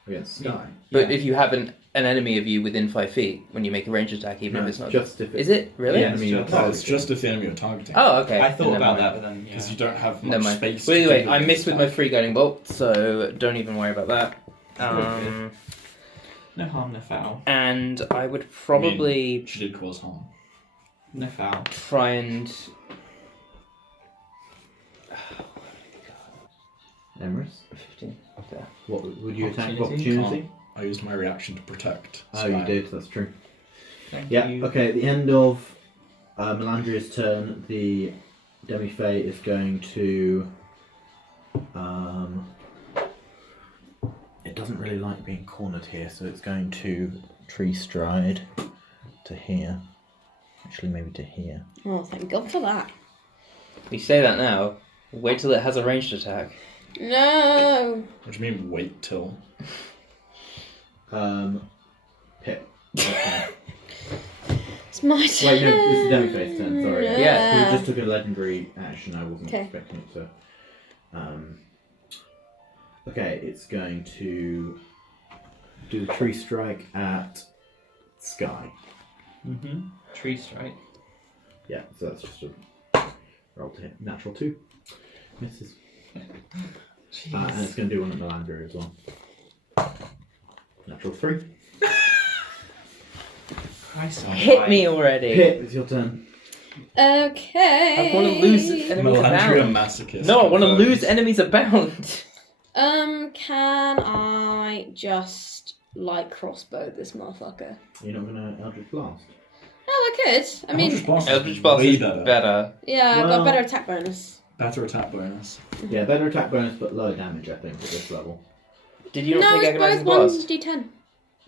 Against Sky. But if you have an enemy of you within 5 feet when you make a ranged attack, even No, if it's not. just if Is it really? the enemy you're just- Oh, it's targeting. just if the enemy you're targeting. Oh, okay. I thought Then about never that, mind. but then Because yeah. you don't have Never much mind. space. Well, to anyway, do I this missed with my stuff. free guiding bolt, so don't even worry about that. No harm, no foul. And I would probably She did cause harm. No foul. try and. Emrys? 15. Okay. What would you attack? Opportunity? Opportunity? I used my reaction to protect. Oh, you Sky. did. That's true. Thank Yeah. you. Okay. At the end of Melandria's turn, the Demi-Fae is going to. It doesn't really like being cornered here, so it's going to tree stride to here. Actually, maybe to here. Oh, thank God for that. You say that now. Wait till it has a ranged attack. No. What do you mean, wait till? Pip. It's my turn. Wait, no, it's the Demi-Fae's turn. Sorry. Yeah. He just took a legendary action. I wasn't Okay. expecting it to. Okay, it's going to do the tree strike at Sky. Mm-hmm. Tree strike. Yeah, so that's just a roll to hit. Natural 2. Misses. And it's going to do one at Melandria as well. Natural 3. Christ Hit me already. Hit, it's your turn. Okay. I want to lose enemies Melandria abound. masochist. No, I want to confirmed. lose enemies abound. Can I just like crossbow this motherfucker? You're not going to Eldritch Blast. Oh, I could. I mean, Eldritch Blast way is better. better. yeah, I've got Well- a better attack bonus. Better attack bonus. Yeah, better attack bonus, but lower damage, I think, at this level. Did you not No, take it's Agonizing both Blast?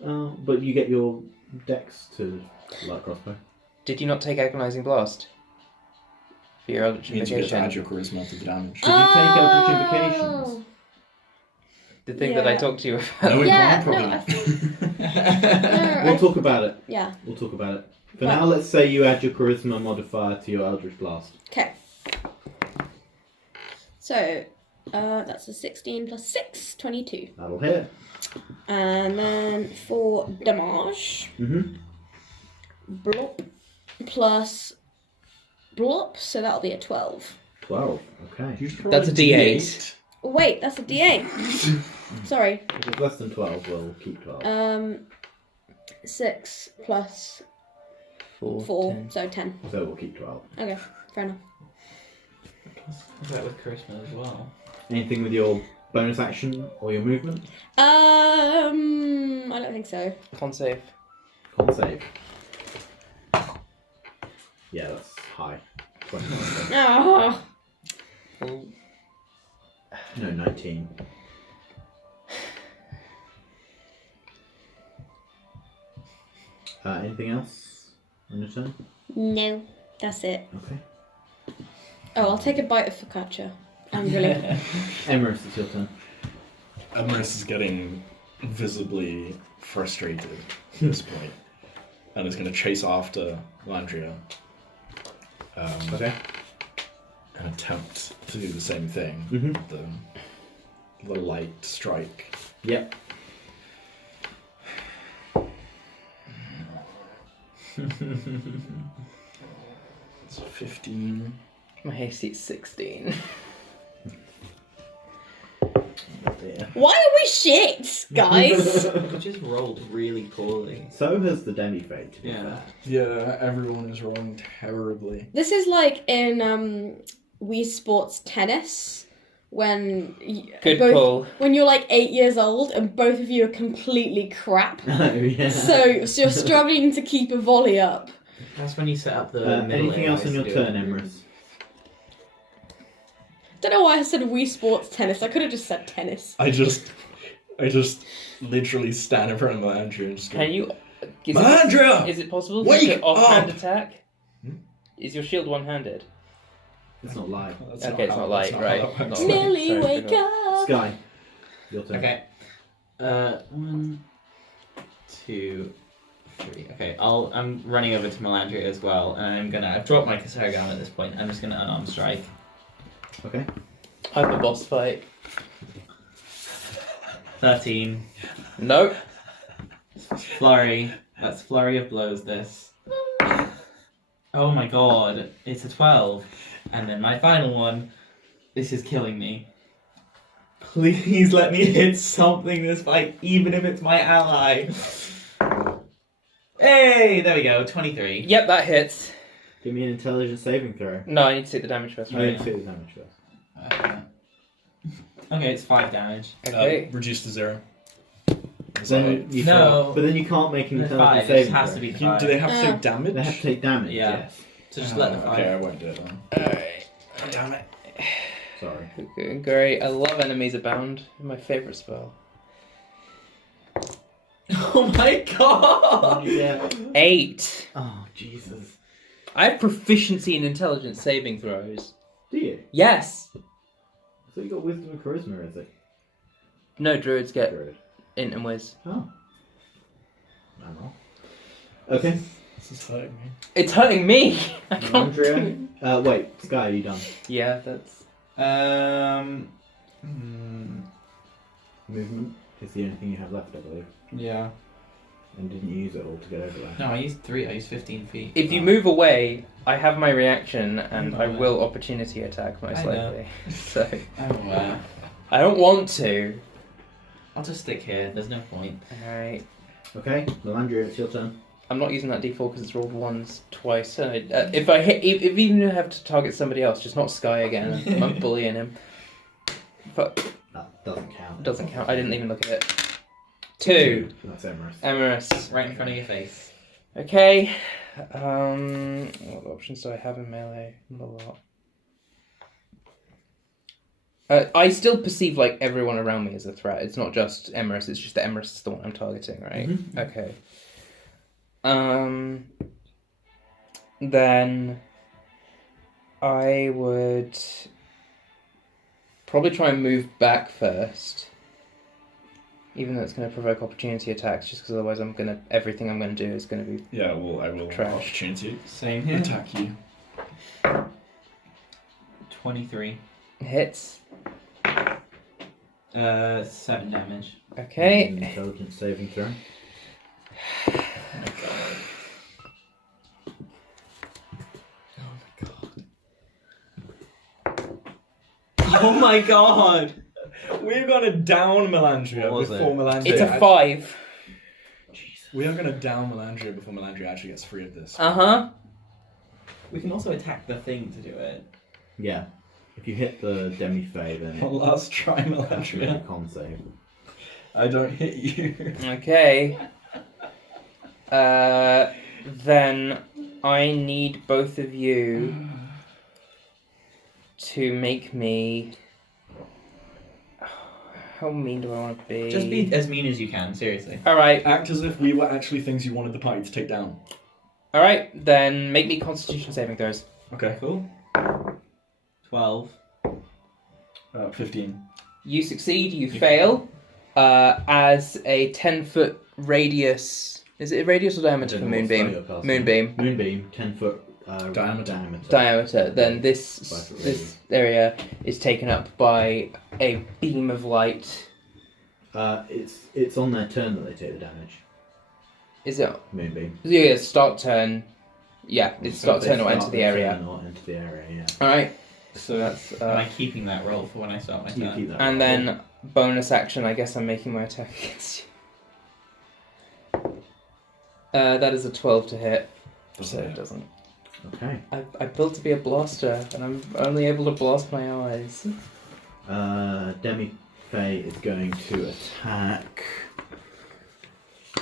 1d10. But you get your dex to light crossbow. Did you not take Agonizing Blast? For your Eldritch Means you get to add Invocation? your charisma to the damage. Did you take Eldritch Invocations? The thing that I Yeah. talked to you about. No, we Yeah, can't, probably no, not. We'll talk about it. Yeah. We'll talk about it. For Right. now, let's say you add your charisma modifier to your Eldritch Blast. Okay. So, that's a 16 plus 6, 22. That'll hit. And then for damage, Mm-hmm. blop plus blop, so that'll be a 12. 12. Okay. That's a D8. Wait, that's a d8. Sorry. If it's less than 12, we'll keep 12. 6 plus 4, 10. so 10. So we'll keep 12. Okay, fair enough. Is that with charisma as well? Anything with your bonus action or your movement? I don't think so. Con save. Con save. Yeah, that's high. 21. Oh. No, 19. Anything else on your turn? No, that's it. Okay. Oh, I'll take a bite of focaccia. Angrily. Emerus, it's your turn. Emerus is getting visibly frustrated at this point, and is going to chase after Landria. Okay. And attempt to do the same thing. Mm-hmm. The light strike. Yep. It's 15. My AC is 16. Why are we shit, guys? You just rolled really poorly. So has the Demi-Fate, to be Yeah. fair. Yeah, everyone is rolling terribly. This is like in Wii Sports Tennis when Good both, pull. when you're like 8 years old and both of you are completely crap. Oh, yeah. So you're struggling to keep a volley up. That's when you set up the middle Anything lane, else I on your used to do turn, it. Emerus? Don't know why I said Wii Sports Tennis. I could have just said tennis. I just literally stand in front of Melandria and just go, Can you... Is Melandria! Is it possible to Wake make an offhand up! attack? Hmm? Is your shield one-handed? It's not live. That's Okay, it's how- not that's light, how right. that works. Not light. Millie, Sorry, wake forgot. up! Sky, your turn. Okay. 1, 2, 3. Okay, I'm running over to Melandria as well, and I've dropped my Kasargam at this point. I'm just gonna unarmed strike. Okay. Hyper boss fight. 13. Nope. Flurry. That's flurry of blows. This. Oh my god! It's a 12, and then my final one. This is killing me. Please let me hit something this fight, even if it's my ally. Hey, there we go. 23. Yep, that hits. Give me an intelligence saving throw. No, I need to take the damage first, I need right? to see the damage first. Okay, it's 5 damage. Okay. Reduced to 0. Then you No. fail. But then you can't make an The intelligence 5. It saving has throw. to be the Do 5. they have to take damage? They have to take damage, Yeah. yes. So just let the 5. Okay, I won't do it then. Alright. Damn it. Sorry. Okay, great. I love enemies abound. My favourite spell. Oh my god! Yeah. 8. Oh, Jesus. I have proficiency in intelligence saving throws. Do you? Yes. So you got wisdom and charisma, is it? No, druids get Good. int and whiz. Oh. I don't know. Okay. This is hurting me. It's hurting me. I can't. Andrea. Wait, Sky, are you done? Yeah, that's. Movement is the only thing you have left, I believe. Yeah. And didn't use it all to get over there. No, I used 3. I used 15 feet. If you move away, I have my reaction, and Move I away. will opportunity attack most I know. likely. So Oh, I don't want to. I'll just stick here. There's no point. Alright. Okay, Melandria, it's your turn. I'm not using that d4 because it's rolled ones twice. If I hit, if even I have to target somebody else, just not Sky again. I'm bullying him. But That doesn't count. doesn't count. I didn't even look at it. 2. That's Emerus. Emerus. Right in front of your face. Okay. What options do I have in melee? Not a lot. I still perceive like everyone around me as a threat. It's not just Emerus. It's just that Emerus is the one I'm targeting, right? Mhm. Okay. Then I would probably try and move back first, even though it's going to provoke opportunity attacks. Just because otherwise, everything I'm going to do is going to be Yeah, well, I will Trash. opportunity Same here. attack you. 23. hits. 7 damage. Okay. Intelligence saving throw. Oh my god! We are going to down Melandria What was before it? Melandria. It's a 5. We are going to down Melandria before Melandria actually gets free of this. We can also attack the thing to do it. Yeah. If you hit the Demi-Fae, then Well, let's try it has to make a Melandria. con save. I don't hit you. Okay. Then I need both of you to make me. How mean do I want to be? Just be as mean as you can, seriously. Alright, Act as if we were actually things you wanted the party to take down. alright, then make me Constitution saving throws. Okay. Cool. 12. 15. You succeed, you fail. As a 10-foot radius. Is it a radius or diameter for Moonbeam? Moonbeam. Moonbeam, 10-foot Diameter. Diameter. Then this 5-foot this radius. area is taken up by a beam of light. It's on their turn that they take the damage. Is it? Moonbeam. Yeah, start turn. Yeah, it's start They turn or enter start the their area. turn or enter the area, yeah. Alright, so that's. Am I keeping that roll for when I start my You turn? keep that And roll. then bonus action, I guess I'm making my attack against you. That is a 12 to hit, so it doesn't. Okay. I built to be a blaster, and I'm only able to blast my eyes. Demi-Fae is going to attack.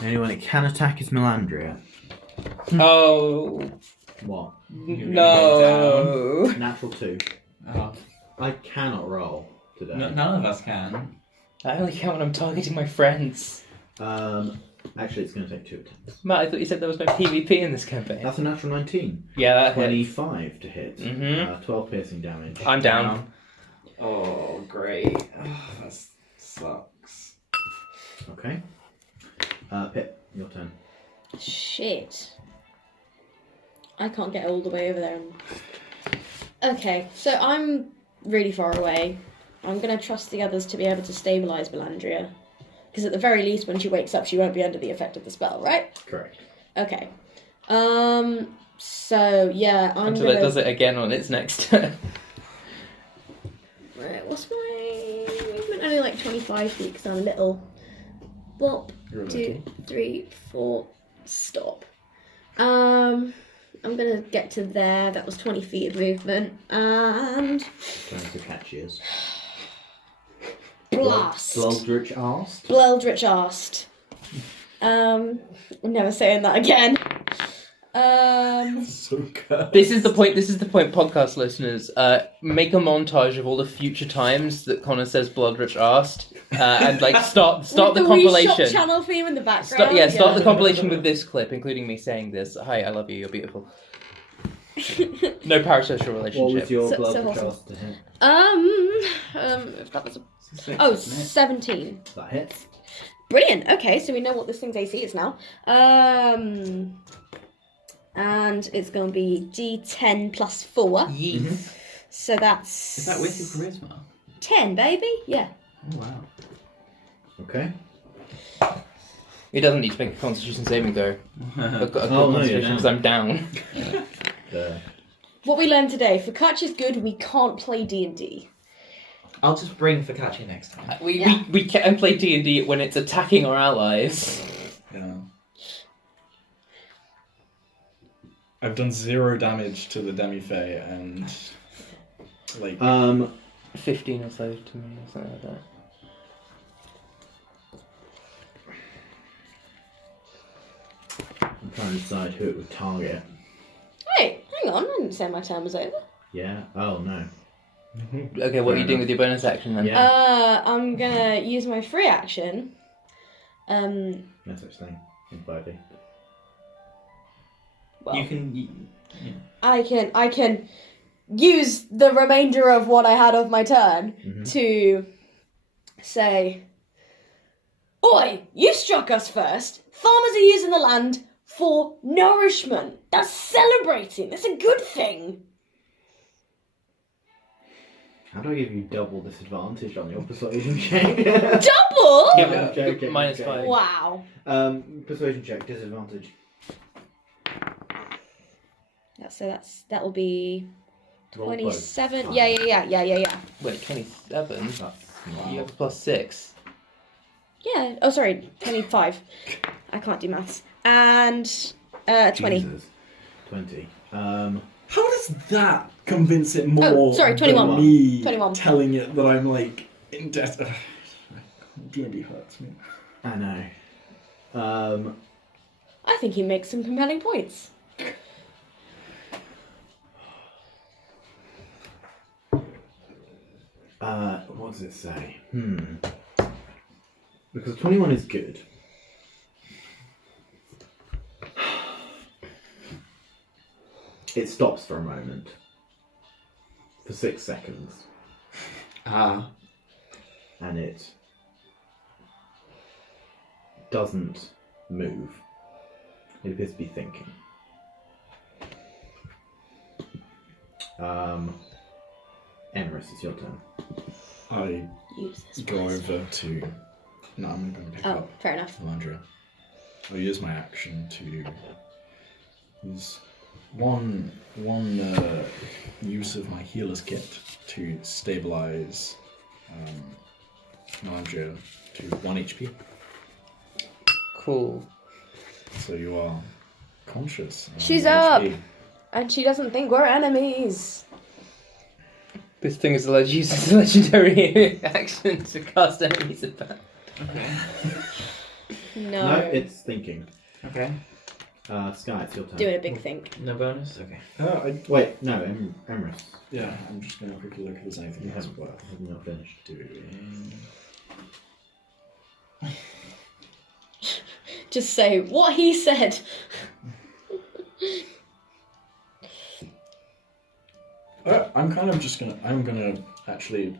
Anyone it can attack is Melandria. Oh What? no! Natural 2. Oh. I cannot roll today. None of us can. I only count when I'm targeting my friends. Actually, it's going to take 2 attempts. Matt, I thought you said there was no PvP in this campaign. That's a natural 19. Yeah, that hits. 25 to hit. Mhm. 12 piercing damage. I'm down. Oh, great. Oh, that sucks. Okay. Pip, your turn. Shit. I can't get all the way over there. Okay, so I'm really far away. I'm going to trust the others to be able to stabilise Melandria. Because at the very least, when she wakes up, she won't be under the effect of the spell, right? Correct. Okay. So, yeah, I'm Until gonna... it does it again on its next turn. Right, what's my movement? Only like 25 feet, because I'm a little... Bop, You're a 2, 3, 4, stop. I'm gonna get to there. That was 20 feet of movement. And... Trying to catch yours. Blast. Bloldrich asked. Bleldritch asked. I'm never saying that again. So good. This is the point, podcast listeners. Make a montage of all the future times that Connor says Bloodrich asked. And like start With the Wii compilation. Shop channel theme in the background. Start the compilation with this clip, including me saying this. Hi, I love you, you're beautiful. No parasocial relationship. What was your So Bloldrich awesome. asked to hit? If that was a... 17. That hits. Brilliant. Okay, so we know what this thing's AC is now. And it's going to be D10 plus 4. Yeet. So that's... Is that with your charisma? 10, baby. Yeah. Oh, wow. Okay. He doesn't need to make a Constitution saving throw. I've got a Oh, no, Constitution you're because I'm down. What we learned today, Focaccia's good, we can't play D&D. I'll just bring Focaccia next time. We can play D&D when it's attacking our allies. Yeah. I've done 0 damage to the Demi-Fae and like 15 or so to me, or something like that. I'm trying to decide who it would target. Hey, hang on, I didn't say my turn was over. Yeah. Oh no. Okay, what are you doing with your bonus action then? Yeah. I'm gonna use my free action. No such thing in 5D. Well, You can. I can use the remainder of what I had of my turn to say, "Oi, you struck us first. Farmers are using the land for nourishment. That's celebrating. That's a good thing." How do I give you double disadvantage on your persuasion check? Double? Yeah, I'm joking, minus I'm joking. 5. Wow. Persuasion check, disadvantage. That will be Roll both. 27. Fine. Yeah. Wait, 27? That's You have a plus 6. Yeah. Oh, sorry, 25. I can't do maths. And 20. Jesus. 20. how does that convince it more Oh, sorry, 21. than me 21. telling it that I'm like in debt? D&D hurts me. I know. I think he makes some compelling points. What does it say? Because 21 is good. It stops for a moment. For 6 seconds. Ah. And it doesn't move. It appears to be thinking. Emrys, it's your turn. I Use this. go wisely. over to. No, I'm going to pick Oh, up fair enough. Melandria. I'll use my action to use one use of my healer's kit to stabilize Melandria to 1 HP. Cool. So you are conscious. She's 1 up. HP. And she doesn't think we're enemies. This thing is uses a legendary action to cast enemies at bat. Okay. No. It's thinking. Okay. Sky, it's your turn. Doing a big think. No bonus? Okay. Wait, no, Emrys. Yeah, I'm just going to quickly look if there's anything You else haven't worth have not finished. doing. Just say what he said. I'm kind of just gonna. I'm gonna actually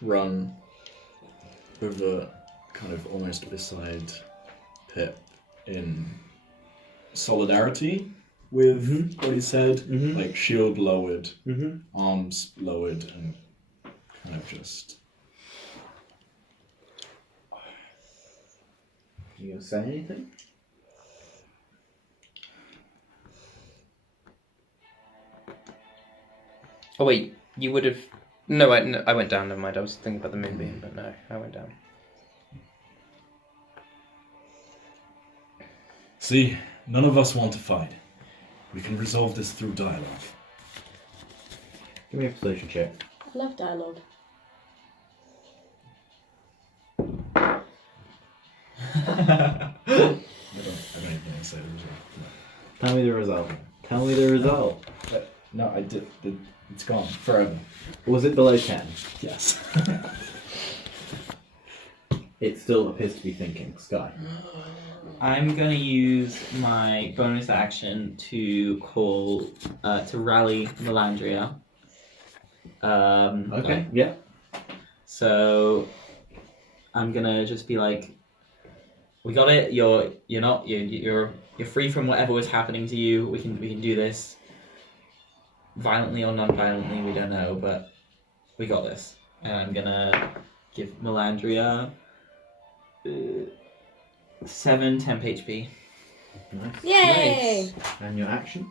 run over, kind of almost beside Pip in solidarity with what he said. Like shield lowered, arms lowered, and kind of just. You gonna say anything? Oh wait, you would have... No, I went down, never mind. I was thinking about the moonbeam, but no, I went down. See, none of us want to fight. We can resolve this through dialogue. Give me a persuasion check. I love dialogue. I don't even want to say the result. Tell me the result. Tell me the result. No, I did. It's gone forever. Was it below 10? Yes. It still appears to be thinking. Sky. I'm gonna use my bonus action to call to rally Melandria. Okay, yeah. So I'm gonna just be like, "We got it. You're free from whatever was happening to you. We can do this. Violently or non-violently, we don't know, but we got this." And I'm gonna give Melandria 7 temp HP. Nice. Yay! And your action?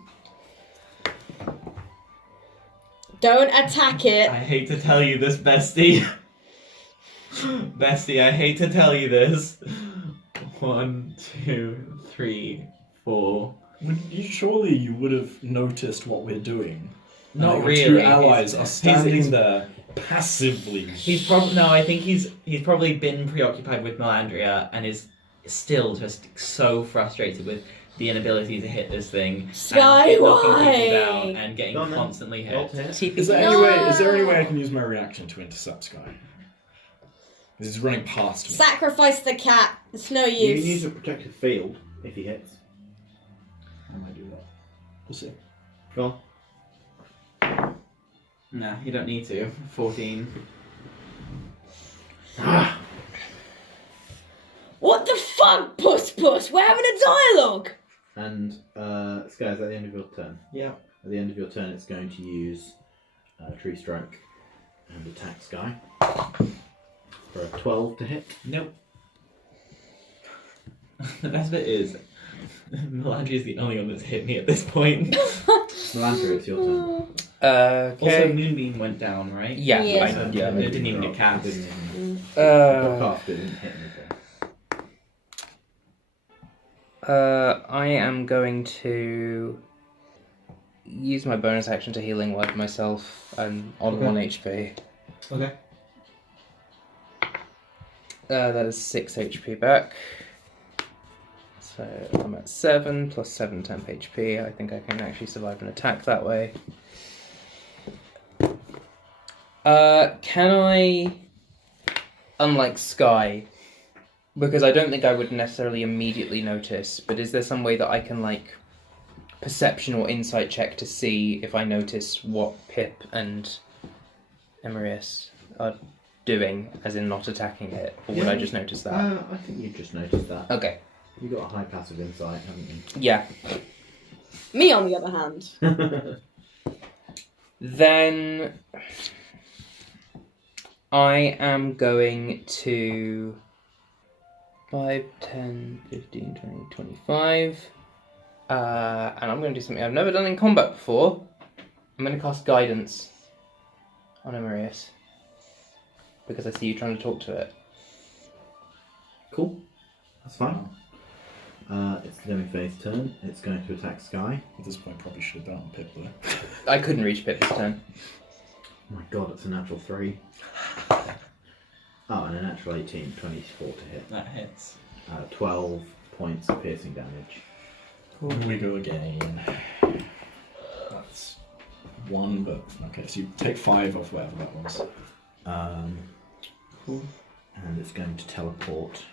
Don't attack it. I hate to tell you this, bestie. Bestie, I hate to tell you this. 1, 2, 3, 4. Surely you would have noticed what we're doing. Not Like, really. Two allies are He's- standing there passively. He's probably no. I think he's probably been preoccupied with Melandria and is still just so frustrated with the inability to hit this thing. Sky, and knocking why? people down and getting Go on then. constantly Roll hit. to hit. Is there any way I can use my reaction to intercept Sky? Because he's running past me. Sacrifice the cat. It's no You use. can use a protective field if he hits. I might do that. We'll see. Go on. No, you don't need to. 14. What the fuck, puss? We're having a dialogue. And Sky, is at the end of your turn. Yeah. At the end of your turn, it's going to use Tree Strike and attack Sky for a 12 to hit. Nope. The best bit is Melandria is the only one that's hit me at this point. Melandria, it's your turn. Also, Okay. Moonbeam went down, right? Yeah. Yeah. Right, Yeah. It didn't even get cast. It didn't even got Uh, cast, but it didn't hit anything. I am going to use my bonus action to healing word myself. I'm on Okay. 1 HP. Okay. That is 6 HP back. So I'm at 7 plus 7 temp HP. I think I can actually survive an attack that way. Can I, unlike Sky, because I don't think I would necessarily immediately notice, but is there some way that I can, like, perception or insight check to see if I notice what Pip and Emerius are doing, as in not attacking it, or would I Yeah. just notice that? I think you just noticed that. Okay. You've got a high passive insight, haven't Yeah. Me, on the other hand. you? Then I am going to 5, 10, 15, 20, 25. And I'm going to do something I've never done in combat before. I'm going to cast Guidance on Emerius. Because I see you trying to talk to it. Cool. That's fine. It's the Living Phase turn. It's going to attack Sky. At this point, probably should have done on Pip though. I couldn't reach Pip this turn. Oh my god, it's a natural 3. Oh, and a natural 18, 24 to hit. That hits. 12 points of piercing damage. Here we go again. That's 1, but okay, so you take 5 off whatever that was. Cool. And it's going to teleport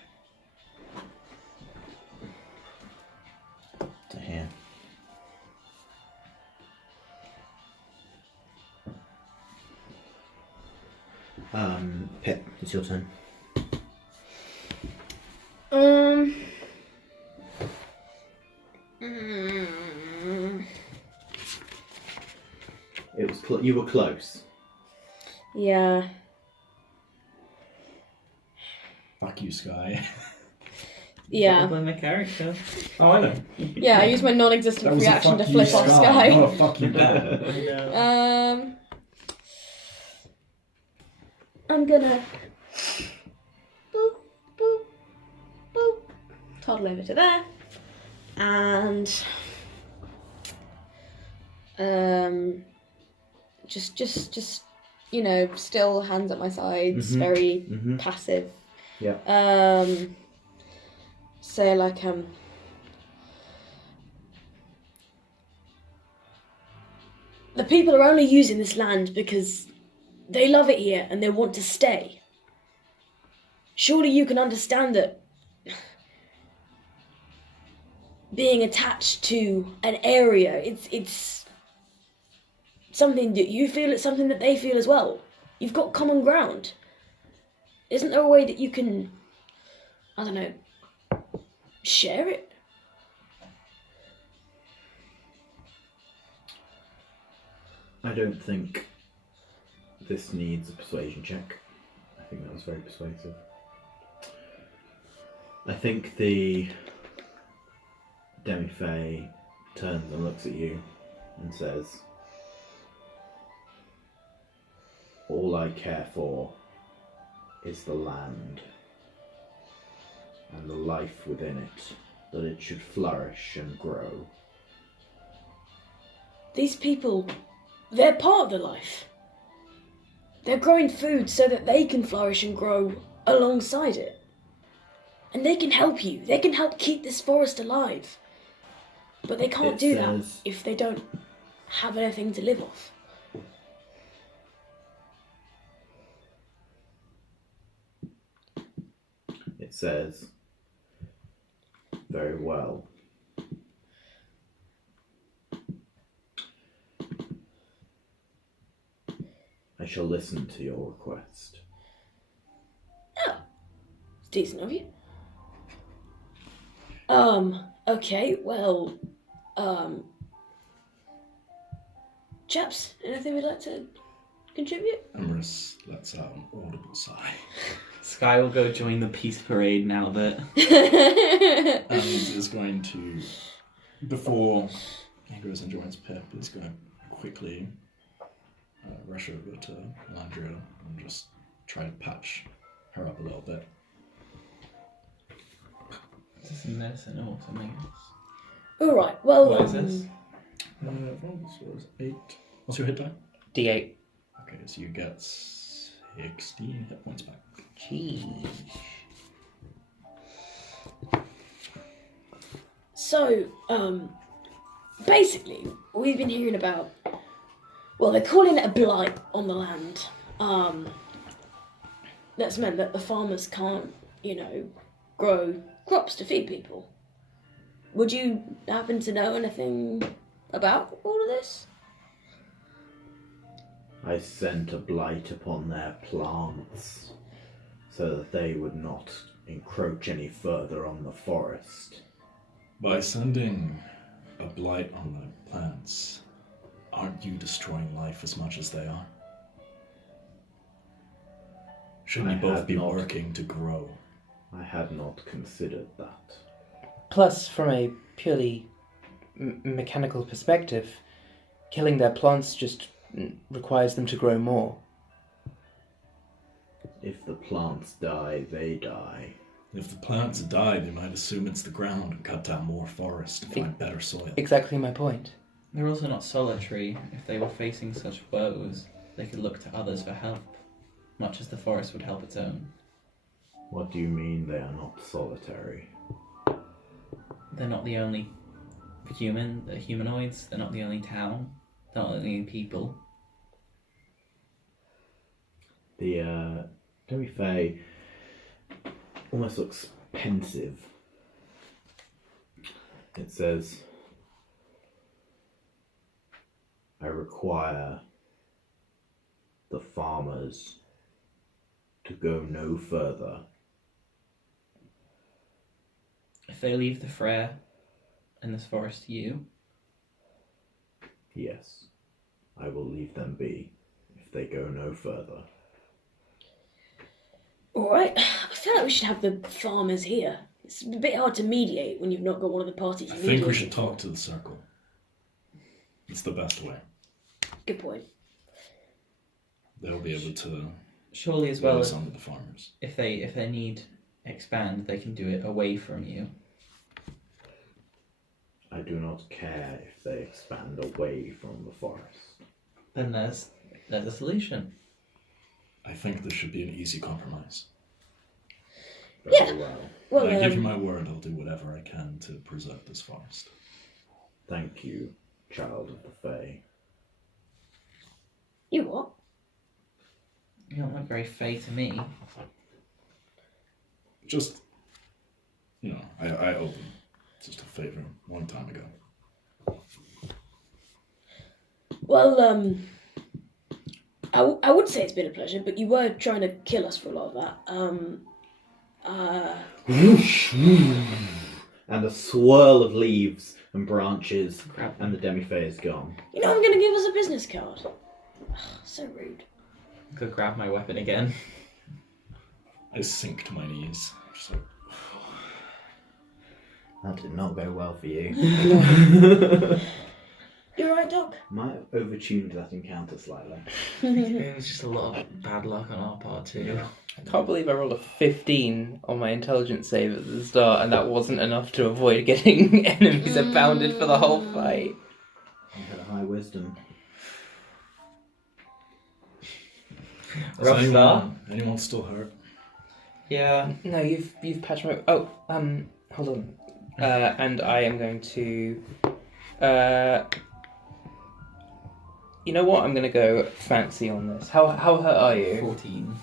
to here. Pip, it's your turn. It was you were close. Yeah. Fuck you, Sky. Yeah. Play my character. Oh, I know. Yeah, I used my non-existent That was a reaction to fuck you, flip off Not Sky. a fuck you down. I'm gonna boop, boop, boop, toddle over to there, and just you know, still hands at my sides, Mhm. very Mm-hmm. passive. Yeah. Say like the people are only using this land because they love it here and they want to stay. Surely you can understand that being attached to an area, it's something that you feel, it's something that they feel as well. You've got common ground. Isn't there a way that you can, I don't know, share it? I don't think this needs a persuasion check. I think that was very persuasive. I think the Demi-Fae turns and looks at you and says, all I care for is the land and the life within it, that it should flourish and grow. These people, they're part of the life. They're growing food so that they can flourish and grow alongside it. And they can help you. They can help keep this forest alive. But they can't do that if they don't have anything to live off. It says, very well. I shall listen to your request. Oh, it's decent of you. Okay, well, chaps, anything we'd like to contribute? Emrys lets out an audible sigh. Sky will go join the peace parade now that... And is going to, before he goes and joins Pip, is going to quickly rush over to Landria and just try to patch her up a little bit. Is this medicine or something else? Alright, well... What is this? So it's 8. What's your hit die? D8. Okay, so you get 16 hit points back. Jeez. So, basically, we've been hearing about, well, they're calling it a blight on the land. That's meant that the farmers can't, grow crops to feed people. Would you happen to know anything about all of this? I sent a blight upon their plants, so that they would not encroach any further on the forest. By sending a blight on the plants, aren't you destroying life as much as they are? Shouldn't you both be working to grow? I had not considered that. Plus, from a purely mechanical perspective, killing their plants just requires them to grow more. If the plants die, they die. If the plants die, they might assume it's the ground and cut down more forest to find better soil. Exactly my point. They're also not solitary. If they were facing such woes, they could look to others for help, much as the forest would help its own. What do you mean they are not solitary? They're not the only humanoids. They're not the only town. They're not the only people. The Demi-Fae almost looks pensive. It says, I require the farmers to go no further. If they leave the Frere in this forest to you, Yes, I will leave them be if they go no further. Alright, I feel like we should have the farmers here. It's a bit hard to mediate when you've not got one of the parties I you think we mediate should with. talk to the circle. It's the best way. Good point. They'll be able to surely as well well as as on the farmers. if they need expand, they can do it away from you. I do not care if they expand away from the forest. Then there's a solution. I think this should be an easy compromise. Very well. Well, And I give you my word, I'll do whatever I can to preserve this forest. Thank you, child of the Fae. you what? You don't look very fey to me. Just, I owe them just a favor a long time ago. Well, I would say it's been a pleasure, but you were trying to kill us for a lot of that. And a swirl of leaves and branches, Crap. and the Demi-Fae is gone. You know I'm going to give us a business card. Ugh, so rude. Could grab my weapon again. I sink to my knees. Just like, That did not go well for you. You're right, Doc. Might have overtuned that encounter slightly. It was just a lot of bad luck on our part too. I can't believe I rolled a 15 on my intelligence save at the start, and that wasn't enough to avoid getting enemies abounded for the whole fight. You had a high wisdom. Rough start. Anyone still hurt? Yeah. No, you've patched my. Oh, hold on. And I am going to. You know what? I'm going to go fancy on this. How hurt are you? 14.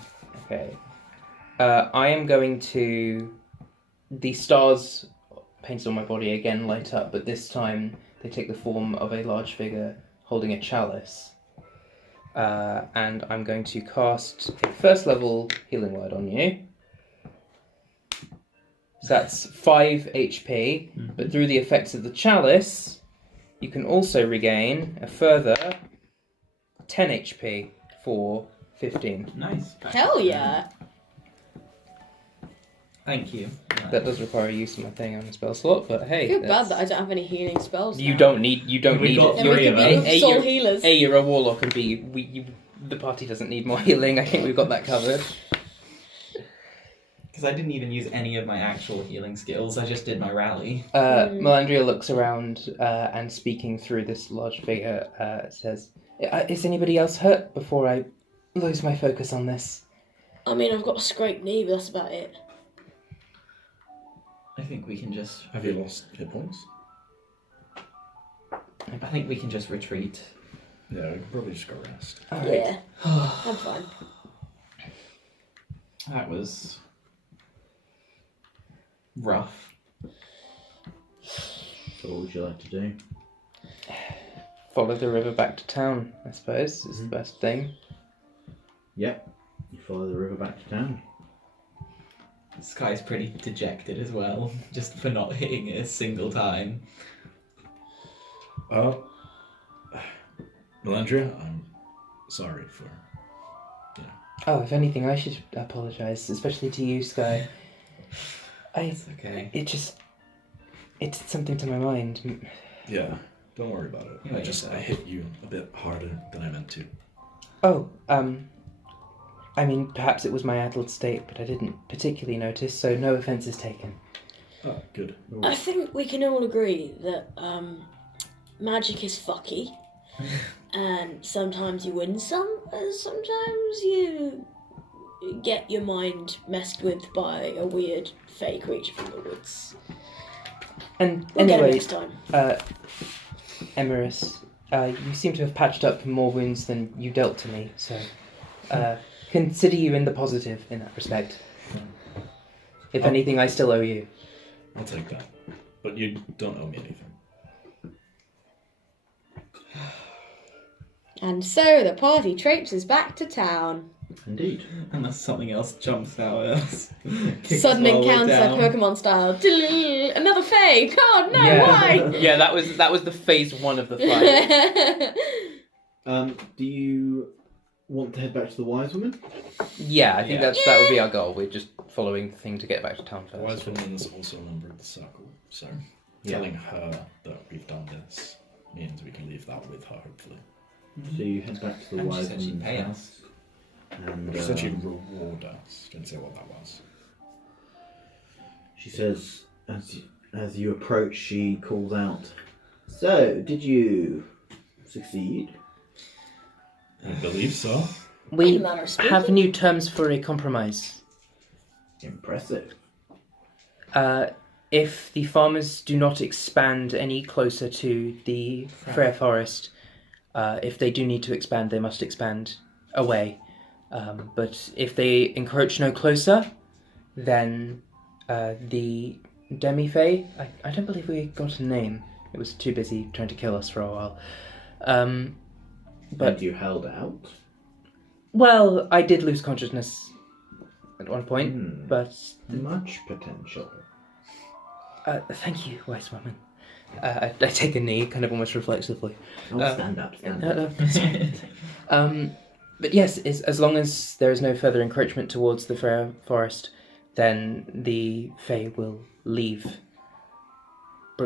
Okay. I am going to. The stars painted on my body again light up, but this time they take the form of a large figure holding a chalice. And I'm going to cast a first level healing word on you. So that's 5 HP, but through the effects of the chalice, you can also regain a further 10 HP for 15. Nice. Hell yeah. Thank you. That does require use of my thing on a spell slot, but hey. I feel bad that I don't have any healing spells. You now. don't need We it. got Then we three could of be us. the soul healers. A, you're a warlock, and B, the party doesn't need more healing. I think we've got that covered. Because I didn't even use any of my actual healing skills. I just did my rally. Melandria looks around and speaking through this large figure says, is anybody else hurt before I lose my focus on this? I mean, I've got a scraped knee, but that's about it. I think we can just. Have you lost hit points? I think we can just retreat. Yeah, we can probably just go rest. Alright. Yeah, I'm fine. That was rough. So what would you like to do? Follow the river back to town, I suppose, is the best thing. Yep. You follow the river back to town. Sky's pretty dejected as well, just for not hitting it a single time. Melandria, I'm sorry for... Oh, if anything, I should apologise, especially to you, Sky. It's okay. It's something to my mind. Yeah, don't worry about it. You know I yourself. hit you a bit harder than I meant to. Oh, I mean, perhaps it was my addled state, but I didn't particularly notice, so no offence is taken. Oh, good. I think we can all agree that magic is fucky, and sometimes you win some, and sometimes you get your mind messed with by a weird fey creature from the woods. And We'll get it anyway, next time. Emerus, you seem to have patched up more wounds than you dealt to me, so consider you in the positive in that respect. If anything, I still owe you. I'll take that. But you don't owe me anything. And so the party traipses back to town. Indeed. Unless something else jumps out at us. Kicks Sudden us while we're encounter, down. Pokemon style. Another Fae. God, no, Yeah. why? Yeah, that was the phase 1 of the fight. Do you want to head back to the Wise Woman? Yeah, I think Yeah. that would be our goal. We're just following the thing to get back to town The first. Wise Woman is also a member of the circle, so telling her that we've done this means we can leave that with her, hopefully. So you head back to the And she Wise said she'd Woman's pay house. us. And She said she'd reward us. Didn't say what that was. she says, as you approach, she calls out, "So, did you succeed?" I believe so. We In a manner of speaking. have new terms for a compromise. Impressive. If the farmers do not expand any closer to the Fair Forest, if they do need to expand, they must expand away. But if they encroach no closer, then the Demi-Fae, I don't believe we got a name. It was too busy trying to kill us for a while. But And you held out? well, I did lose consciousness at one point, Hmm. but Much potential. thank you, wise woman. I take a knee, kind of almost reflexively. Oh, stand up, stand up. But yes, as long as there is no further encroachment towards the Fair Forest, then the Fae will leave.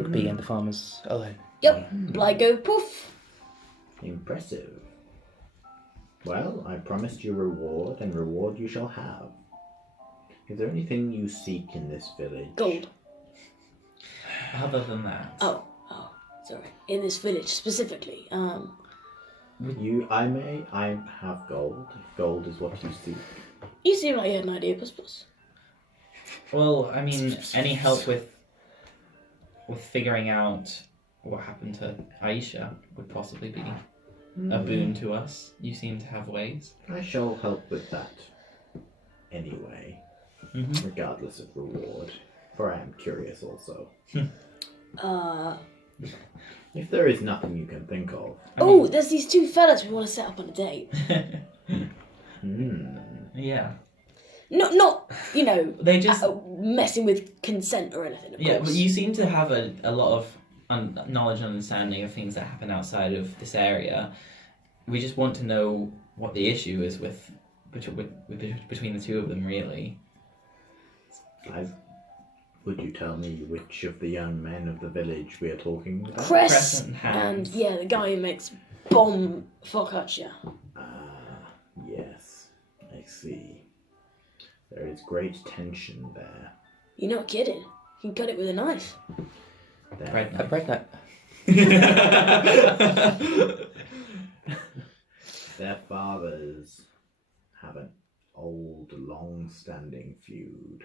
Brookbie and the farmers alone. Yep, blight go poof. Impressive. Well, I promised you reward, and reward you shall have. Is there anything you seek in this village? Gold. Other than that, Oh, sorry. In this village specifically. I have gold. If gold is what you seek. You seem like you had an idea, Puss. well, I mean, any help with figuring out what happened to Aisha would possibly be a boon to us. You seem to have ways. I shall help with that. Anyway, regardless of reward, for I am curious also. If there is nothing you can think of. There's these two fellas we want to set up on a date. Yeah. Not They just messing with consent or anything, of yeah, course. but you seem to have a lot of knowledge and understanding of things that happen outside of this area. We just want to know what the issue is with between the two of them, really. Would you tell me which of the young men of the village we are talking about? Cress Crescent and Hands. the guy who makes bomb focaccia. Yes, I see. There is great tension there. You're not kidding. You can cut it with a knife. Bread A bread knife. Their fathers have an old, long-standing feud.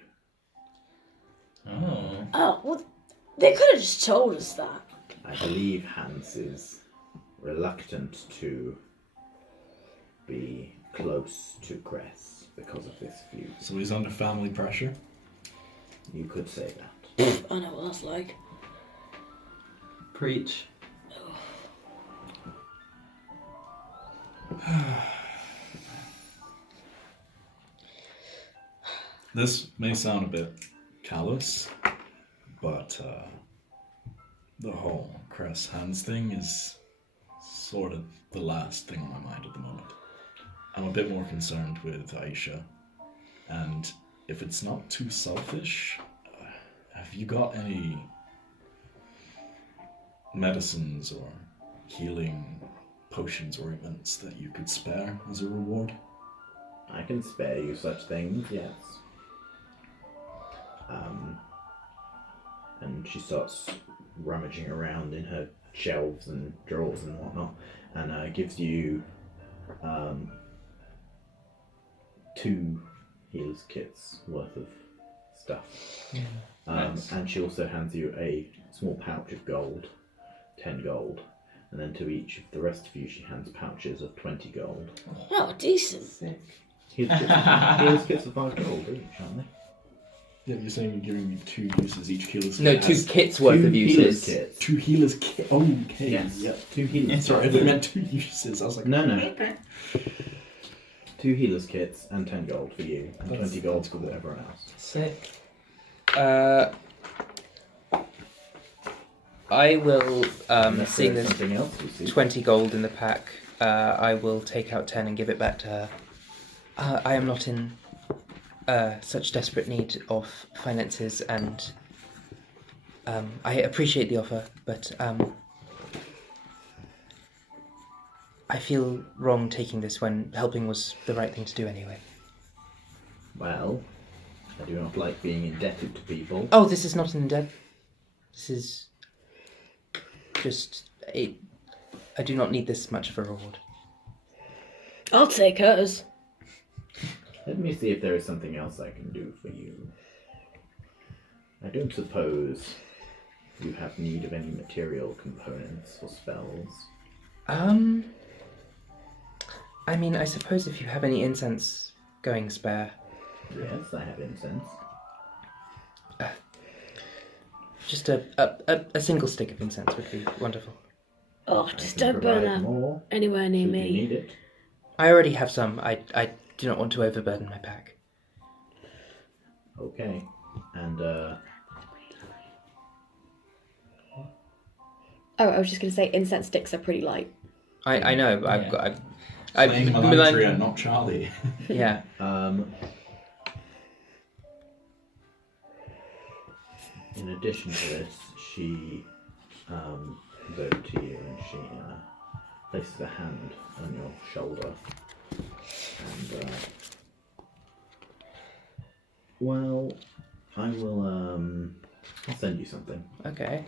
Oh. Oh, well, they could have just told us that. I believe Hans is reluctant to be close to Cress because of this feud. So he's under family pressure. You could say that. I know what that's like. Preach. This may sound a bit callous, but the whole Cress Hands thing is sort of the last thing on my mind at the moment. I'm a bit more concerned with Aisha, and if it's not too selfish, have you got any medicines or healing potions or ointments that you could spare as a reward? I can spare you such things, yes. And she starts rummaging around in her shelves and drawers and whatnot, and gives you 2 healers kits worth of stuff. Nice. And she also hands you a small pouch of gold, 10 gold, and then to each of the rest of you she hands pouches of 20 gold. Oh, decent. Healers kits of 5 gold each, aren't they? Yeah, you're saying you're giving me 2 uses. Each healer's No, kit 2 has kits worth 2 of healers uses. kits. 2 healers kit. Oh, okay. Yes. Yep. 2 healers. Sorry, I meant 2 uses. I was like, No. Okay. 2 healers kits and 10 gold for you, and That's- 20 gold that's for cool. everyone else. Sick. I will, Unless seeing there's there's something else you see. 20 gold in the pack, I will take out 10 and give it back to her. I am not in such desperate need of finances, and I appreciate the offer, but I feel wrong taking this when helping was the right thing to do anyway. Well, I do not like being indebted to people. Oh, this is not an debt. This is just a... I do not need this much of a reward. I'll take hers. Let me see if there is something else I can do for you. I don't suppose you have need of any material components or spells. I mean, I suppose if you have any incense going spare, Yes, I have incense. just a single stick of incense would be wonderful. Oh, I just can don't burn provide that more anywhere near should you me. need it. I already have some. I do not want to overburden my pack. Okay. And Oh, I was just going to say incense sticks are pretty light. I know. I've Yeah. got. playing Melandria, not Charlie. Yeah. in addition to this, she comes over to you and she places a hand on your shoulder. And, well, I will, I'll send you something. Okay.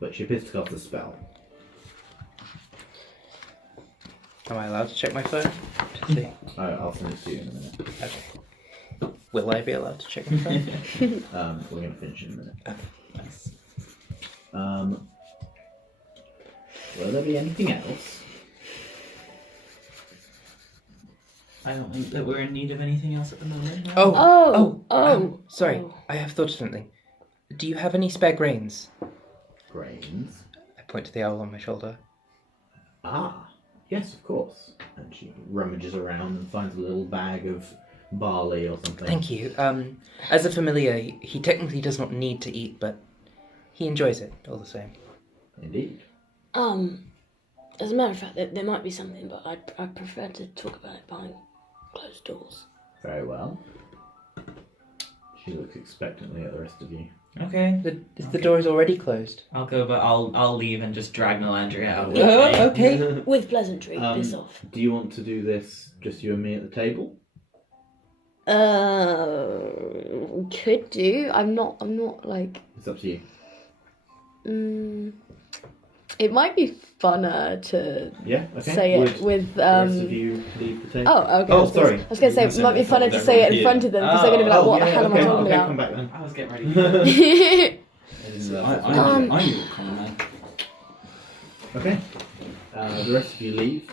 But she appears to cast a spell. Am I allowed to check my phone? To see? I'll send it to you in a minute. Okay. Will I be allowed to check my phone? We're going to finish in a minute. Nice. Will there be anything else? I don't think that we're in need of anything else at the moment. No? Sorry. Oh. I have thought of something. Do you have any spare grains? Grains? I point to the owl on my shoulder. Ah, yes, of course. And she rummages around and finds a little bag of barley or something. Thank you. As a familiar, he technically does not need to eat, but he enjoys it all the same. Indeed. As a matter of fact, there might be something, but I prefer to talk about it behind closed doors. Very well. She looks expectantly at the rest of you. Okay. The door is already closed. I'll go, but I'll leave and just drag Melandria out. with Oh, me. okay. With pleasantry, piss off. Do you want to do this just you and me at the table? Could do. I'm not like. It's up to you. It might be funner to Yeah, okay. say Would it with. the rest of you leave the table? Oh, okay. Oh, sorry. I was going to say, it might be funner to say it in front of them because they're going to be like, what the hell am I talking okay, about? come back then. I was getting ready. I knew what comment meant. Okay. The rest of you leave.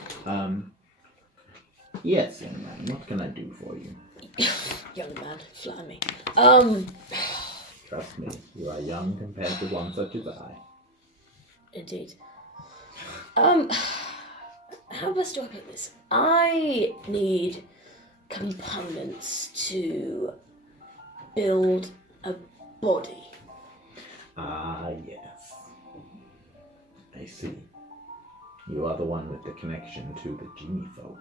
Yes, young man, what can I do for you? Young man, flatter me. Trust me, you are young compared to one such as I. Indeed. How best do I put this? I need components to build a body. Ah, yes. I see. You are the one with the connection to the genie folk.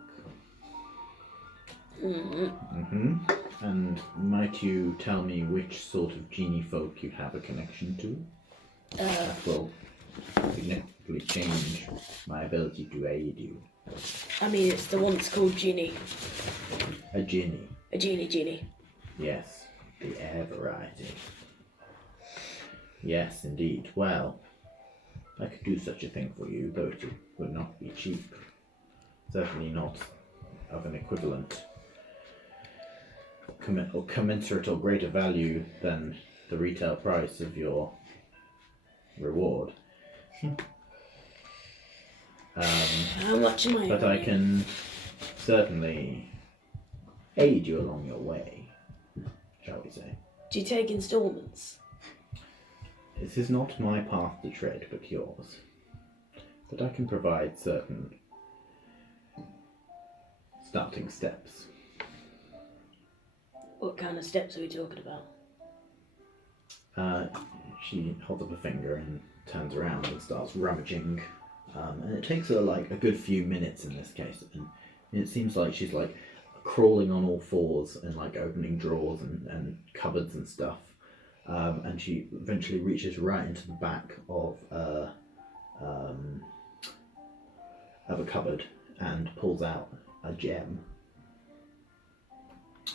And might you tell me which sort of genie folk you have a connection to? That will significantly change my ability to aid you. I mean, it's the one that's called Genie. A genie. A genie. Yes, the air variety. Yes, indeed. Well, I could do such a thing for you, though it would not be cheap. Certainly not of an equivalent or commensurate or greater value than the retail price of your reward. How much am I? But I can certainly aid you along your way, shall we say. Do you take installments? This is not my path to tread, but yours. But I can provide certain starting steps. What kind of steps are we talking about? She holds up a finger and turns around and starts rummaging. And it takes her like a good few minutes in this case. And it seems like she's like crawling on all fours and like opening drawers and cupboards and stuff. And she eventually reaches right into the back of a cupboard and pulls out a gem.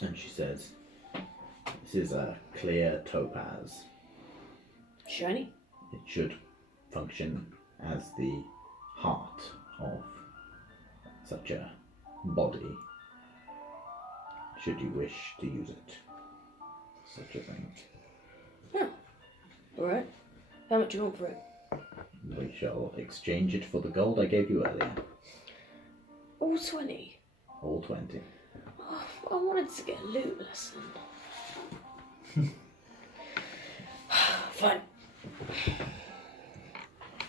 And she says, "This is a clear topaz. Shiny? It should function as the heart of such a body, should you wish to use it. Such a thing. Yeah. Alright. How much do you want for it? We shall exchange it for the gold I gave you earlier. All 20. All 20. Oh, I wanted to get a loot lesson. Fine.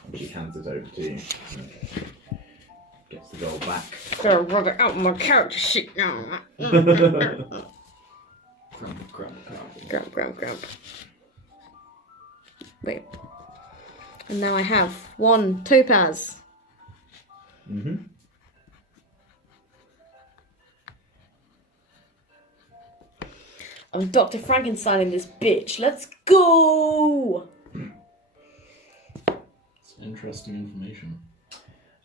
And she hands it over to you. Gets the gold back. Gotta rub it out my character sheet now. Grab. Wait. And now I have 1 topaz. Mm-hmm. I'm Dr. Frankenstein in this bitch. Let's go! It's interesting information.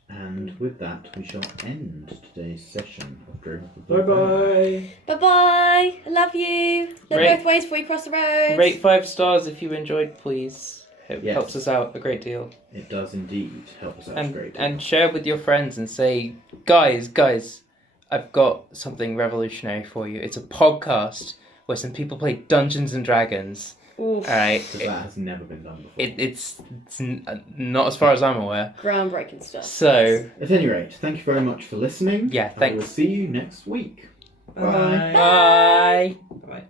And with that, we shall end today's session of Dream of the Bye Blue Veil. bye. Bye-bye. I love you. Look Right. both ways before you cross the road. Rate 5 stars if you enjoyed, please. It Yes. helps us out a great deal. It does indeed help us out a great deal. And share with your friends and say, guys, I've got something revolutionary for you. It's a podcast where some people play Dungeons and Dragons. Oof. Alright. Because that has never been done before. It's not as far as I'm aware. Groundbreaking stuff. So, At any rate, thank you very much for listening. Yeah, And we'll thanks. see you next week. Bye. bye. Bye.